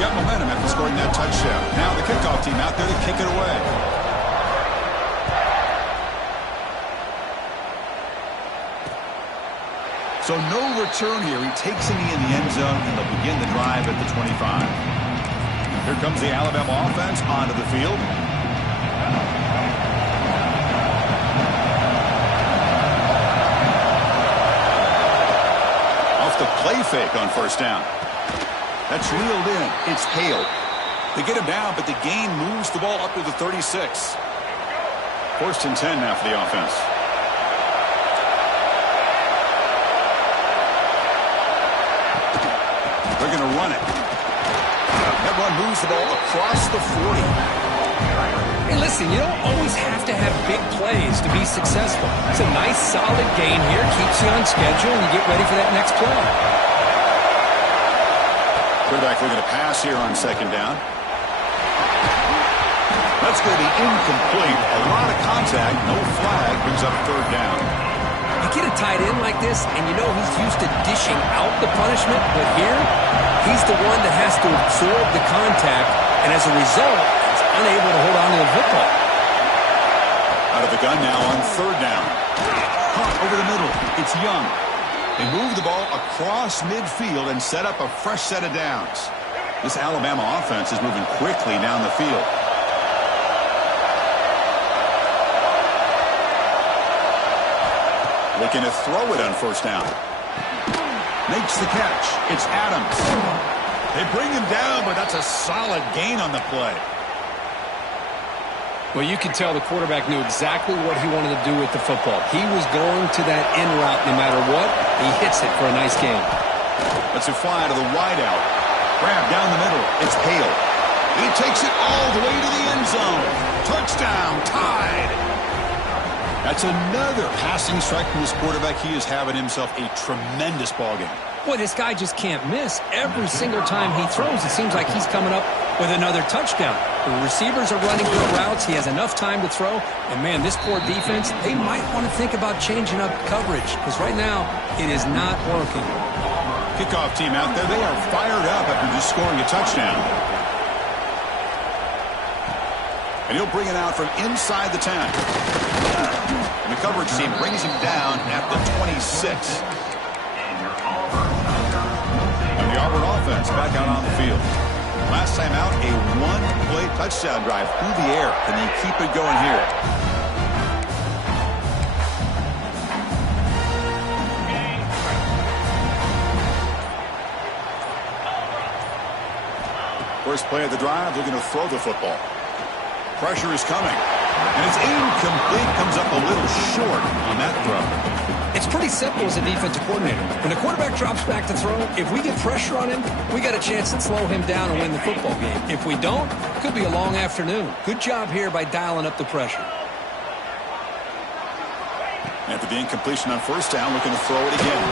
Got momentum after scoring that touchdown. Now the kickoff team out there to kick it away. So no return here. He takes it in the end zone, and they'll begin the drive at the 25. Here comes the Alabama offense onto the field. Off the play fake on first down. That's reeled in. It's Hale. They get him down, but the gain moves the ball up to the 36. First and 10 now for the offense. They're going to run it. That run moves the ball across the 40. Hey, listen, you don't always have to have big plays to be successful. It's a nice, solid gain here. Keeps you on schedule, and you get ready for that next play. Quarterback looking to pass here on second down. That's going to be incomplete. A lot of contact. No flag. Brings up third down. You get a tight end like this, and you know he's used to dishing out the punishment, but here, he's the one that has to absorb the contact, and as a result, he's unable to hold on to the football. Out of the gun now on third down. Caught over the middle. It's Young. They move the ball across midfield and set up a fresh set of downs. This Alabama offense is moving quickly down the field. Looking to throw it on first down. Makes the catch. It's Adams. They bring him down, but that's a solid gain on the play. Well, you can tell the quarterback knew exactly what he wanted to do with the football. He was going to that in route no matter what. He hits it for a nice gain. Let's it fly to the wideout. Grab down the middle. It's Hale. He takes it all the way to the end zone. Touchdown, tied. That's another passing strike from this quarterback. He is having himself a tremendous ball game. Boy, this guy just can't miss. Every single time he throws, it seems like he's coming up with another touchdown. The receivers are running good routes. He has enough time to throw. And, man, this poor defense, they might want to think about changing up coverage because right now it is not working. Kickoff team out there. They are fired up after just scoring a touchdown. And he'll bring it out from inside the 10. And the coverage team brings him down at the 26. And the Auburn offense back out on the field. Last time out, a one-play touchdown drive through the air. Can they keep it going here? First play of the drive, looking to throw the football. Pressure is coming. And it's incomplete, comes up a little short on that throw. It's pretty simple as a defensive coordinator. When the quarterback drops back to throw, if we get pressure on him, we got a chance to slow him down and win the football game. If we don't, it could be a long afternoon. Good job here by dialing up the pressure. After the incompletion on first down, looking to throw it again.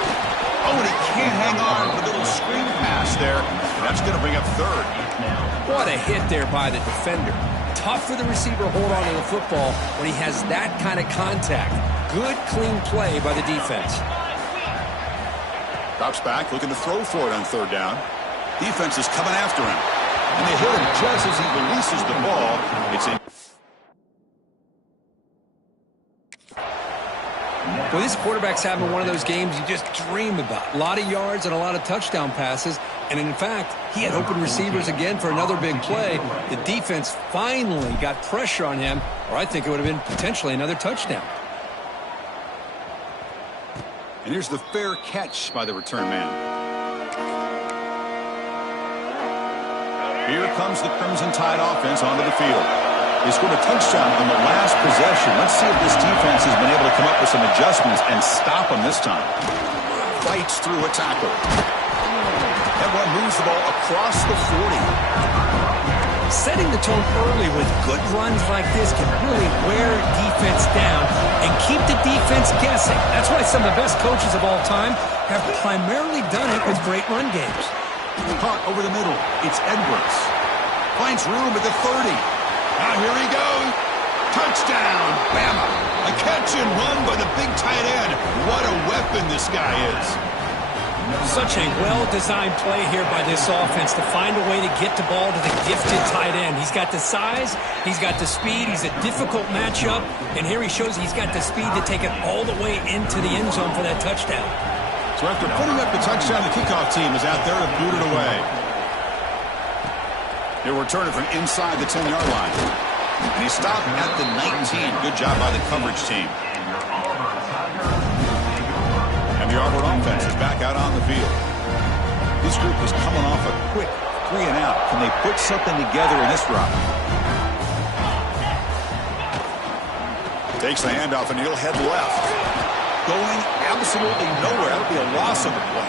Oh, and he can't hang on for the little screen pass there. And that's going to bring up third. What a hit there by the defender. Tough for the receiver to hold on to the football when he has that kind of contact. Good, clean play by the defense. Drops back, looking to throw for it on third down. Defense is coming after him. And they hit him just as he releases the ball. It's in. Well, this quarterback's having one of those games you just dream about. A lot of yards and a lot of touchdown passes. And in fact, he had open receivers again for another big play. The defense finally got pressure on him, or I think it would have been potentially another touchdown. And here's the fair catch by the return man. Here comes the Crimson Tide offense onto the field. They scored a touchdown on the last possession. Let's see if this defense has been able to come up with some adjustments and stop them this time. Fights through a tackle. That one moves the ball across the 40. Setting the tone early with good runs like this can really wear defense down and keep the defense guessing. That's why some of the best coaches of all time have primarily done it with great run games. Caught over the middle. It's Edwards. Finds room at the 30. Now here he goes. Touchdown, Bama. A catch and run by the big tight end. What a weapon this guy is. Such a well-designed play here by this offense to find a way to get the ball to the gifted tight end. He's got the size, he's got the speed, he's a difficult matchup, and here he shows he's got the speed to take it all the way into the end zone for that touchdown. So after putting up the touchdown, the kickoff team is out there to boot it away. He'll return it from inside the 10-yard line. And he stopped at the 19. Good job by the coverage team. And the Auburn offense is back out on the field. This group is coming off a quick 3-and-out. Can they put something together in this drive? Takes the handoff, and he'll head left. Going absolutely nowhere. That'll be a loss of the play.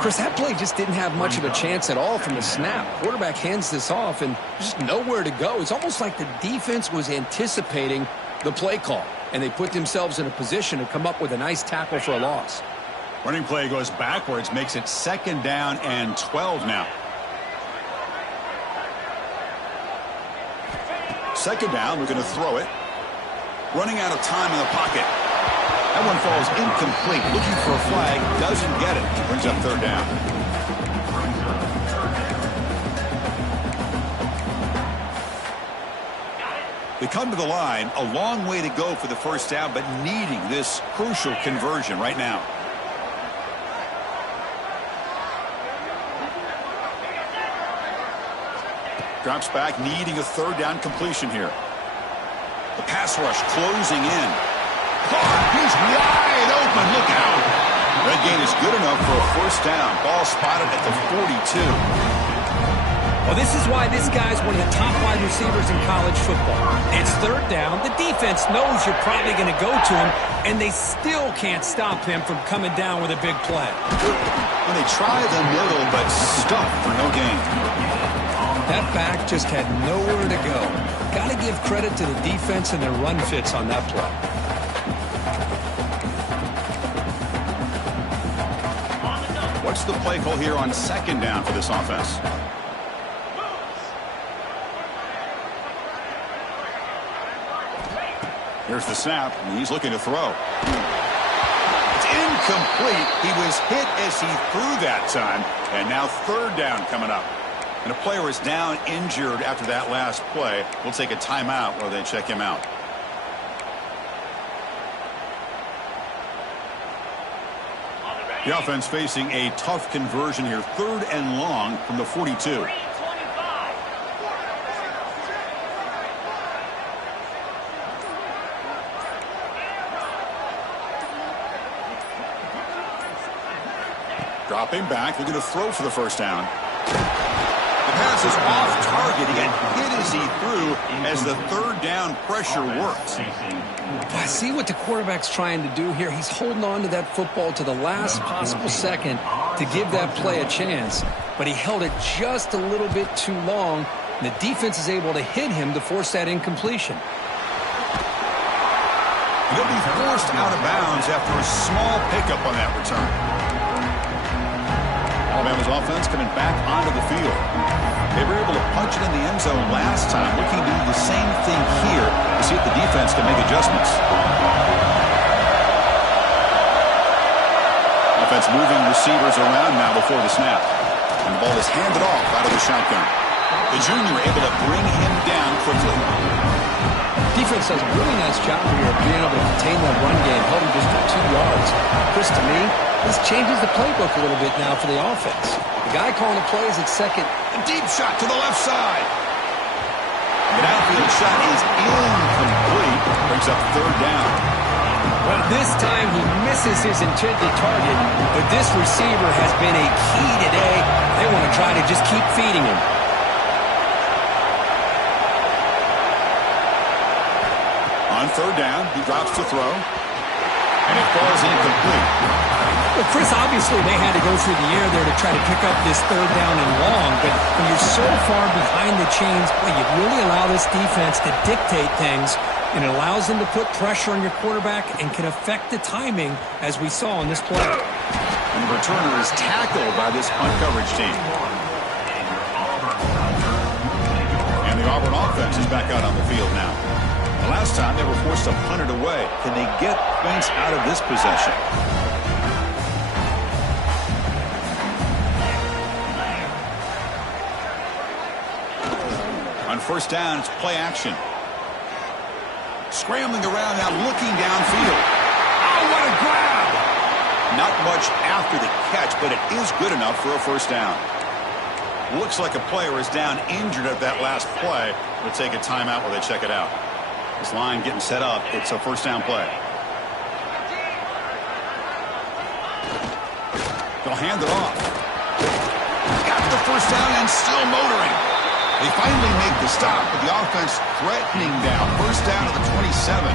Chris, that play just didn't have much of a chance at all from the snap. Quarterback hands this off, and just nowhere to go. It's almost like the defense was anticipating the play call, and they put themselves in a position to come up with a nice tackle for a loss. Running play goes backwards, makes it 2nd down and 12 now. 2nd down, we're going to throw it. Running out of time in the pocket. That one falls incomplete. Looking for a flag, doesn't get it. Brings up 3rd down. They come to the line, a long way to go for the 1st down, but needing this crucial conversion right now. Drops back, needing a 3rd down completion here. The pass rush closing in. Caught, he's wide open, look out. That gain is good enough for a 1st down. Ball spotted at the 42. Well, this is why this guy's one of the top wide receivers in college football. It's 3rd down. The defense knows you're probably going to go to him, and they still can't stop him from coming down with a big play. And they try the middle, but stuffed for no gain. That back just had nowhere to go. Got to give credit to the defense and their run fits on that play. What's the play call here on 2nd down for this offense? Here's the snap, and he's looking to throw. It's incomplete. He was hit as he threw that time, and now 3rd down coming up. And a player is down injured after that last play. We'll take a timeout while they check him out. The offense facing a tough conversion here. 3rd and long from the 42. Dropping back, looking to throw for the 1st down. The pass is off target. He got hit as he threw as the 3rd down pressure works. I see what the quarterback's trying to do here. He's holding on to that football to the last possible second to give that play a chance, but he held it just a little bit too long, and the defense is able to hit him to force that incompletion. He'll be forced out of bounds after a small pickup on that return. Alabama's offense coming back onto the field. They were able to punch it in the end zone last time, looking to do the same thing here to see if the defense can make adjustments. Offense moving receivers around now before the snap. And the ball is handed off out of the shotgun. The junior able to bring him down quickly. Defense does a really nice job here of being able to contain that run game, held him just for 2 yards. Chris, to me, this changes the playbook a little bit now for the offense. The guy calling the plays at 2nd. A deep shot to the left side. The downfield shot is incomplete. Brings up 3rd down. Well, this time he misses his intended target, but this receiver has been a key today. They want to try to just keep feeding him. On 3rd down, he drops to throw, and it falls incomplete. Well, Chris, obviously they had to go through the air there to try to pick up this 3rd down and long, but when you're so far behind the chains, boy, you really allow this defense to dictate things, and it allows them to put pressure on your quarterback and can affect the timing, as we saw in this play. And the returner is tackled by this punt coverage team. And the Auburn offense is back out on the field now. The last time they were forced to punt it away. Can they get points out of this possession? On 1st down, it's play action. Scrambling around now, looking downfield. Oh, what a grab! Not much after the catch, but it is good enough for a 1st down. Looks like a player is down injured at that last play. We'll take a timeout while they check it out. This line getting set up. It's a 1st down play. They'll hand it off. a first down and still motoring. They finally make the stop, but the offense threatening down. First down at the 27.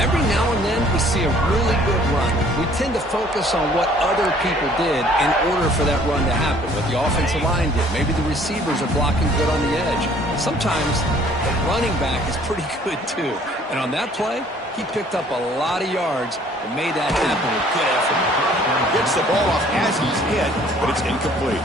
Every now and then, we see a really good run. We tend to focus on what other people did in order for that run to happen, what the offensive line did. Maybe the receivers are blocking good on the edge. Sometimes the running back is pretty good, too. And on that play, he picked up a lot of yards and made that happen with good effort. Gets the ball off as he's hit, but it's incomplete.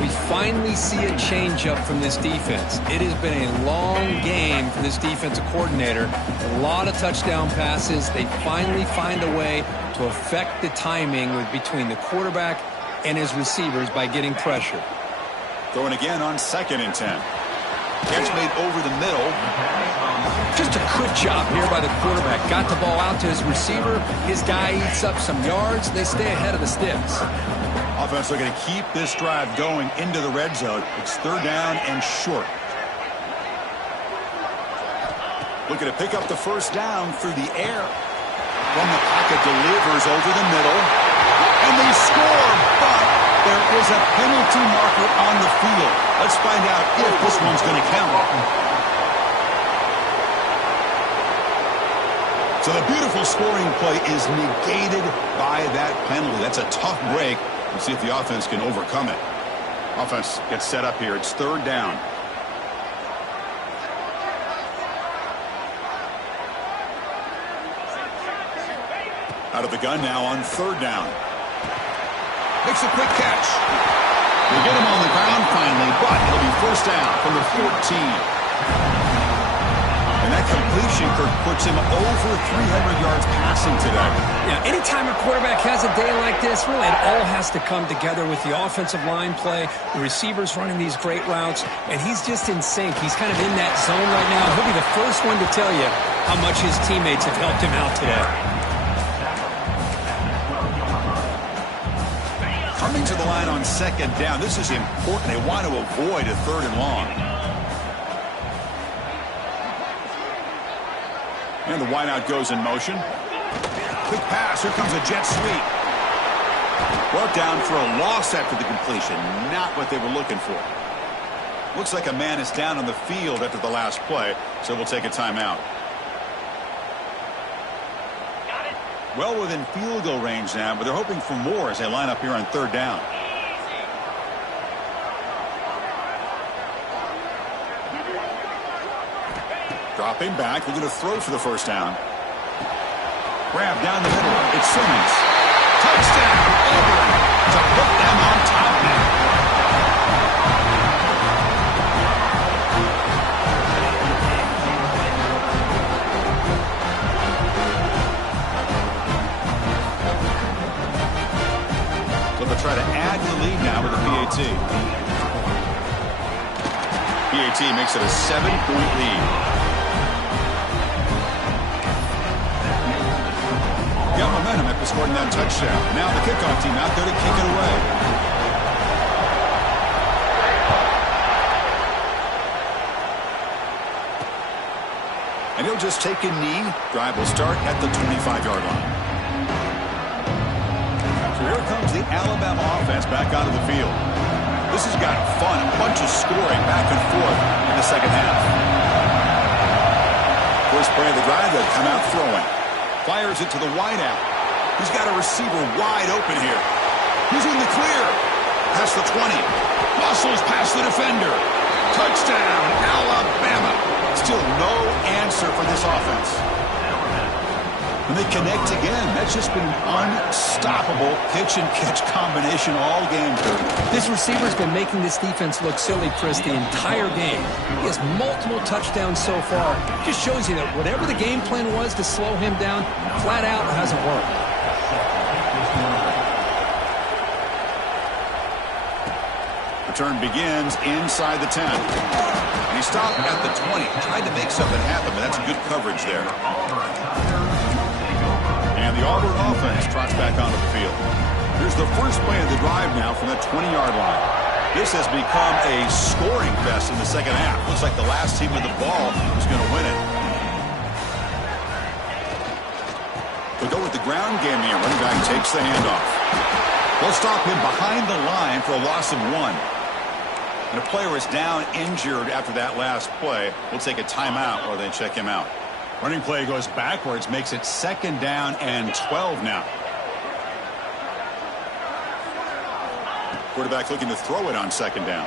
We finally see a change-up from this defense. It has been a long game for this defensive coordinator. A lot of touchdown passes. They finally find a way to affect the timing between the quarterback and his receivers by getting pressure. Throwing again on 2nd and 10. Catch made over the middle. Just a good job here by the quarterback. Got the ball out to his receiver. His guy eats up some yards. They stay ahead of the sticks. Offense looking to keep this drive going into the red zone. It's 3rd down and short. Looking to pick up the first down through the air. From the pocket, delivers over the middle. And they score, but there is a penalty marker on the field. Let's find out if this one's going to count. So the beautiful scoring play is negated by that penalty. That's a tough break. We'll see if the offense can overcome it. Offense gets set up here. It's 3rd down. Out of the gun now on 3rd down. Makes a quick catch. They get him on the ground finally, but it'll be first down from the 14. And that completion, Kirk, puts him over 300 yards passing today. Yeah, anytime a quarterback has a day like this, really it all has to come together with the offensive line play, the receivers running these great routes, and he's just in sync. He's kind of in that zone right now. He'll be the first one to tell you how much his teammates have helped him out today. Coming to the line on 2nd down. This is important. They want to avoid a 3rd and long. And the wideout goes in motion. Quick pass. Here comes a jet sweep. Brought down for a loss after the completion. Not what they were looking for. Looks like a man is down on the field after the last play, so we'll take a timeout. Well within field goal range now, but they're hoping for more as they line up here on 3rd down. Dropping back, looking to throw for the first down. Grab down the middle. It's Simmons. Touchdown, Auburn, to put them on top now. So they'll try to add to the lead now with a PAT. PAT makes it a 7-point lead. Got momentum after scoring that touchdown. Now the kickoff team out there to kick it away. And he'll just take a knee. Drive will start at the 25-yard line. So here comes the Alabama offense back onto the field. This has got fun. A bunch of scoring back and forth in the second half. First play of the drive, they'll come out throwing. Fires it to the wideout. He's got a receiver wide open here. He's in the clear. Past the 20. Muscles past the defender. Touchdown, Alabama. Still no answer for this offense. And they connect again. That's just been an unstoppable pitch-and-catch combination all game. This receiver's been making this defense look silly, Chris, the entire game. He has multiple touchdowns so far. Just shows you that whatever the game plan was to slow him down, flat out hasn't worked. Return begins inside the 10. And he stopped at the 20. Tried to make something happen, but that's good coverage there. And the Auburn offense trots back onto the field. Here's the first play of the drive now from the 20-yard line. This has become a scoring fest in the second half. Looks like the last team with the ball is going to win it. They'll go with the ground game here. Running back takes the handoff. They'll stop him behind the line for a loss of 1. And a player is down injured after that last play. We'll take a timeout or they check him out. Running play goes backwards, makes it 2nd down and 12 now. Quarterback looking to throw it on 2nd down.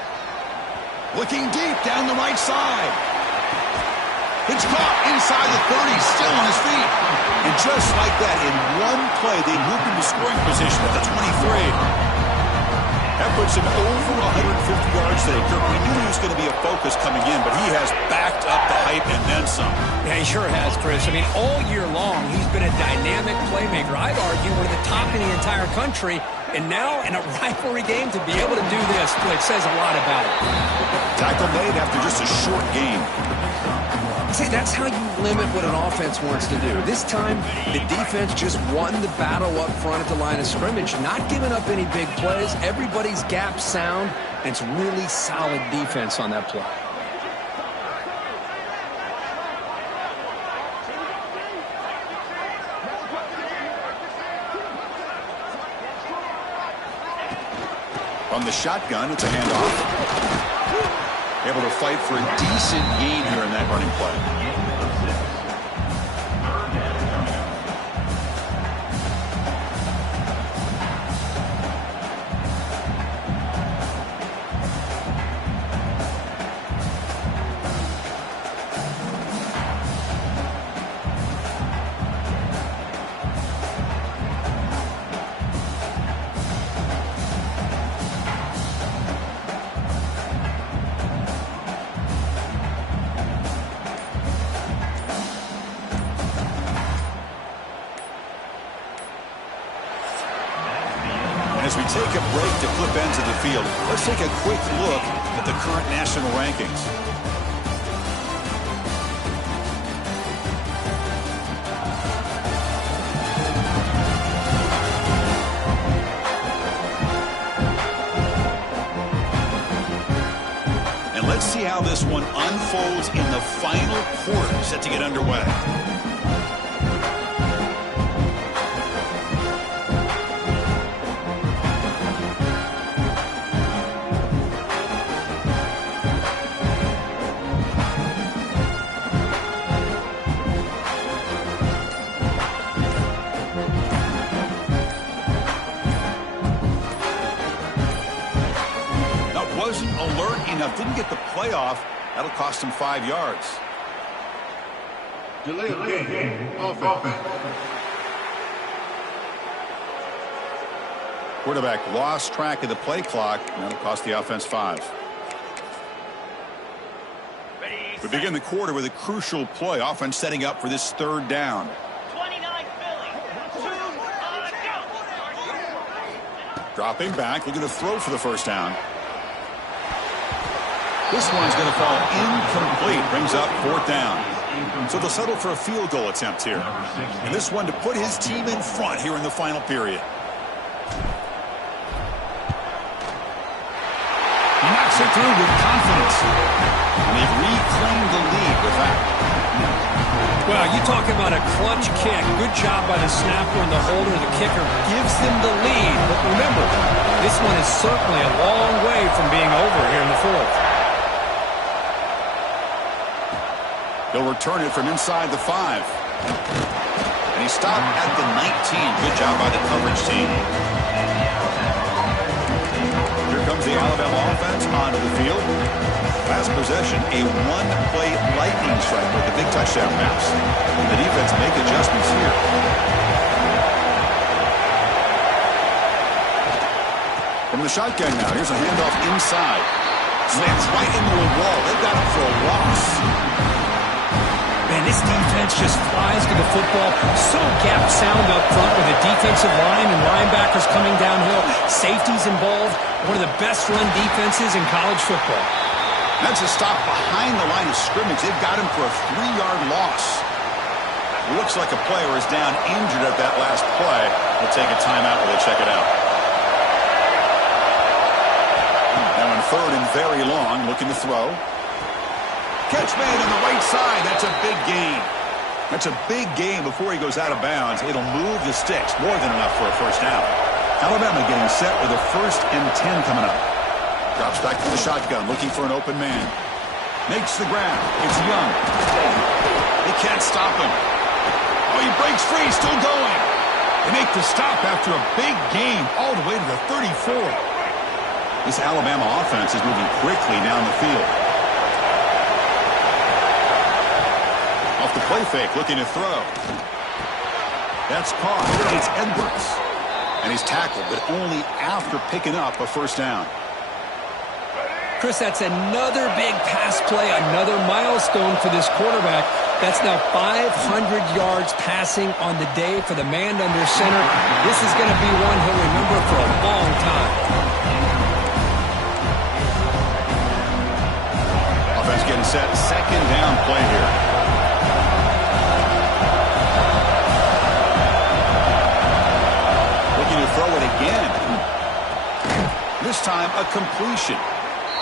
Looking deep down the right side. It's caught inside the 30, still on his feet. And just like that, in one play, they moved into scoring position at the 23. That puts him over 150 yards today. Kirk, we knew he was going to be a focus coming in, but he has backed up the hype and then some. Yeah, he sure has, Chris. I mean, all year long, he's been a dynamic playmaker. I'd argue one of the top in the entire country. And now, in a rivalry game, to be able to do this, it says a lot about it. Tackle made after just a short game. See, that's how you limit what an offense wants to do. This time, the defense just won the battle up front at the line of scrimmage, not giving up any big plays. Everybody's gap sound, and it's really solid defense on that play. From the shotgun, it's a handoff. Able to fight for a decent gain here in that running play. As we take a break to flip ends of the field, let's take a quick look at the current national rankings. And let's see how this one unfolds in the final quarter set to get underway. Wasn't alert enough, didn't get the playoff. That'll cost him 5 yards. Delay of game. Offense. Quarterback lost track of the play clock, and that'll cost the offense 5. We begin the quarter with a crucial play. Offense setting up for this 3rd down. 29 Philly. 2 go. Dropping back, looking to throw for the 1st down. This one's going to fall incomplete. Brings up 4th down. So they'll settle for a field goal attempt here. And this one to put his team in front here in the final period. He knocks it through with confidence. And they've reclaimed the lead with that. Well, you talk about a clutch kick. Good job by the snapper and the holder. The kicker gives them the lead. But remember, this one is certainly a long way from being over here in the 4th. He'll return it from inside the 5. And he stopped at the 19. Good job by the coverage team. Here comes the Alabama offense onto the field. Last possession, a one-play lightning strike with the big touchdown pass. And the defense make adjustments here. From the shotgun now, here's a handoff inside. Slams right into a wall. They've got him for a loss. Man, this defense just flies to the football. So gap sound up front with the defensive line and linebackers coming downhill. Safeties involved. One of the best run defenses in college football. That's a stop behind the line of scrimmage. They've got him for a 3-yard loss. Looks like a player is down injured at that last play. We'll take a timeout while they check it out. Now in 3rd and very long, looking to throw. Catch made on the right side. That's a big gain. That's a big gain before he goes out of bounds. It'll move the sticks. More than enough for a 1st down. Alabama getting set with a 1st and 10 coming up. Drops back to the shotgun, looking for an open man. Makes the grab. It's Young. They can't stop him. Oh, he breaks free, still going. They make the stop after a big gain all the way to the 34. This Alabama offense is moving quickly down the field. Off the play fake, looking to throw. That's caught. It's Edwards. And he's tackled, but only after picking up a 1st down. Chris, that's another big pass play, another milestone for this quarterback. That's now 500 yards passing on the day for the man under center. This is going to be one he'll remember for a long time. Offense getting set. 2nd down play here. Looking to throw it again. This time a completion.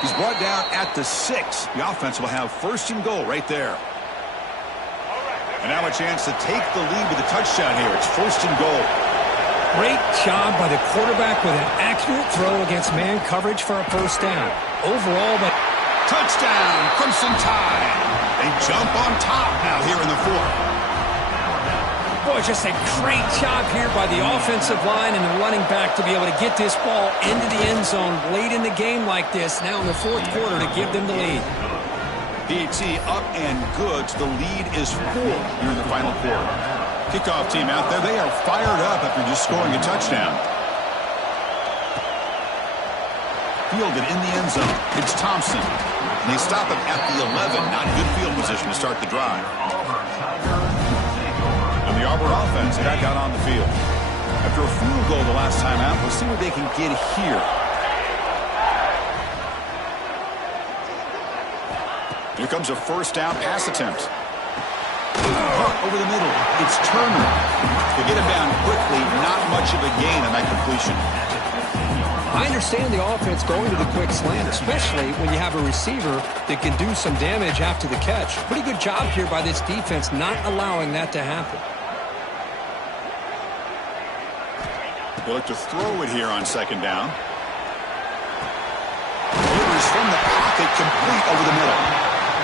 He's brought down at the 6. The offense will have 1st and goal right there. And now a chance to take the lead with a touchdown here. It's 1st and goal. Great job by the quarterback with an accurate throw against man coverage for a 1st down. Overall, but touchdown, Crimson Tide. They jump on top now here in the 4th. boy, just a great job here by the offensive line and the running back to be able to get this ball into the end zone late in the game like this, now in the 4th quarter, to give them the lead. PAT up and good. The lead is 4 here in the final quarter. Kickoff team out there. They are fired up after just scoring a touchdown. Fielded in the end zone. It's Thompson. And they stop him at the 11. Not good field position to start the drive. And the Auburn offense back out on the field. After a field goal the last time out, we'll see what they can get here. Here comes a 1st down pass attempt. Over the middle. It's Turner. They get him down quickly. Not much of a gain on that completion. I understand the offense going to the quick slant, especially when you have a receiver that can do some damage after the catch. Pretty good job here by this defense not allowing that to happen. They look to throw it here on 2nd down. Delivers from the pocket, complete over the middle.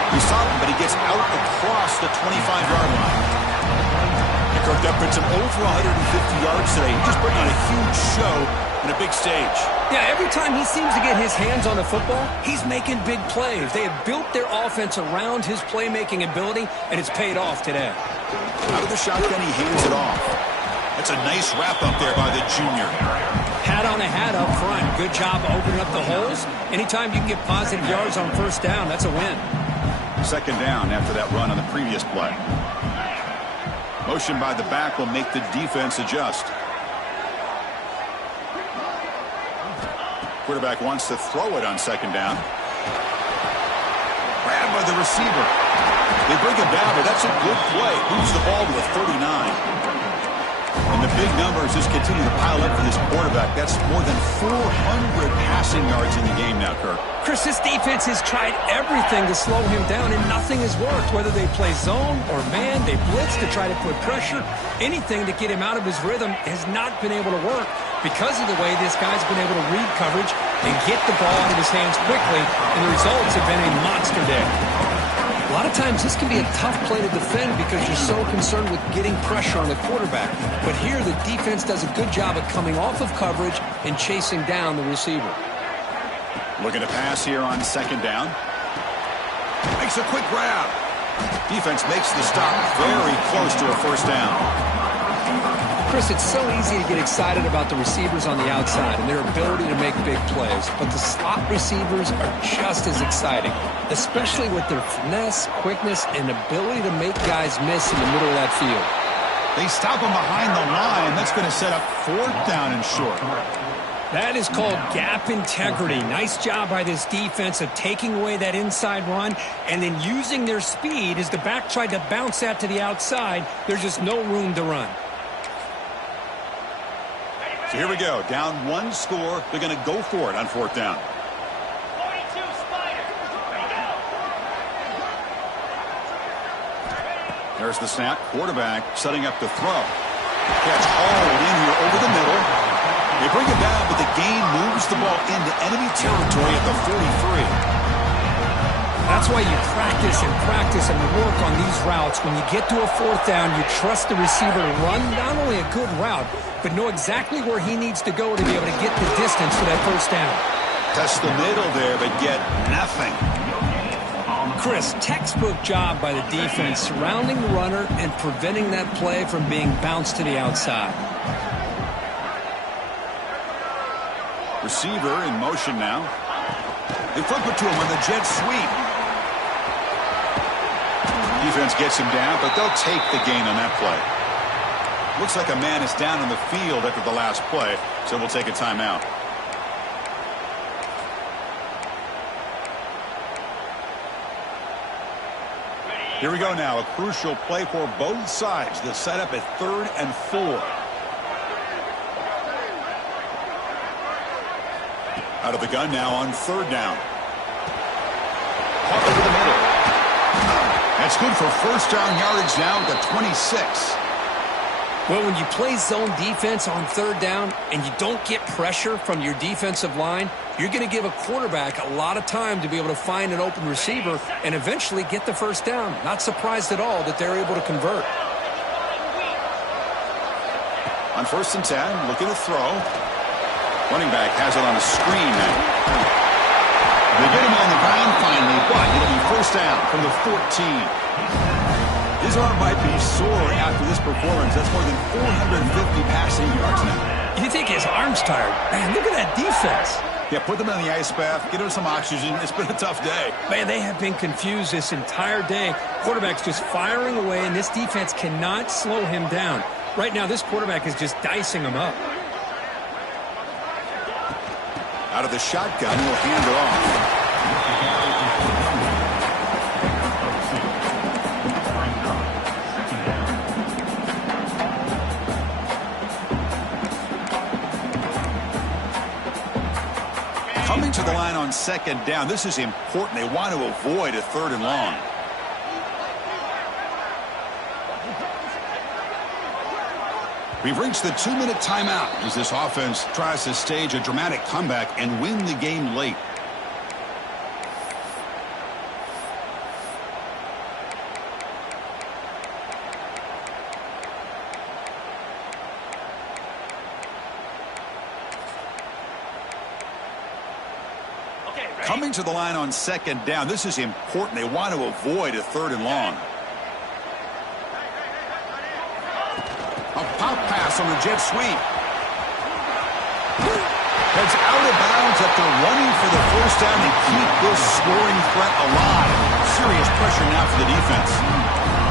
He saw him, but he gets out across the 25-yard line. And Kirk, that puts him over 150 yards today. He just put on a huge show in a big stage. Yeah, every time he seems to get his hands on the football, he's making big plays. They have built their offense around his playmaking ability, and it's paid off today. Out of the shotgun, he hands it off. That's a nice wrap up there by the junior. Hat on a hat up front. Good job opening up the holes. Anytime you can get positive yards on 1st down, that's a win. 2nd down after that run on the previous play. Motion by the back will make the defense adjust. Quarterback wants to throw it on 2nd down. Grabbed by the receiver. They bring him down, but that's a good play. Moves the ball to the 39. And the big numbers just continue to pile up for this quarterback. That's more than 400 passing yards in the game now, Kirk. Chris, this defense has tried everything to slow him down, and nothing has worked. Whether they play zone or man, they blitz to try to put pressure. Anything to get him out of his rhythm has not been able to work because of the way this guy's been able to read coverage and get the ball out of his hands quickly, and the results have been a monster day. A lot of times this can be a tough play to defend because you're so concerned with getting pressure on the quarterback. But here the defense does a good job of coming off of coverage and chasing down the receiver. Looking to pass here on 2nd down. Makes a quick grab. Defense makes the stop very close to a 1st down. Chris, it's so easy to get excited about the receivers on the outside and their ability to make big plays, but the slot receivers are just as exciting, especially with their finesse, quickness, and ability to make guys miss in the middle of that field. They stop him behind the line. That's going to set up 4th down and short. That is called gap integrity. Nice job by this defense of taking away that inside run and then using their speed as the back tried to bounce that to the outside. There's just no room to run. So here we go. Down 1 score. They're going to go for it on 4th down. 42, Spider. There's the snap. Quarterback setting up the throw. Catch hauled in here over the middle. They bring it down, but the gain moves the ball into enemy territory at the 43. That's why you practice and work on these routes. When you get to a fourth down, you trust the receiver to run not only a good route, but know exactly where he needs to go to be able to get the distance for that first down. Touch the middle there, but get nothing. Chris, textbook job by the defense, surrounding the runner and preventing that play from being bounced to the outside. Receiver in motion now. They flip it to him on the jet sweep. Defense gets him down, but they'll take the gain on that play. Looks like a man is down on the field after the last play, so we'll take a timeout. Here we go now, a crucial play for both sides. The setup at 3rd and 4. Out of the gun now on 3rd down. Pop over the middle. That's good for first down yardage now at the 26. Well, when you play zone defense on 3rd down and you don't get pressure from your defensive line, you're going to give a quarterback a lot of time to be able to find an open receiver and eventually get the first down. Not surprised at all that they're able to convert. On 1st and 10, looking to throw. Running back has it on a screen now. They get him on the ground finally, but it'll be first down from the 14. His arm might be sore after this performance. That's more than 450 passing yards now. You think his arm's tired? Man, look at that defense. Yeah, put them in the ice bath, get him some oxygen. It's been a tough day. Man, they have been confused this entire day. Quarterback's just firing away, and this defense cannot slow him down. Right now, this quarterback is just dicing him up. Out of the shotgun, he'll hand it off. Coming to the line on 2nd down. This is important. They want to avoid a 3rd and long. We've reached the 2-minute timeout as this offense tries to stage a dramatic comeback and win the game late. Coming to the line on 2nd down. This is important. They want to avoid a 3rd and long. A pop pass on the jet sweep. That's out of bounds after running for the first down to keep this scoring threat alive. Serious pressure now for the defense.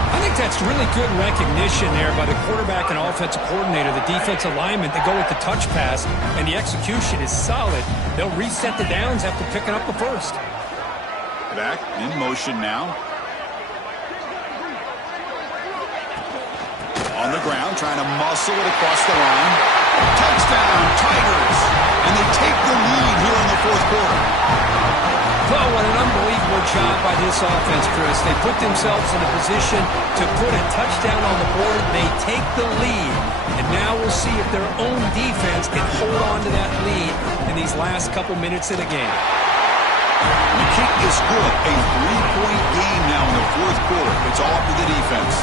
I think that's really good recognition there by the quarterback and offensive coordinator, the defensive lineman, to go with the touch pass, and the execution is solid. They'll reset the downs after picking up the first. Back in motion now. On the ground, trying to muscle it across the line. Touchdown, Tigers! And they take the lead here in the 4th quarter. Oh, what an unbelievable job by this offense, Chris. They put themselves in a position to put a touchdown on the board. They take the lead. And now we'll see if their own defense can hold on to that lead in these last couple minutes of the game. The kick is good. A 3-point game now in the 4th quarter. It's all up to the defense.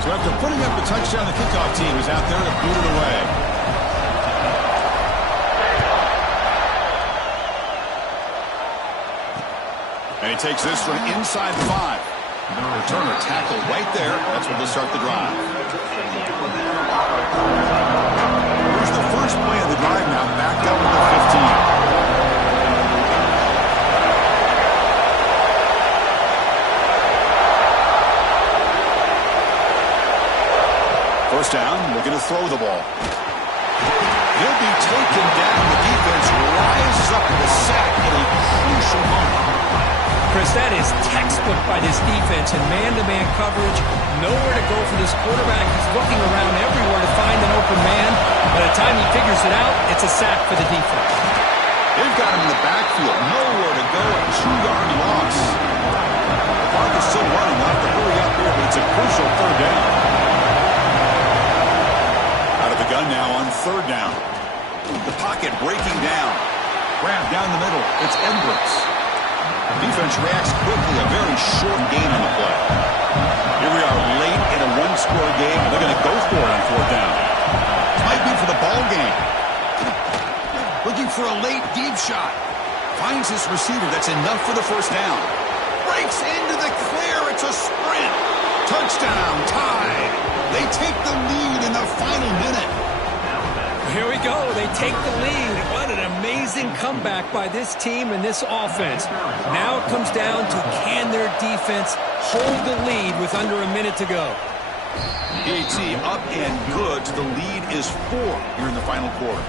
So after putting up a touchdown, the kickoff team is out there to boot it away. And he takes this from inside the 5. Returner tackled right there. That's where they'll start the drive. Here's the first play of the drive now, back up to the 15. First down, looking to throw the ball. He'll be taken down. The defense rises up with a sack at a crucial moment. Chris, that is textbook by this defense in man-to-man coverage. Nowhere to go for this quarterback. He's looking around everywhere to find an open man. By the time he figures it out, it's a sack for the defense. They've got him in the backfield. Nowhere to go. A 2-yard loss. The clock is still running. They'll have to hurry up here, but it's a crucial 3rd down. pocket breaking down. Grab down the middle. It's Edwards. Defense reacts quickly. A very short gain on the play. Here we are late in a one-score game. They're going to go for it on fourth down. Might be for the ball game. Looking for a late deep shot. Finds his receiver. That's enough for the first down. Breaks into the clear. It's a sprint. Touchdown. Tied. They take the lead in the final minute. Here we go. They take the lead. What an amazing comeback by this team and this offense. Now it comes down to can their defense hold the lead with under a minute to go. PAT up and good. The lead is 4 here in the final quarter.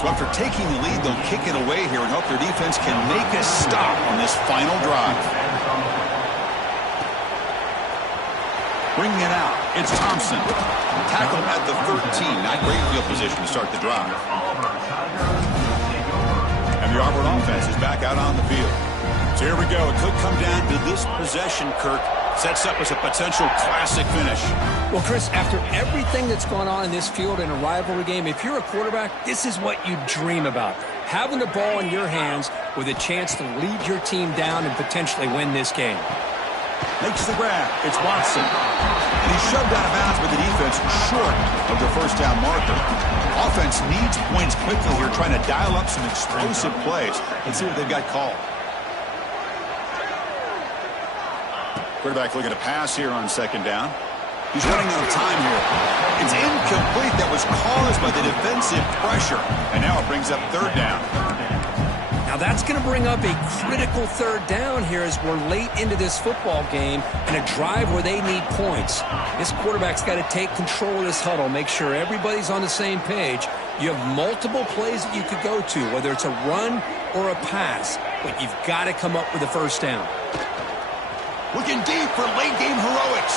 So after taking the lead, they'll kick it away here and hope their defense can make a stop on this final drive. Bringing it out, it's Thompson. Tackled at the 13. Not great field position to start the drive. And the Auburn offense is back out on the field. So here we go. It could come down to this possession, Kirk. Sets up as a potential classic finish. Well, Chris, after everything that's gone on in this field in a rivalry game, if you're a quarterback, this is what you dream about. Having the ball in your hands with a chance to lead your team down and potentially win this game. Makes the grab. It's Watson. And he's shoved out of bounds with the defense short of the first down marker. Offense needs points quickly here, trying to dial up some explosive plays. Let's see what they've got called. Quarterback looking to pass here on second down. He's running out of time here. It's incomplete. That was caused by the defensive pressure. And now it brings up third down. Now that's going to bring up a critical third down here as we're late into this football game and a drive where they need points. This quarterback's got to take control of this huddle, make sure everybody's on the same page. You have multiple plays that you could go to, whether it's a run or a pass, but you've got to come up with a first down. Looking deep for late game heroics.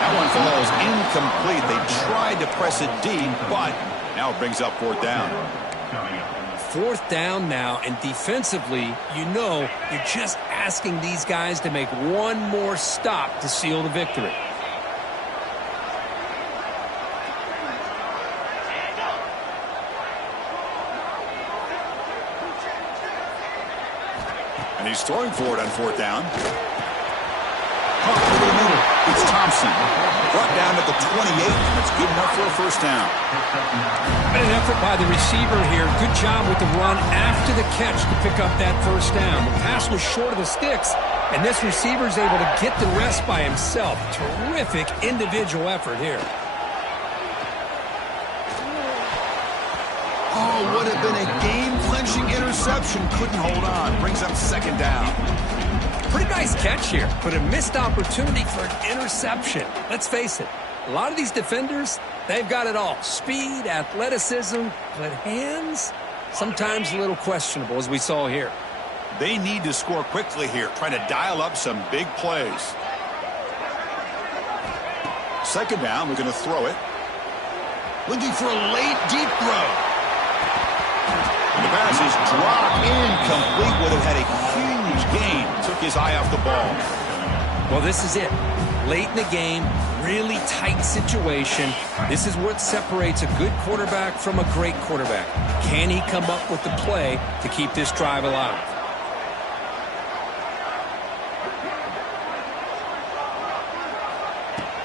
That one falls incomplete. They tried to press it deep, but now it brings up fourth down. Fourth down now, and defensively, you know, you're just asking these guys to make one more stop to seal the victory. And he's throwing for it on fourth down. Pump over the middle. It's Thompson. Brought down at the 28, and it's good enough for a first down. But an effort by the receiver here. Good job with the run after the catch to pick up that first down. The pass was short of the sticks, and this receiver is able to get the rest by himself. Terrific individual effort here. Oh, would have been a game-clinching interception. Couldn't hold on. Brings up second down. Pretty nice catch here, but a missed opportunity for an interception. Let's face it, a lot of these defenders, they've got it all. Speed, athleticism, but hands, sometimes a little questionable, as we saw here. They need to score quickly here, trying to dial up some big plays. Second down, we're going to throw it. Looking for a late deep throw. And the pass is dropped incomplete. Would have had a huge gain. Took his eye off the ball. Well, this is it. Late in the game, really tight situation. This is what separates a good quarterback from a great quarterback. Can he come up with the play to keep this drive alive?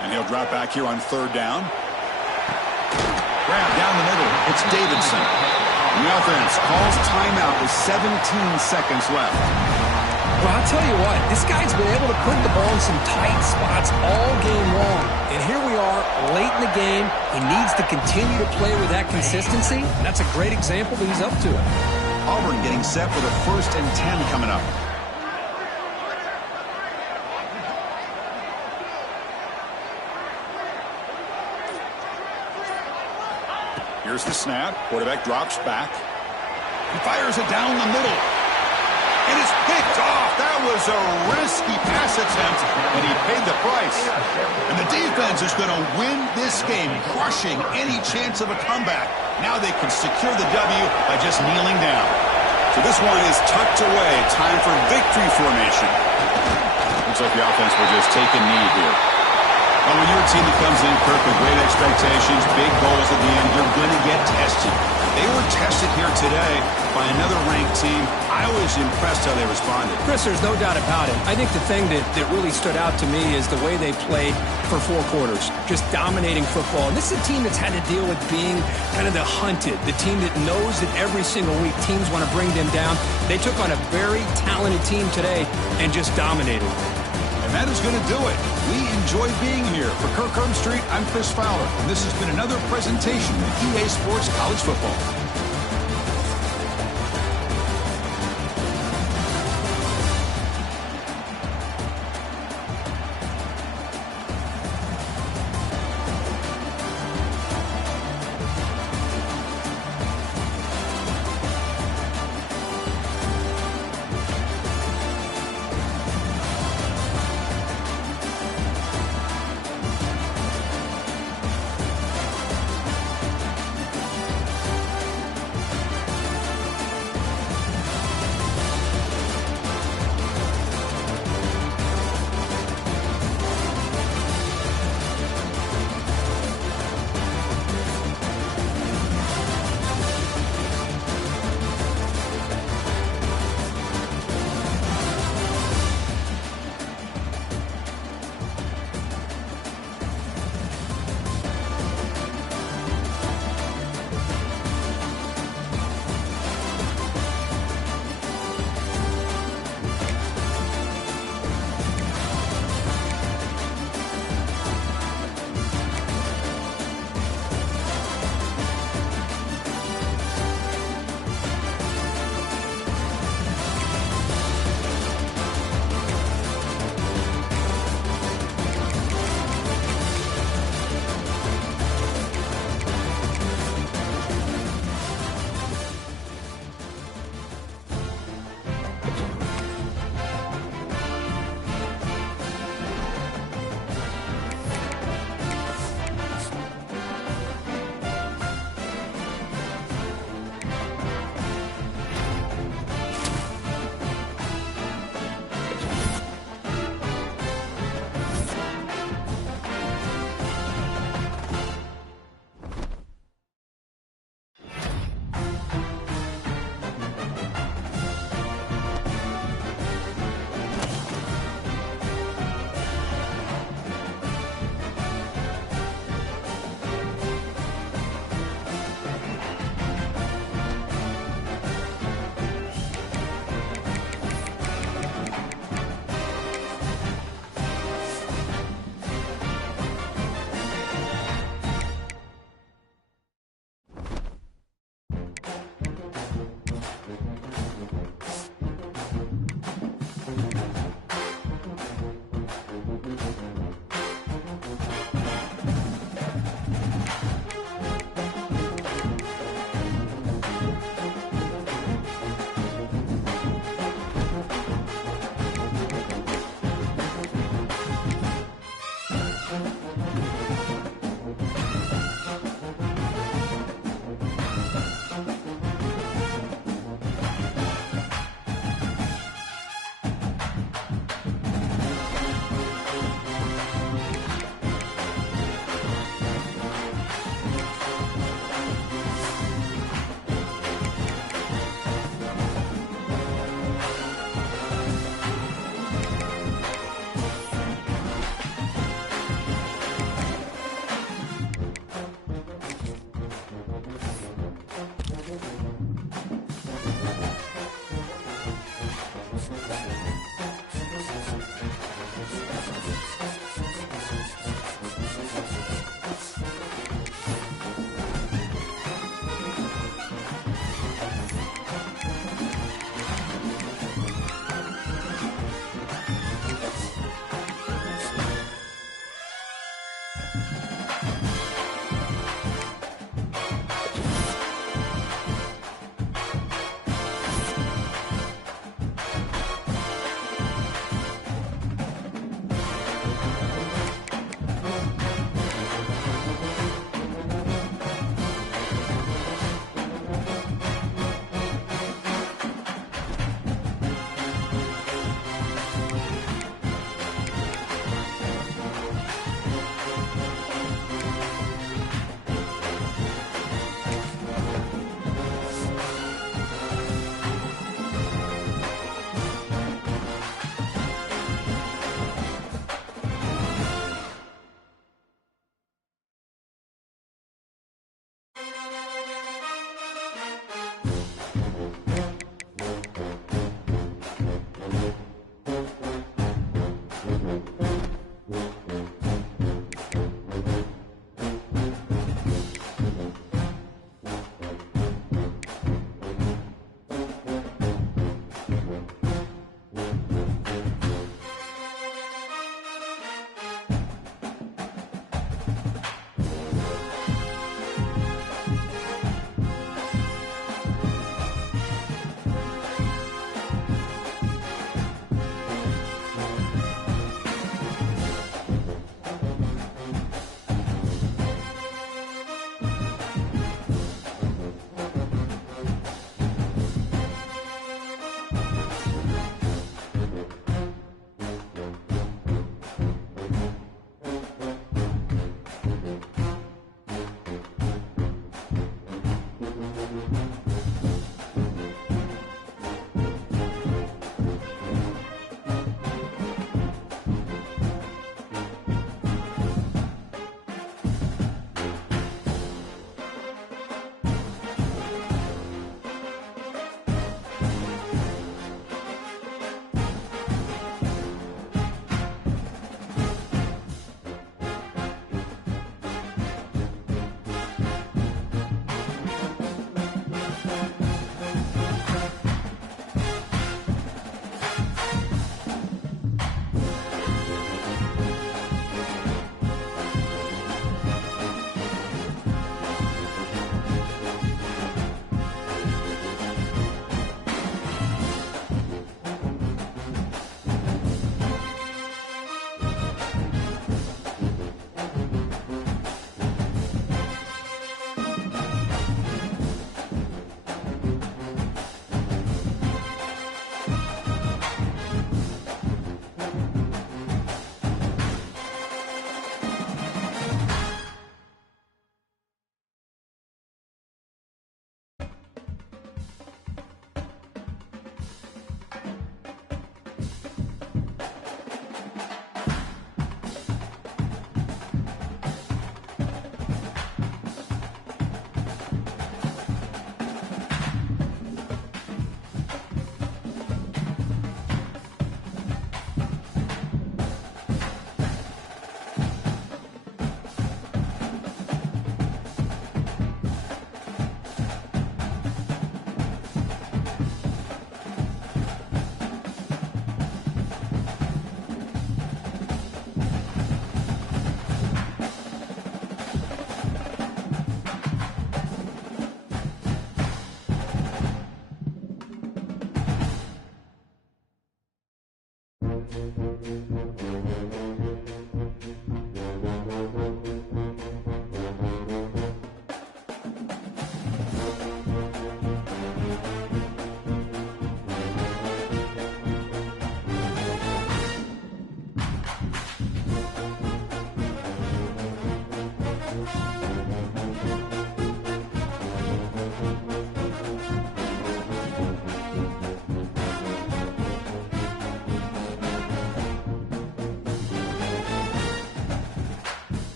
And he'll drop back here on third down. Grab down the middle. It's Davidson. The offense calls timeout with 17 seconds left. Well, I'll tell you what, this guy's been able to put the ball in some tight spots all game long. And here we are, late in the game. He needs to continue to play with that consistency. That's a great example that he's up to it. Auburn getting set for the 1st and 10 coming up. Here's the snap. Quarterback drops back. He fires it down the middle. And it's picked off. That was a risky pass attempt, and he paid the price. And the defense is going to win this game, crushing any chance of a comeback. Now they can secure the W by just kneeling down. So this one is tucked away. Time for victory formation. Looks like the offense will just take a knee here. Well, when you're a team that comes in, Kirk, with great expectations, big goals at the end, you're going to get tested. They were tested here today by another ranked team. I was impressed how they responded. Chris, there's no doubt about it. I think the thing that really stood out to me is the way they played for 4 quarters, just dominating football. And this is a team that's had to deal with being kind of the hunted, the team that knows that every single week teams want to bring them down. They took on a very talented team today and just dominated. And that is going to do it. We enjoy being here. For Kirk Herbstreit, I'm Chris Fowler, and this has been another presentation of EA Sports College Football.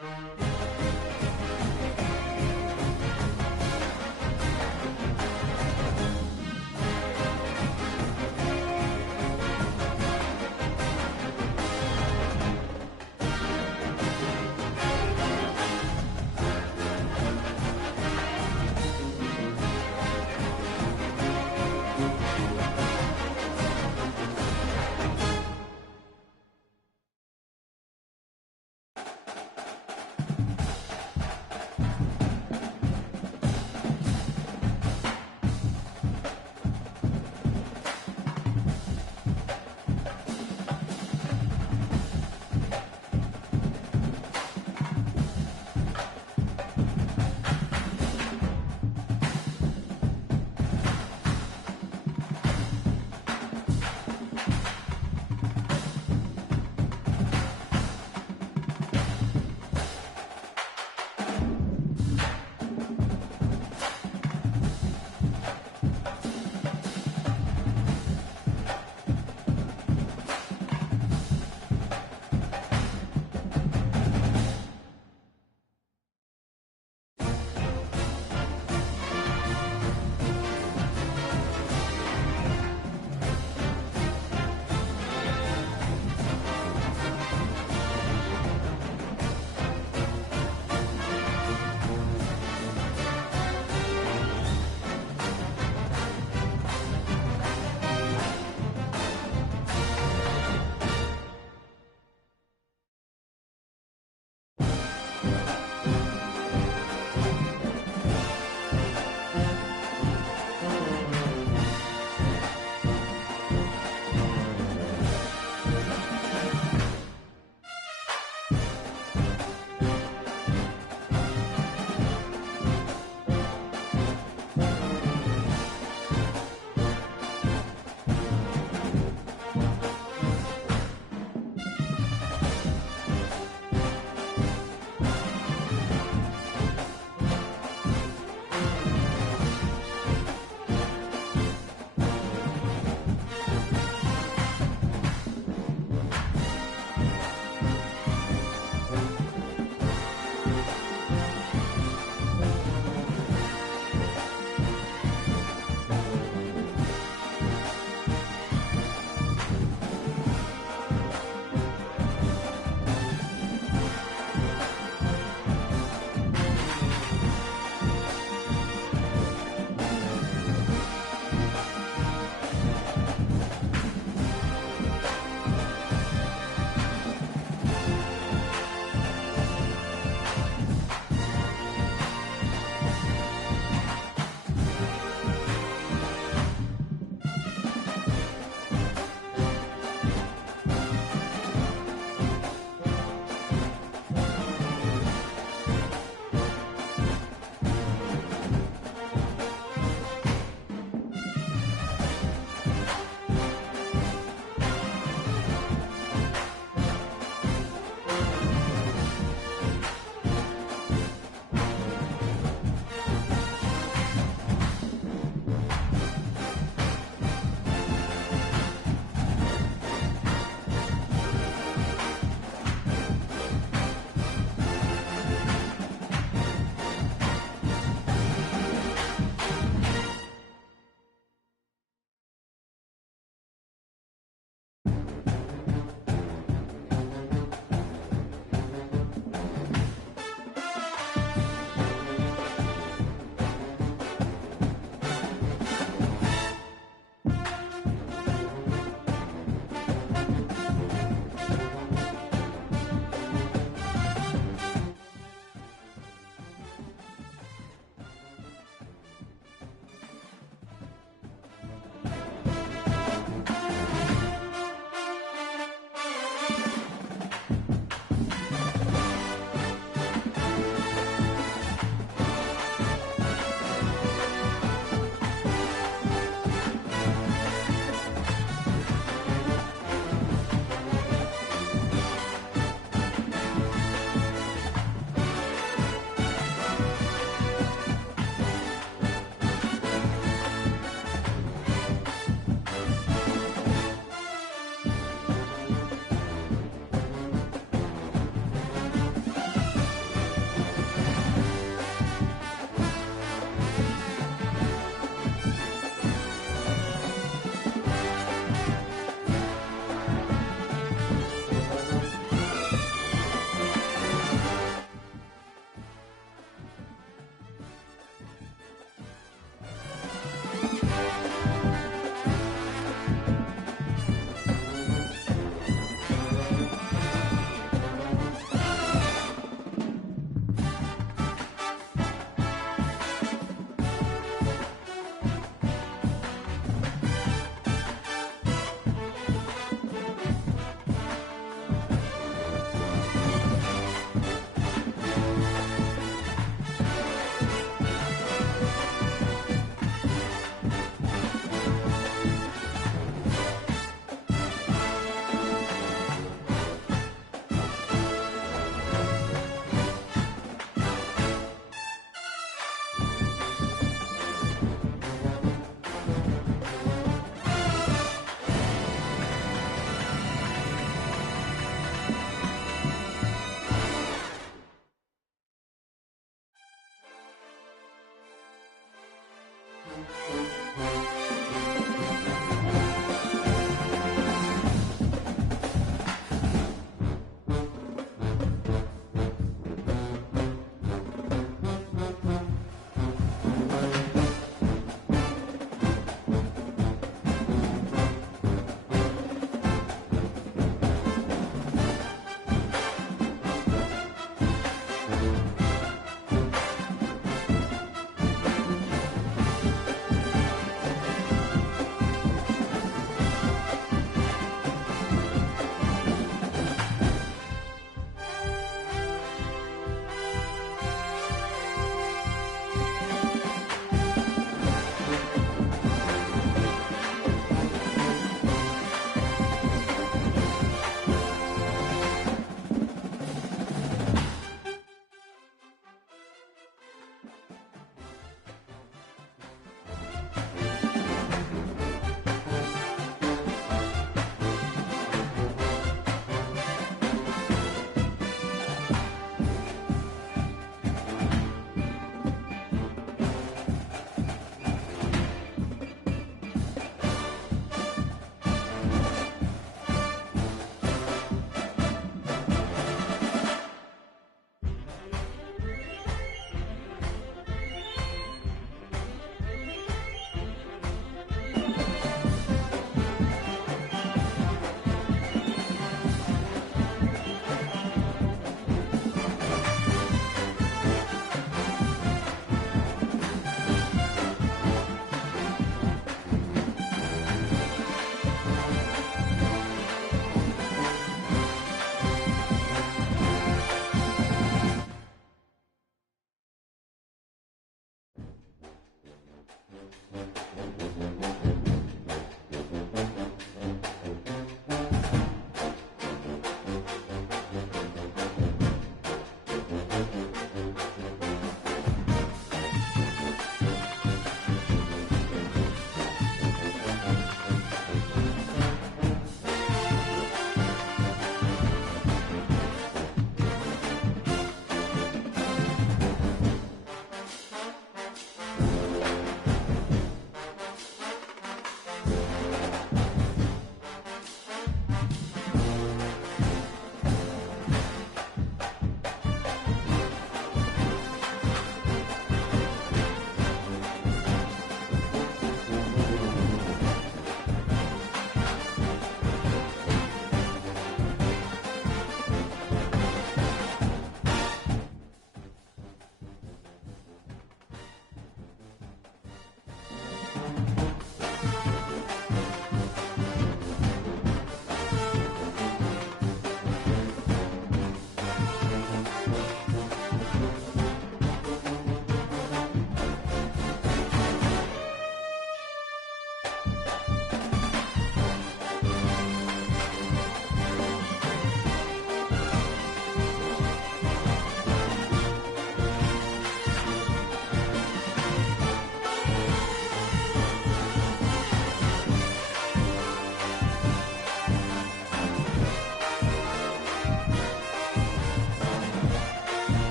it.